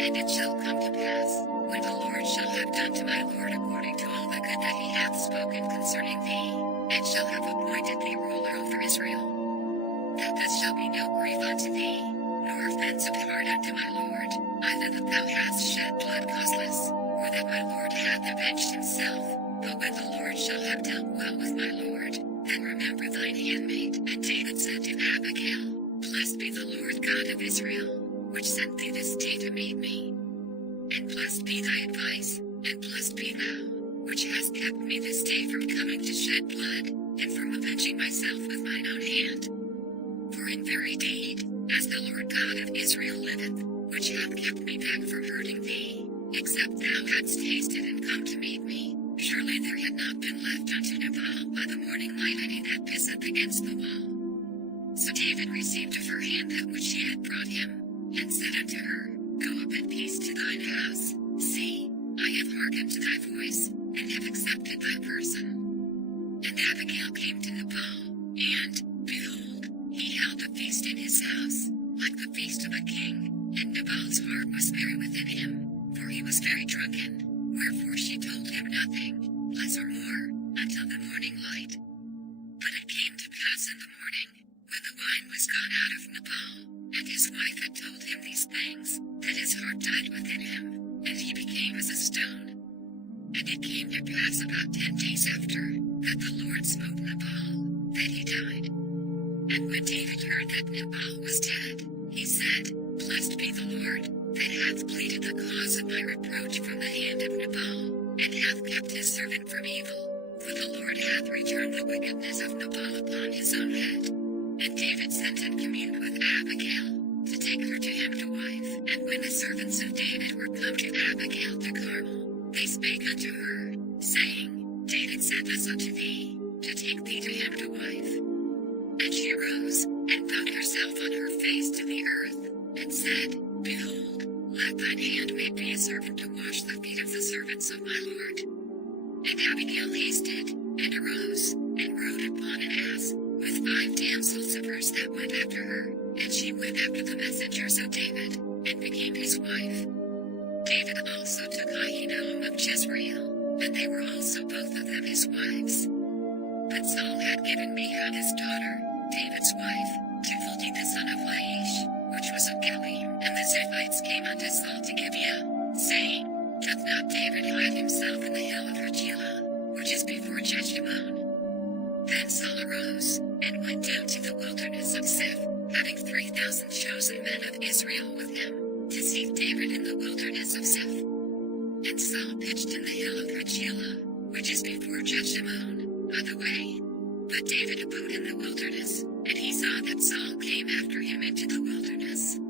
And And it shall come to pass, when the Lord shall have done to my Lord according to all the good that he hath spoken concerning thee, and shall have appointed thee ruler over Israel, that this shall be no grief unto thee, nor offense of heart unto my Lord, either that thou hast shed blood causeless, or that my Lord hath avenged himself. But when the Lord shall have dealt well with my Lord, then remember thine handmaid. And David said to Abigail, Blessed be the Lord God of Israel, which sent thee this day to meet me. And blessed be thy advice, and blessed be thou, which hast kept me this day from coming to shed blood, and from avenging myself with mine own hand. For in very deed, as the Lord God of Israel liveth, which hath kept me back from hurting thee, except thou hadst tasted and come to meet me, surely there had not been left unto Nabal by the morning light any that pisseth against the wall. So David received of her hand that which she had brought him, and said unto her, Go up in peace to thine house. See, I have hearkened to thy voice, and have accepted thy person. And Abigail came to Nabal, and, behold, he held a feast in his house, like the feast of a king, and Nabal's heart was merry within him, for he was very drunken, wherefore she told him nothing, less or more, until the morning light. But it came to pass in the morning, when the wine was gone out of Nabal, and his wife had told him these things, that his heart died within him, and he became as a stone. And it came to pass about 10 days after, that the Lord smote Nabal, that he died. And when David heard that Nabal was dead, he said, Blessed be the Lord, that hath pleaded the cause of my reproach from the hand of Nabal, and hath kept his servant from evil. For the Lord hath returned the wickedness of Nabal upon his own head. And David sent and communed with Abigail, to take her to him to wife. And when the servants of David were come to Abigail to Carmel, they spake unto her, saying, David sent us unto thee, to take thee to him to wife. And she arose, and bowed herself on her face to the earth, and said, Behold, let thine handmaid be a servant to wash the feet of the servants of my Lord. And Abigail hasted, and arose, and rode upon an ass, with 5 damsels of hers that went after her, and she went after the messengers of David, and became his wife. David also took Ahinoam of Jezreel, and they were also both of them his wives. But Saul had given Michal his daughter, David's wife, to Philti the son of Laish, which was of Galilee. And the Ziphites came unto Saul to Gibeah, saying, Doth not David hide himself in the hill of Hachilah, which is before Jeshimon? Then Saul arose, and went down to the wilderness of Ziph, having 3,000 chosen men of Israel with him, to seek David in the wilderness of Ziph. And Saul pitched in the hill of Hachilah, which is before Jeshimon, by the way. But David abode in the wilderness, and he saw that Saul came after him into the wilderness.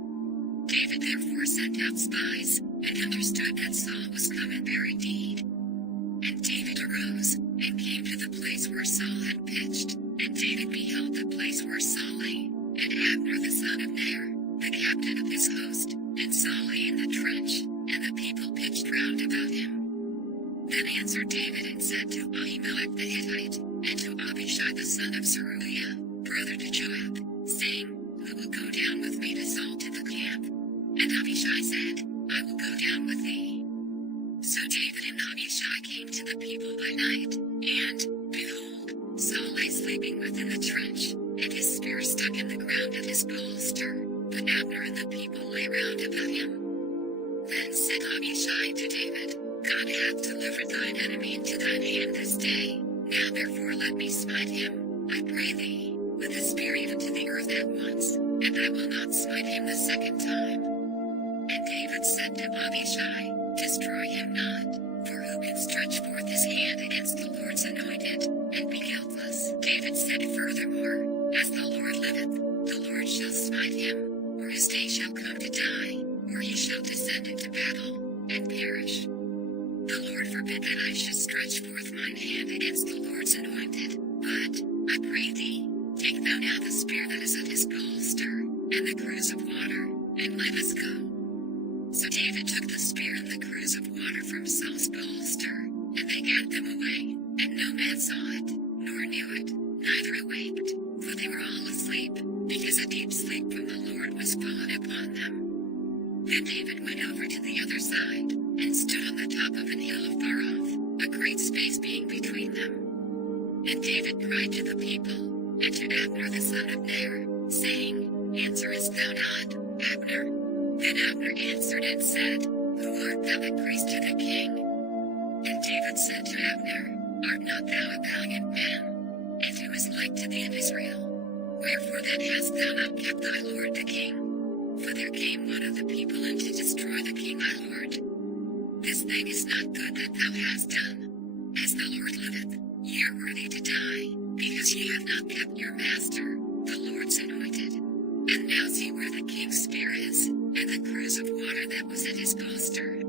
David therefore sent out spies, and understood that Saul was come in very deed. And David arose, and came to the place where Saul had pitched, and David beheld the place where Saul lay, and Abner the son of Ner, the captain of his host, and Saul lay in the trench, and the people pitched round about him. Then answered David and said to Ahimelech the Hittite, and to Abishai the son of Zeruiah, brother to Joab, saying, Who will go down with me to Saul to the camp? And Abishai said, I will go down with thee. So David and Abishai came to the people by night, and, behold, Saul lay sleeping within the trench, and his spear stuck in the ground at his bolster, but Abner and the people lay round about him. Then said Abishai to David, God hath delivered thine enemy into thine hand this day. Now therefore let me smite him, I pray thee, with a spear even to the earth at once, and I will not smite him the second time. And David said to Abishai, Destroy him not, for who can stretch forth his hand against the Lord's anointed, and be guiltless? David said furthermore, As the Lord liveth, the Lord shall smite him, or his day shall come to die, or he shall descend into battle, and perish. The Lord forbid that I should stretch forth mine hand against the Lord's anointed, but, I pray thee, take thou now the spear that is at his bolster, and the cruse of water, and let us go. So David took the spear and the cruse of water from Saul's bolster, and they gat them away, and no man saw it, nor knew it, neither awaked, for they were all asleep, because a deep sleep from the Lord was fallen upon them. Then David went over to the other side, and stood on the top of an hill afar off, a great space being between them. And David cried to the people, and to Abner the son of Ner, saying, Answerest thou not, Abner? Then Abner answered and said, Who art thou that priest to the king? And David said to Abner, Art not thou a valiant man? And who is like to thee in Israel? Wherefore then hast thou not kept thy lord the king? For there came one of the people in to destroy the king my lord. This thing is not good that thou hast done. As the Lord liveth, ye are worthy to die, because ye have not kept your master, the Lord's anointed. And now see where the king's spear is, and the cruse of water that was at his posture.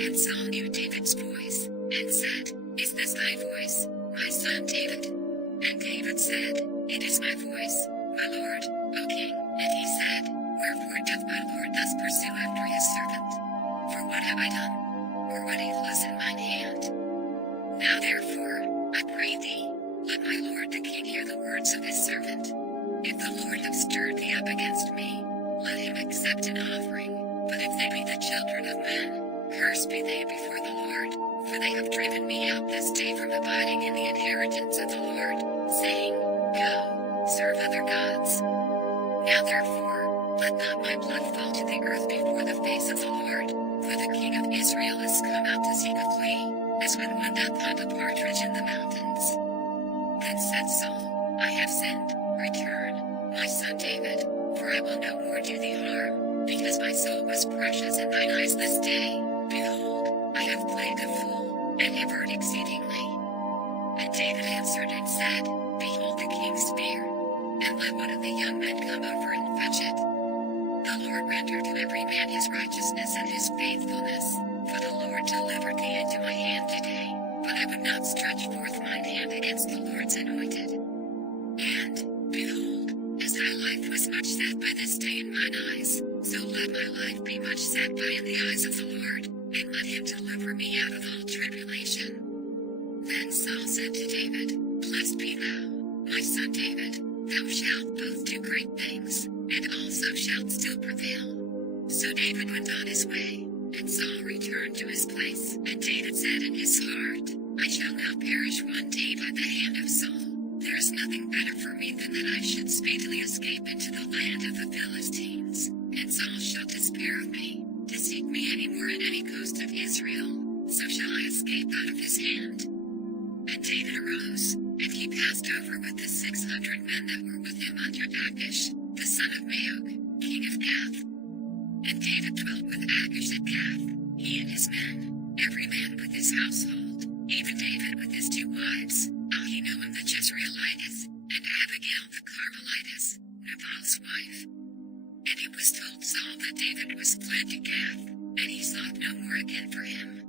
And Saul knew David's voice, and said, Is this thy voice, my son David? And David said, It is my voice, my lord, O king. And he said, Wherefore doth my lord thus pursue after his servant? For what have I done? Or what evil is in mine hand? Now therefore, I pray thee, let my lord the king hear the words of his servant. If the Lord have stirred thee up against me, let him accept an offering. But if they be the children of men, cursed be they before the Lord, for they have driven me out this day from abiding in the inheritance of the Lord, saying, Go, serve other gods. Now therefore, let not my blood fall to the earth before the face of the Lord, for the king of Israel is come out to seek a flea, as when one doth hunt a partridge in the mountains. Then said Saul, I have sinned, return, my son David, for I will no more do thee harm, because my soul was precious in thine eyes this day. Behold, I have played the fool, and have erred exceedingly. And David answered and said, Behold the king's spear, and let one of the young men come over and fetch it. The Lord render to every man his righteousness and his faithfulness, for the Lord delivered thee into my hand today, but I would not stretch forth mine hand against the Lord's anointed. And, behold, as thy life was much set by this day in mine eyes, so let my life be much set by in the eyes of the Lord, and let him deliver me out of all tribulation. Then Saul said to David, Blessed be thou, my son David, thou shalt both do great things, and also shalt still prevail. So David went on his way, and Saul returned to his place. And David said in his heart, I shall now perish one day by the hand of Saul. There is nothing better for me than that I should speedily escape into the land of the Philistines, and Saul shall despair of me, to seek me any more in any coast of Israel, so shall I escape out of his hand. And David arose, and he passed over with the 600 men that were with him unto Achish, the son of Maok, king of Gath. And David dwelt with Achish at Gath, he and his men, every man with his household, even David with his 2 wives, Ahinoam the Jezreelitess, and Abigail the Carmelitess, Nabal's wife. And it was told Saul that David was fled to Gath, and he sought no more again for him.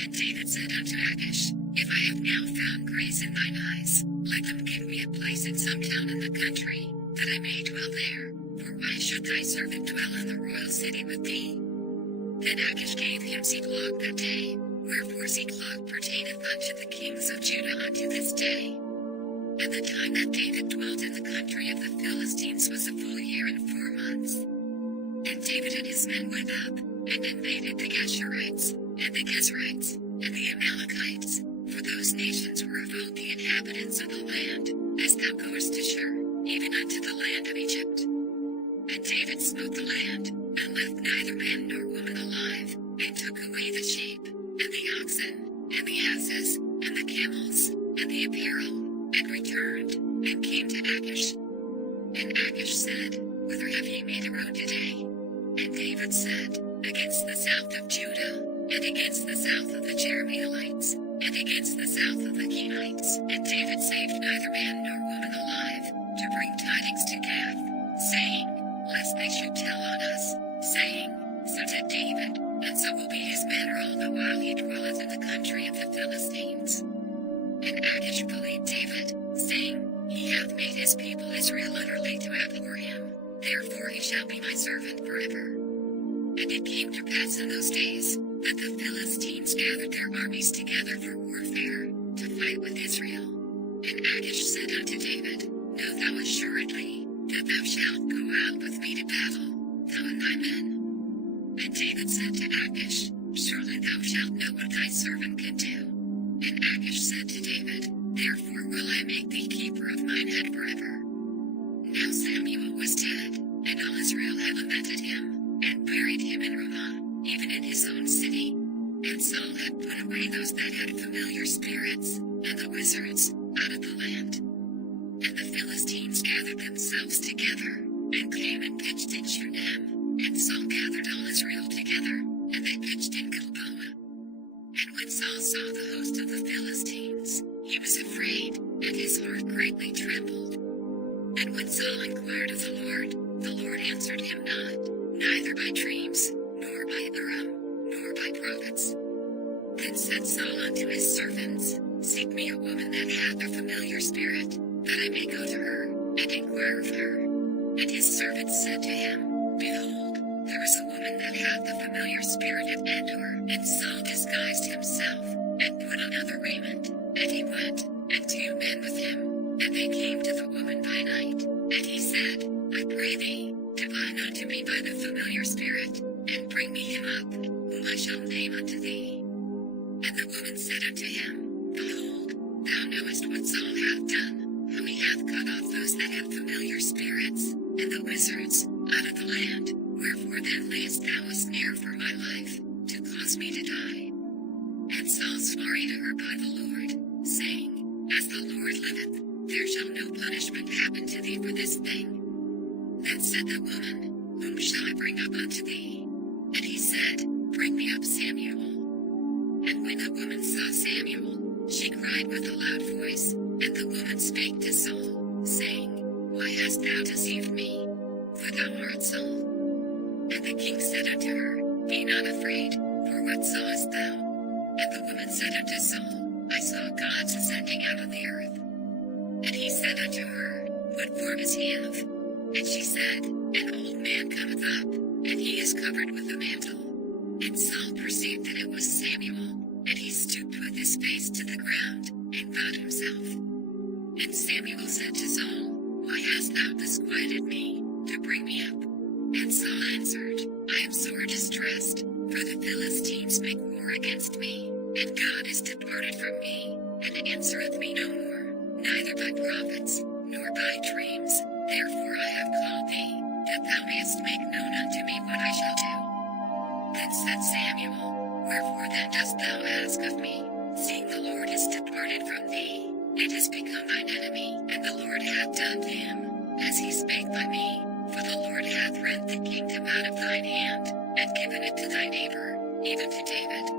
And David said unto Achish, If I have now found grace in thine eyes, let them give me a place in some town in the country, that I may dwell there, for why should thy servant dwell in the royal city with thee? Then Achish gave him Ziklag that day, wherefore Ziklag pertaineth unto the kings of Judah unto this day. And the time that David dwelt in the country of the Philistines was a full year and 4 months. And David and his men went up, and invaded the Geshurites, and the Gezrites, and the Amalekites, for those nations were of old the inhabitants of the land, as thou goest to Shur, even unto the land of Egypt. And David smote the land, and left neither man nor woman alive, and took away the sheep, and the oxen, and the asses, and the camels, and the apparel, and returned, and came to Achish. And Achish said, Whither have ye made a road today? And David said, Against the south of Judah, and against the south of the Jerahmeelites, and against the south of the Kenites. And David saved neither man nor woman alive, to bring tidings to Gath, saying, Lest they should tell on us, saying, So did David, and so will be his manner all the while he dwelleth in the country of the Philistines. And Achish believed David, saying, He hath made his people Israel utterly to abhor him, therefore he shall be my servant forever. And it came to pass in those days, that the Philistines gathered their armies together for warfare, to fight with Israel. And Achish said unto David, Know thou assuredly, that thou shalt go out with me to battle, thou and thy men. David said to Achish, Surely thou shalt know what thy servant can do. And Achish said to David, Therefore will I make thee keeper of mine head forever. Now Samuel was dead, and all Israel had lamented him, and buried him in Ramah, even in his own city. And Saul had put away those that had familiar spirits, and the wizards, out of the land. And the Philistines gathered themselves together, and came and pitched in Shunem, and Saul gathered all Israel together, and they pitched in Gilboa. And when Saul saw the host of the Philistines, he was afraid, and his heart greatly trembled. And when Saul inquired of the Lord answered him not, neither by dreams, nor by Urim, nor by prophets. Then said Saul unto his servants, Seek me a woman that hath a familiar spirit, that I may go to her, and inquire of her. And his servants said to him, Behold, there is a woman that hath a familiar spirit at Endor. And Saul disguised himself, and put on other raiment, and he went, and 2 men with him, and they came to the woman by night. And he said, I pray thee, divine unto me by the familiar spirit, and bring me him up, whom I shall name unto thee. And the woman said unto him, Behold, thou knowest what Saul hath done, how he hath cut off those that have familiar spirits, and the wizards, out of the land. Wherefore then layest thou a snare for my life, to cause me to die? And Saul swore to her by the Lord, saying, As the Lord liveth, there shall no punishment happen to thee for this thing. Then said the woman, Whom shall I bring up unto thee? And he said, Bring me up Samuel. And when the woman saw Samuel, she cried with a loud voice, and the woman spake to Saul, saying, Why hast thou deceived me? For thou art Saul. And the king said unto her, Be not afraid, for what sawest thou? And the woman said unto Saul, I saw gods ascending out of the earth. And he said unto her, What form is he of? And she said, An old man cometh up, and he is covered with a mantle. And Saul perceived that it was Samuel, and he stooped with his face to the ground, and bowed himself. And Samuel said to Saul, Why hast thou disquieted me, to bring me up? And Saul answered, I am sore distressed, for the Philistines make war against me, and God is departed from me, and answereth me no more, neither by prophets, nor by dreams. Therefore I have called thee, that thou mayest make known unto me what I shall do. Then said Samuel, Wherefore then dost thou ask of me, seeing the Lord is departed from thee, and is become thine enemy? And the Lord hath done to him, as he spake by me. For the Lord hath rent the kingdom out of thine hand, and given it to thy neighbor, even to David.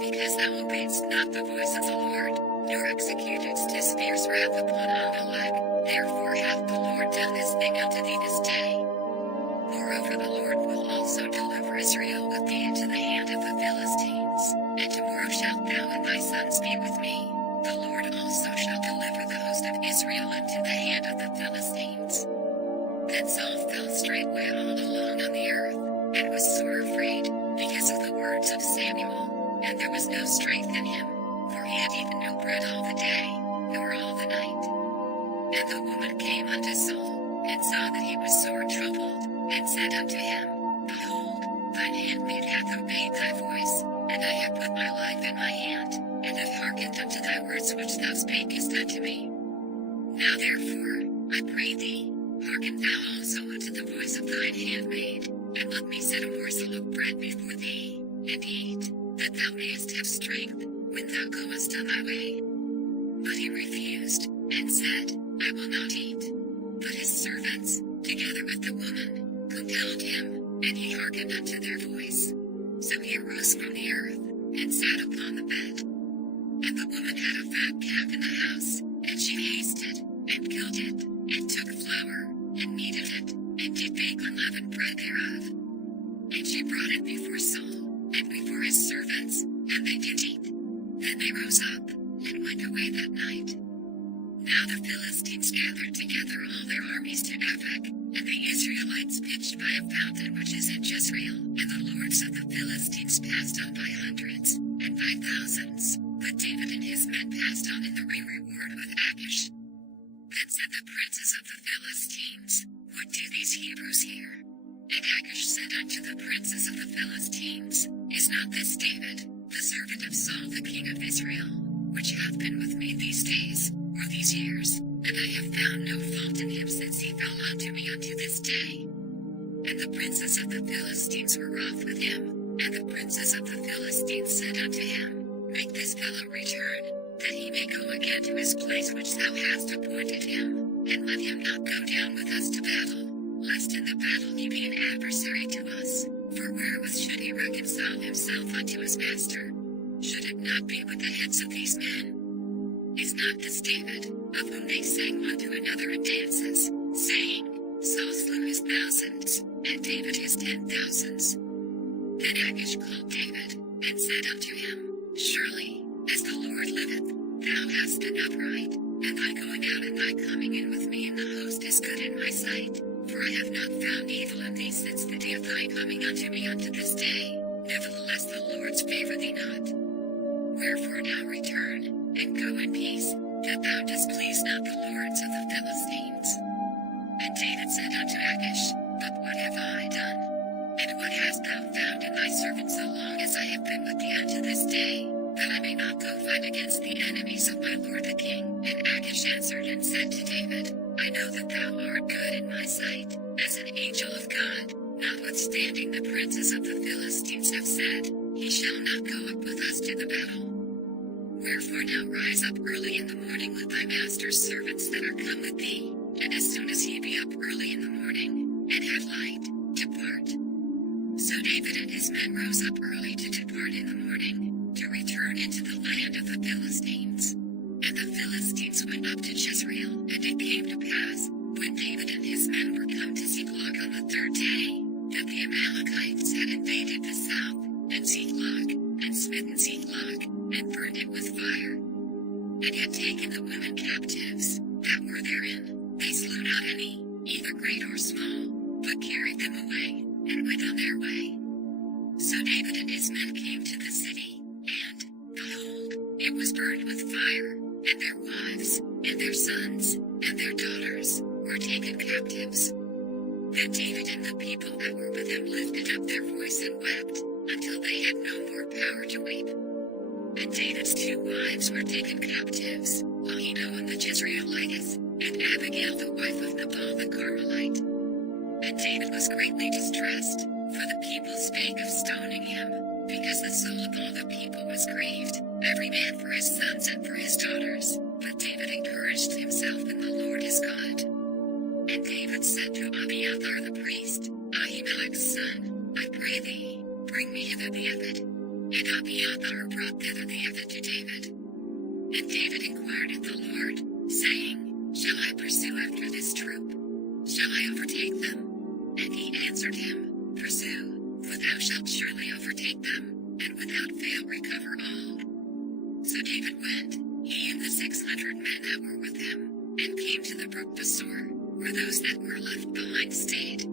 Because thou obeyedst not the voice of the Lord, nor executedst his fierce wrath upon Amalek, therefore hath the Lord done this thing unto thee this day. Moreover the Lord will also deliver Israel with thee into the hand of the Philistines, and tomorrow shalt thou and thy sons be with me. The Lord also shall deliver the host of Israel into the hand of the Philistines. Then Saul fell straightway all along on the earth, and was sore afraid, because of the words of Samuel, and there was no strength in him, for he had eaten no bread all the day, nor all the night. And the woman came unto Saul, and saw that he was sore troubled, and said unto him, Behold, thine handmaid hath obeyed thy voice, and I have put my life in my hand, and have hearkened unto thy words which thou spakest unto me. Now therefore, I pray thee, hearken thou also unto the voice of thine handmaid, and let me set a morsel of bread before thee, and eat, that thou mayest have strength, when thou goest on thy way. But he refused, and said, I will not eat. But his servants, together with the woman, compelled him, and he hearkened unto their voice. So he arose from the earth, and sat upon the bed. And the woman had a fat calf in the house, and she hasted, and killed it, and took flour, and kneaded it, and did bake unleavened bread thereof. And she brought it before Saul, and before his servants, and they did eat. Then they rose up, and went away that night. Now the Philistines gathered together all their armies to Aphek, and the Israelites pitched by a fountain which is in Jezreel, and the lords of the Philistines passed on by hundreds, and by thousands, but David and his men passed on in the reward with Achish. Then said the princes of the Philistines, What do these Hebrews here? And Achish said unto the princes of the Philistines, is not this David, the servant of Saul the king of Israel, which hath been with me these days, or these years, and I have found no fault in him since he fell unto me unto this day? And the princes of the Philistines were wroth with him, and the princes of the Philistines said unto him, Make this fellow return, that he may go again to his place which thou hast appointed him, and let him not go down with us to battle, lest in the battle he be an adversary to us. For wherewith should he reconcile himself unto his master? Should it not be with the heads of these men? Is not this David, of whom they sang one to another in dances, saying, Saul slew his thousands, and David his 10,000s? Then Achish called David, and said unto him, Surely, as the Lord liveth, thou hast been upright, and thy going out and thy coming in with me in the host is good in my sight. For I have not found evil in thee since the day of thy coming unto me unto this day. Nevertheless the Lord's favour thee not. Wherefore now return, and go in peace, that thou displease not the lords of the Philistines. And David said unto Achish, But what have I done? And what hast thou found in thy servant so long as I have been with thee unto this day, that I may not go fight against the enemies of my lord the king? And Achish answered and said to David, I know that thou art good in my sight, as an angel of God, notwithstanding the princes of the Philistines have said, He shall not go up with us to the battle. Wherefore now rise up early in the morning with thy master's servants that are come with thee, and as soon as he be up early in the morning, and have light, depart. So David and his men rose up early to depart in the morning, to return into the land of the Philistines. And the Philistines went up to Jezreel, and it came to pass, when David and his men were come to Ziklag on the third day, that the Amalekites had invaded the south, and Ziklag, and smitten Ziklag, and burned it with fire, and had taken the women captives, that were therein. They slew not any, either great or small, but carried them away, and went on their way. So David and his men came to the city, and, behold, it was burned with fire, and their wives, and their sons, and their daughters, were taken captives. Then David and the people that were with him lifted up their voice and wept, until they had no more power to weep. And David's 2 wives were taken captives, Ahinoam the Jezreelitess, and Abigail the wife of Nabal the Carmelite. And David was greatly distressed, for the people spake of stoning him, because the soul of all the people was grieved, every man for his sons and for his daughters. But David encouraged himself in the Lord his God. And David said to Abiathar the priest, Ahimelech's son, I pray thee, bring me hither the ephod. And Abiathar brought thither the ephod to David. And David inquired of the Lord, saying, Shall I pursue after this troop? Shall I overtake them? And he answered him, Pursue, for thou shalt surely overtake them, and without fail recover all. So David went, he and the 600 men that were with him, and came to the brook Besor, where those that were left behind stayed.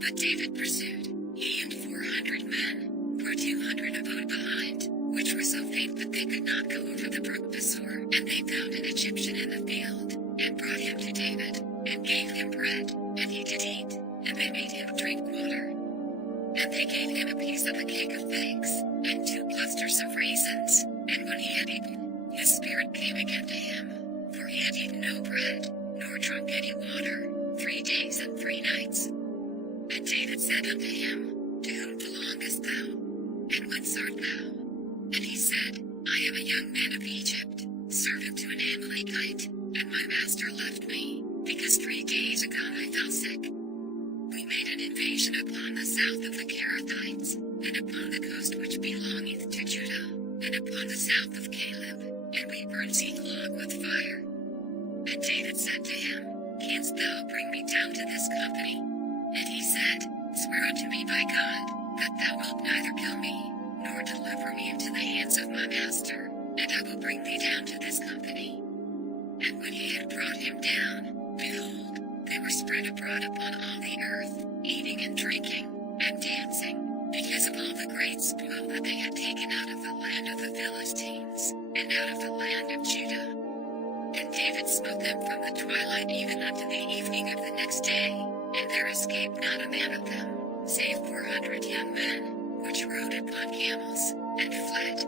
But David pursued, he and 400 men, for 200 abode behind, which were so faint that they could not go over the brook Besor. And they found an Egyptian in the field, and brought him to David, and gave him bread, and he did eat, and they made him drink water. And they gave him a piece of a cake of figs, and 2 clusters of raisins, and when he had eaten, his spirit came again to him, for he had eaten no bread, nor drunk any water, 3 days and 3 nights. And David said unto him, To whom belongest thou? And whence art thou? And he said, I am a young man of Egypt, servant to an Amalekite, and my master left me, because 3 days agone I fell sick. We made an invasion upon the south of the Kerethites, and upon the coast which belongeth to Judah, and upon the south of Caleb, and we burned Ziklag with fire. And David said to him, Canst thou bring me down to this company? And he said, Swear unto me by God, that thou wilt neither kill me, nor deliver me into the hands of my master, and I will bring thee down to this company. And when he had brought him down, behold, they were spread abroad upon all the earth, eating and drinking, and dancing, because of all the great spoil that they had taken out of the land of the Philistines, and out of the land of Judah. And David smote them from the twilight even unto the evening of the next day, and there escaped not a man of them, save 400 young men. upon camels, and fled.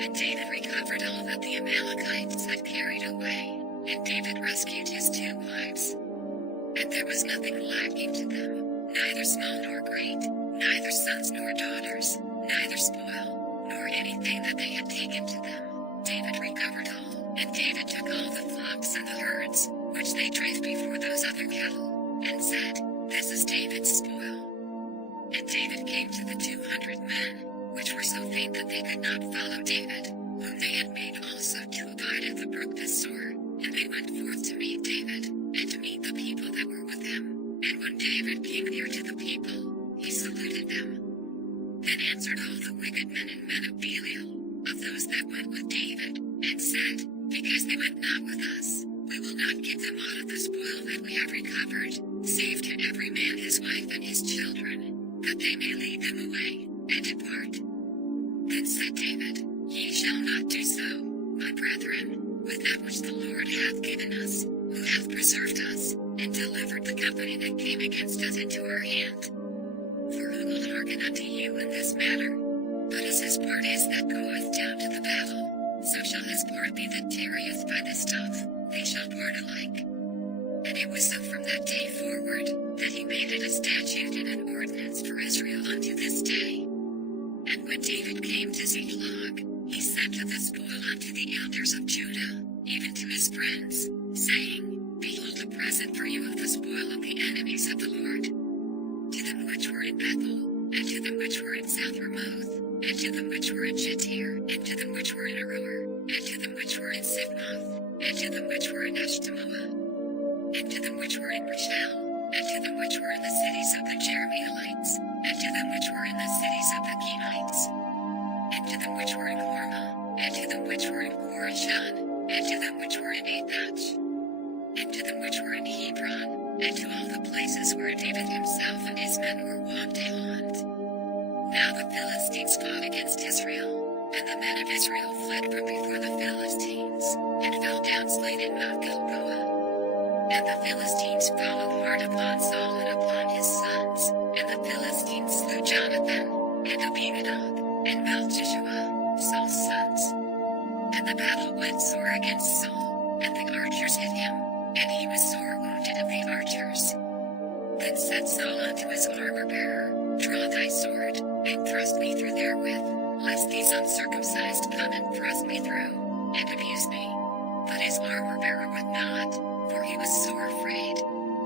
And David recovered all that the Amalekites had carried away, and David rescued his 2 wives. And there was nothing lacking to them, neither small nor great, neither sons nor daughters, neither spoil, nor anything that they had taken to them. David recovered all, and David took all the flocks and the herds, which they drave before those other cattle, and said, This is David's spoil. And David came to the 200 men, which were so faint that they could not follow David, whom they had made also to abide at the brook Besor, and they went forth to meet David, and to meet the people that were with him. And when David came near to the people, he saluted them. Then answered all the wicked men and men of Belial, of those that went with David, and said, Because they went not with us, we will not give them aught of the spoil that we have recovered, save to every man his wife and his children, that they may lead them away, and depart. Then said David, Ye shall not do so, my brethren, with that which the Lord hath given us, who hath preserved us, and delivered the company that came against us into our hand. For who will hearken unto you in this matter? But as his part is that goeth down to the battle, so shall his part be that tarrieth by the stuff, they shall part alike. And it was so from that day forward, that he made it a statute and an ordinance for Israel unto this day. And when David came to Ziklag, he sent of the spoil unto the elders of Judah, even to his friends, saying, Behold a present for you of the spoil of the enemies of the Lord. To them which were in Bethel, and to them which were in South Ramoth, and to them which were in Jattir, and to them which were in Aroer, and to them which were in Sibmoth, and to them which were in Eshtemoa, and to them which were in Rochelle, and to them which were in the cities of the Jerahmeelites, and to them which were in the cities of the Kenites, and to them which were in Hormah, and to them which were in Korashan, and to them which were in Athach, and to them which were in Hebron, and to all the places where David himself and his men were wont to haunt. Now the Philistines fought against Israel, and the men of Israel fled from before the Philistines, and fell down slain in Mount Gilboa. And the Philistines followed hard upon Saul and upon his sons, and the Philistines slew Jonathan, and Abinadab, and Malchishua, Saul's sons. And the battle went sore against Saul, and the archers hit him, and he was sore wounded of the archers. Then said Saul unto his armor-bearer, Draw thy sword, and thrust me through therewith, lest these uncircumcised come and thrust me through, and abuse me. But his armor-bearer would not, for he was sore afraid.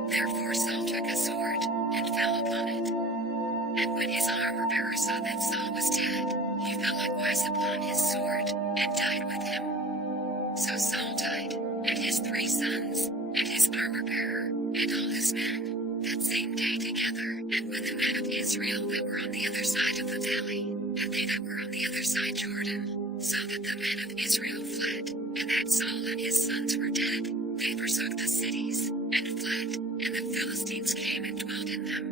Therefore Saul took a sword, and fell upon it. And when his armor-bearer saw that Saul was dead, he fell likewise upon his sword, and died with him. So Saul died, and his 3 sons, and his armor-bearer, and all his men, that same day together. And when the men of Israel that were on the other side of the valley, and they that were on the other side Jordan, saw that the men of Israel fled, and that Saul and his sons were dead, they forsook the cities, and fled, and the Philistines came and dwelt in them.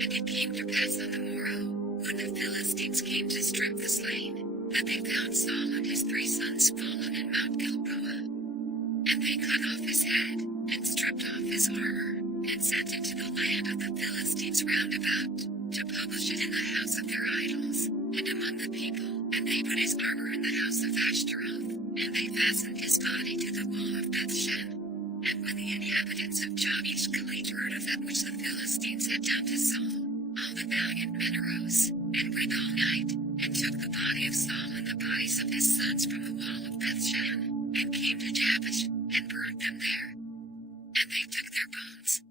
And it came to pass on the morrow, when the Philistines came to strip the slain, that they found Saul and his 3 sons fallen in Mount Gilboa. And they cut off his head, and stripped off his armor, and sent it to the land of the Philistines round about, to publish it in the house of their idols, and among the people. And they put his armor in the house of Ashtaroth, and they fastened his body to the wall of Bethshan. And when the inhabitants of Jabesh Gilead heard of that which the Philistines had done to Saul, all the valiant men arose, and went all night, and took the body of Saul and the bodies of his sons from the wall of Bethshan, and came to Jabesh, and burned them there. And they took their bones,